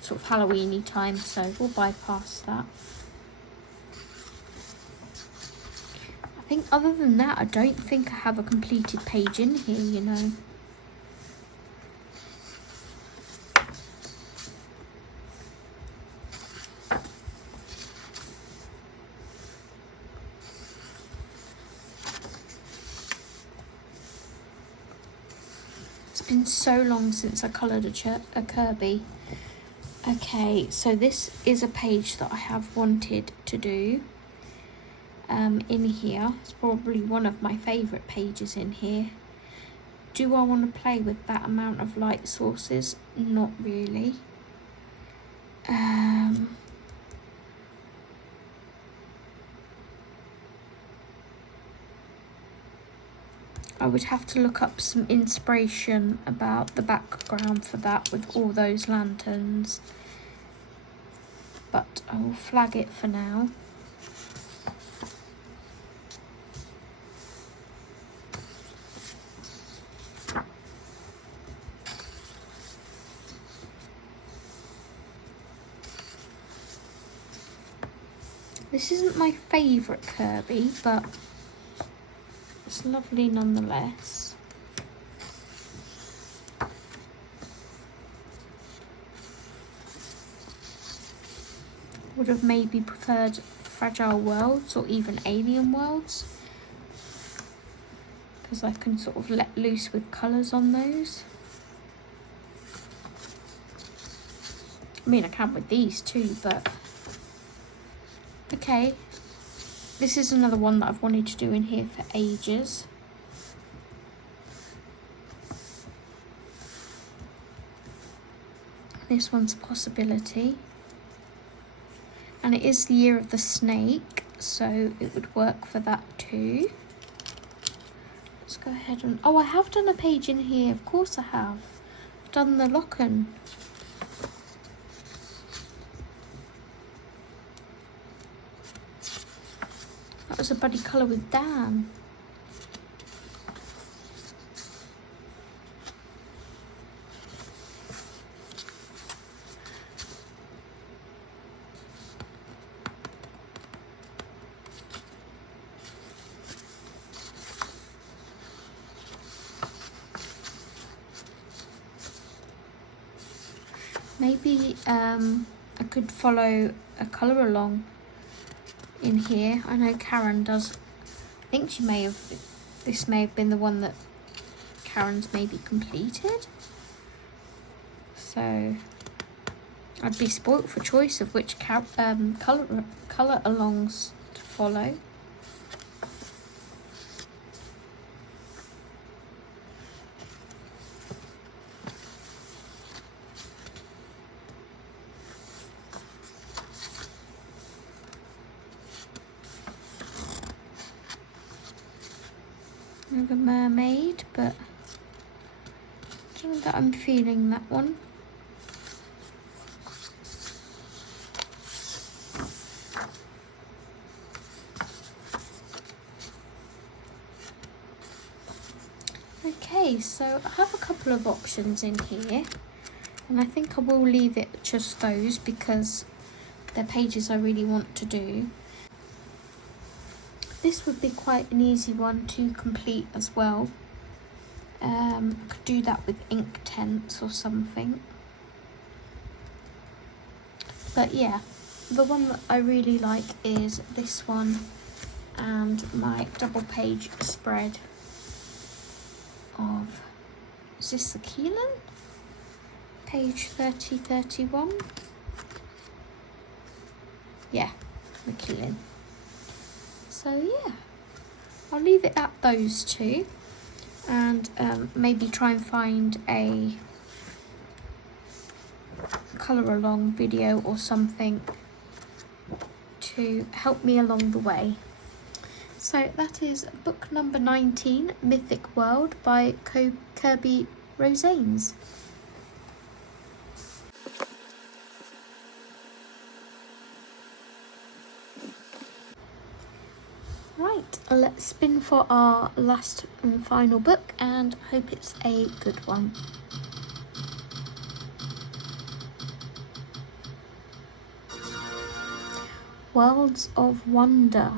sort of Halloween-y time, so we'll bypass that. I think other than that, I don't think I have a completed page in here, you know. It's been so long since I coloured a Kirby. Okay, so this is a page that I have wanted to do in here. It's probably one of my favourite pages in here. Do I want to play with that amount of light sources? Not really. I would have to look up some inspiration about the background for that with all those lanterns. But I will flag it for now. This isn't my favourite Kirby, but it's lovely nonetheless. Would have maybe preferred Fragile Worlds or even Alien Worlds, because I can sort of let loose with colours on those. I mean, I can with these too, but okay. This is another one that I've wanted to do in here for ages. This one's a possibility. And it is the year of the snake, so it would work for that too. Let's go ahead and... Oh, I have done a page in here. Of course I have. I've done the Locken. That was a buddy colour with Dan. Maybe I could follow a colour along in here. I know Karen does. I think this may have been the one that Karen's maybe completed. So I'd be spoilt for choice of which colour alongs to follow. A mermaid, but I don't know that I'm feeling that one. Okay, so I have a couple of options in here, and I think I will leave it just those because they're pages I really want to do. This would be quite an easy one to complete as well. I could do that with Inktense or something. But yeah, the one that I really like is this one and my double page spread of, is this the Keelan? Page 30-31. Yeah, the Keelan. So yeah, I'll leave it at those two, and maybe try and find a colour along video or something to help me along the way. So that is book number 19, Mythic World by Kirby Rosanes. Right, let's spin for our last and final book, and hope it's a good one. Worlds of Wonder.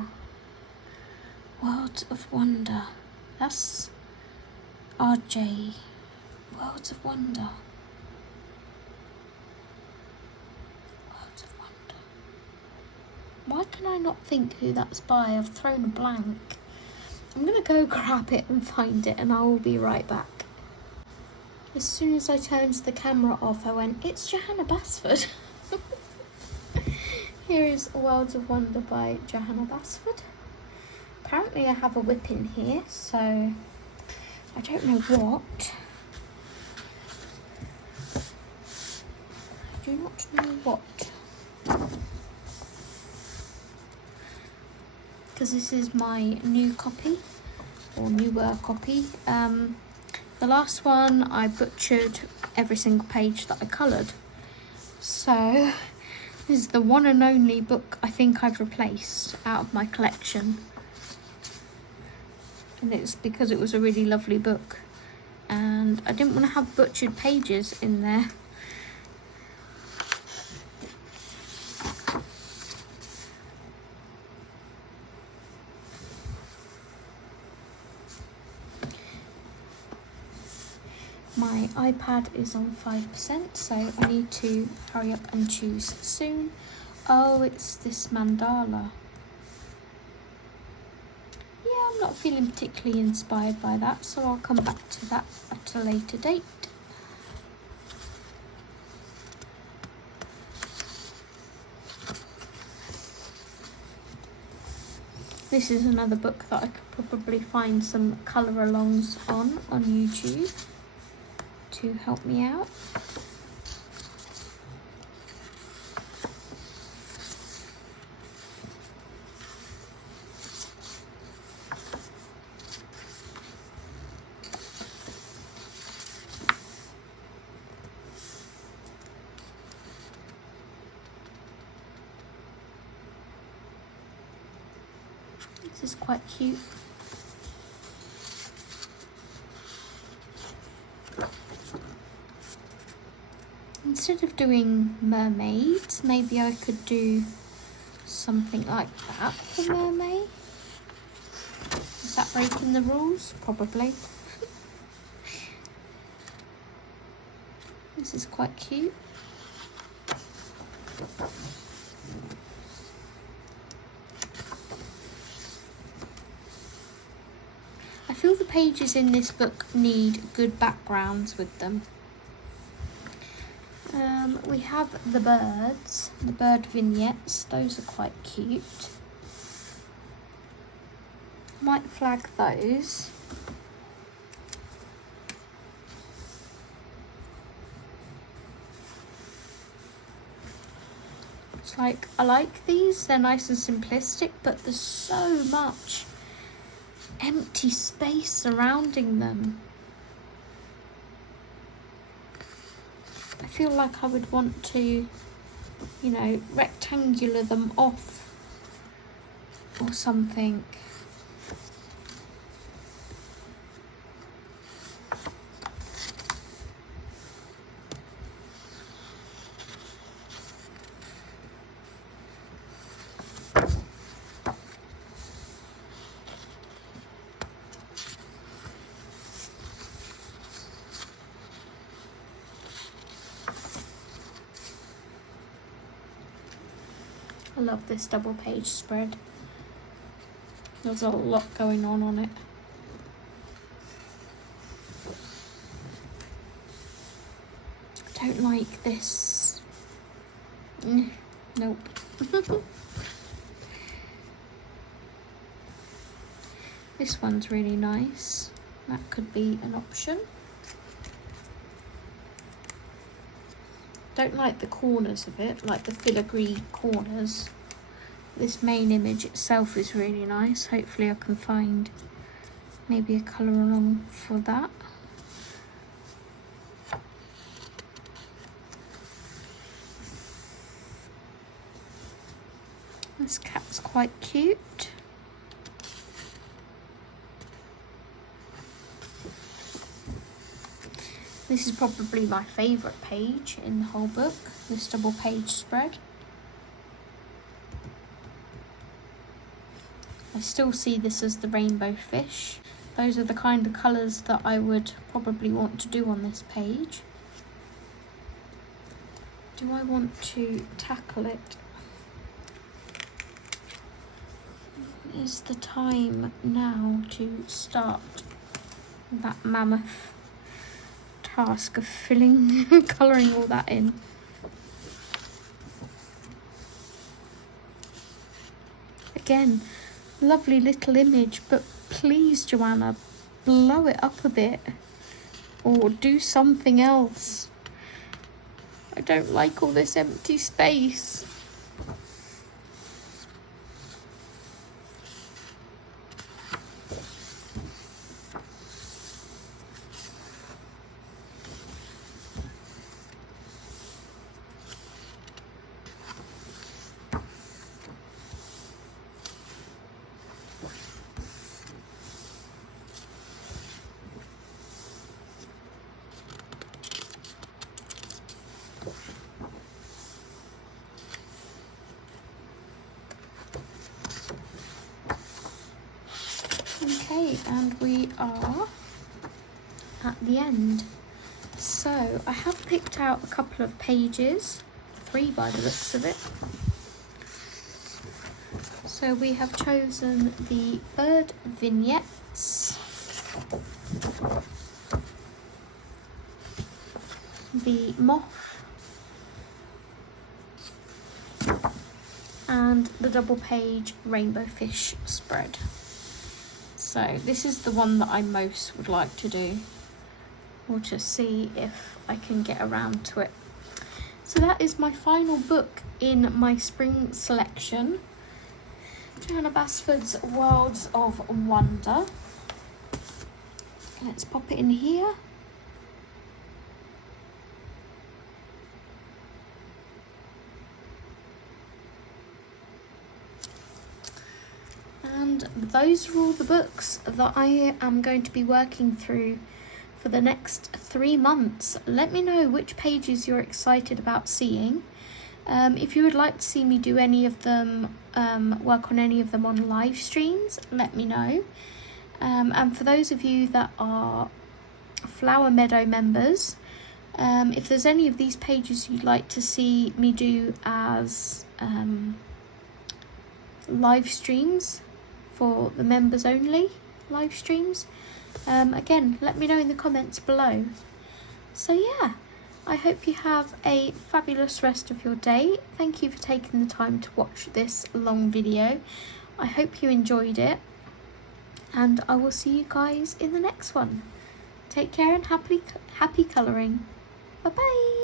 Worlds of Wonder. That's RJ. Worlds of Wonder. Worlds of Wonder. Why can I not think who that's by? I've thrown a blank. I'm going to go grab it and find it, and I will be right back. As soon as I turned the camera off, I went, it's Johanna Basford. Here is Worlds of Wonder by Johanna Basford. Apparently I have a whip in here, so I don't know what. I do not know what. Because this is my new copy, or newer copy. The last one I butchered every single page that I coloured. So this is the one and only book I think I've replaced out of my collection. And it's because it was a really lovely book. And I didn't want to have butchered pages in there. My iPad is on 5%, so I need to hurry up and choose soon. Oh, it's this mandala. Yeah, I'm not feeling particularly inspired by that, so I'll come back to that at a later date. This is another book that I could probably find some colour alongs on YouTube to help me out. This is quite cute. Instead of doing mermaids, maybe I could do something like that for mermaid. Is that breaking the rules? Probably. This is quite cute. I feel the pages in this book need good backgrounds with them. We have the birds, the bird vignettes. Those are quite cute. Might flag those. It's like, I like these, they're nice and simplistic, but there's so much empty space surrounding them. I feel like I would want to, you know, rectangular them off or something. I love this double page spread. There's a lot going on it. I don't like this. Nope. This one's really nice. That could be an option. Don't like the corners of it, like the filigree corners. This main image itself is really nice. Hopefully I can find maybe a colour along for that. This cat's quite cute. This is probably my favourite page in the whole book, this double page spread. I still see this as the rainbow fish. Those are the kind of colours that I would probably want to do on this page. Do I want to tackle it? Is the time now to start that mammoth task of filling, colouring all that in? Again, lovely little image, but please, Joanna, blow it up a bit or do something else. I don't like all this empty space. Okay, and we are at the end. So I have picked out a couple of pages, 3 by the looks of it. So we have chosen the bird vignettes, the moth, and the double page rainbow fish spread. So this is the one that I most would like to do. We'll just see if I can get around to it. So that is my final book in my spring selection, Joanna Basford's Worlds of Wonder. Let's pop it in here. And those are all the books that I am going to be working through for the next 3 months. Let me know which pages you're excited about seeing. If you would like to see me do any of them, work on any of them on live streams, let me know. And for those of you that are Flower Meadow members, If there's any of these pages you'd like to see me do as live streams for the members only live streams, again, let me know in the comments below. So yeah, I hope you have a fabulous rest of your day. Thank you for taking the time to watch this long video. I hope you enjoyed it, and I will see you guys in the next one. Take care and happy colouring. Bye bye.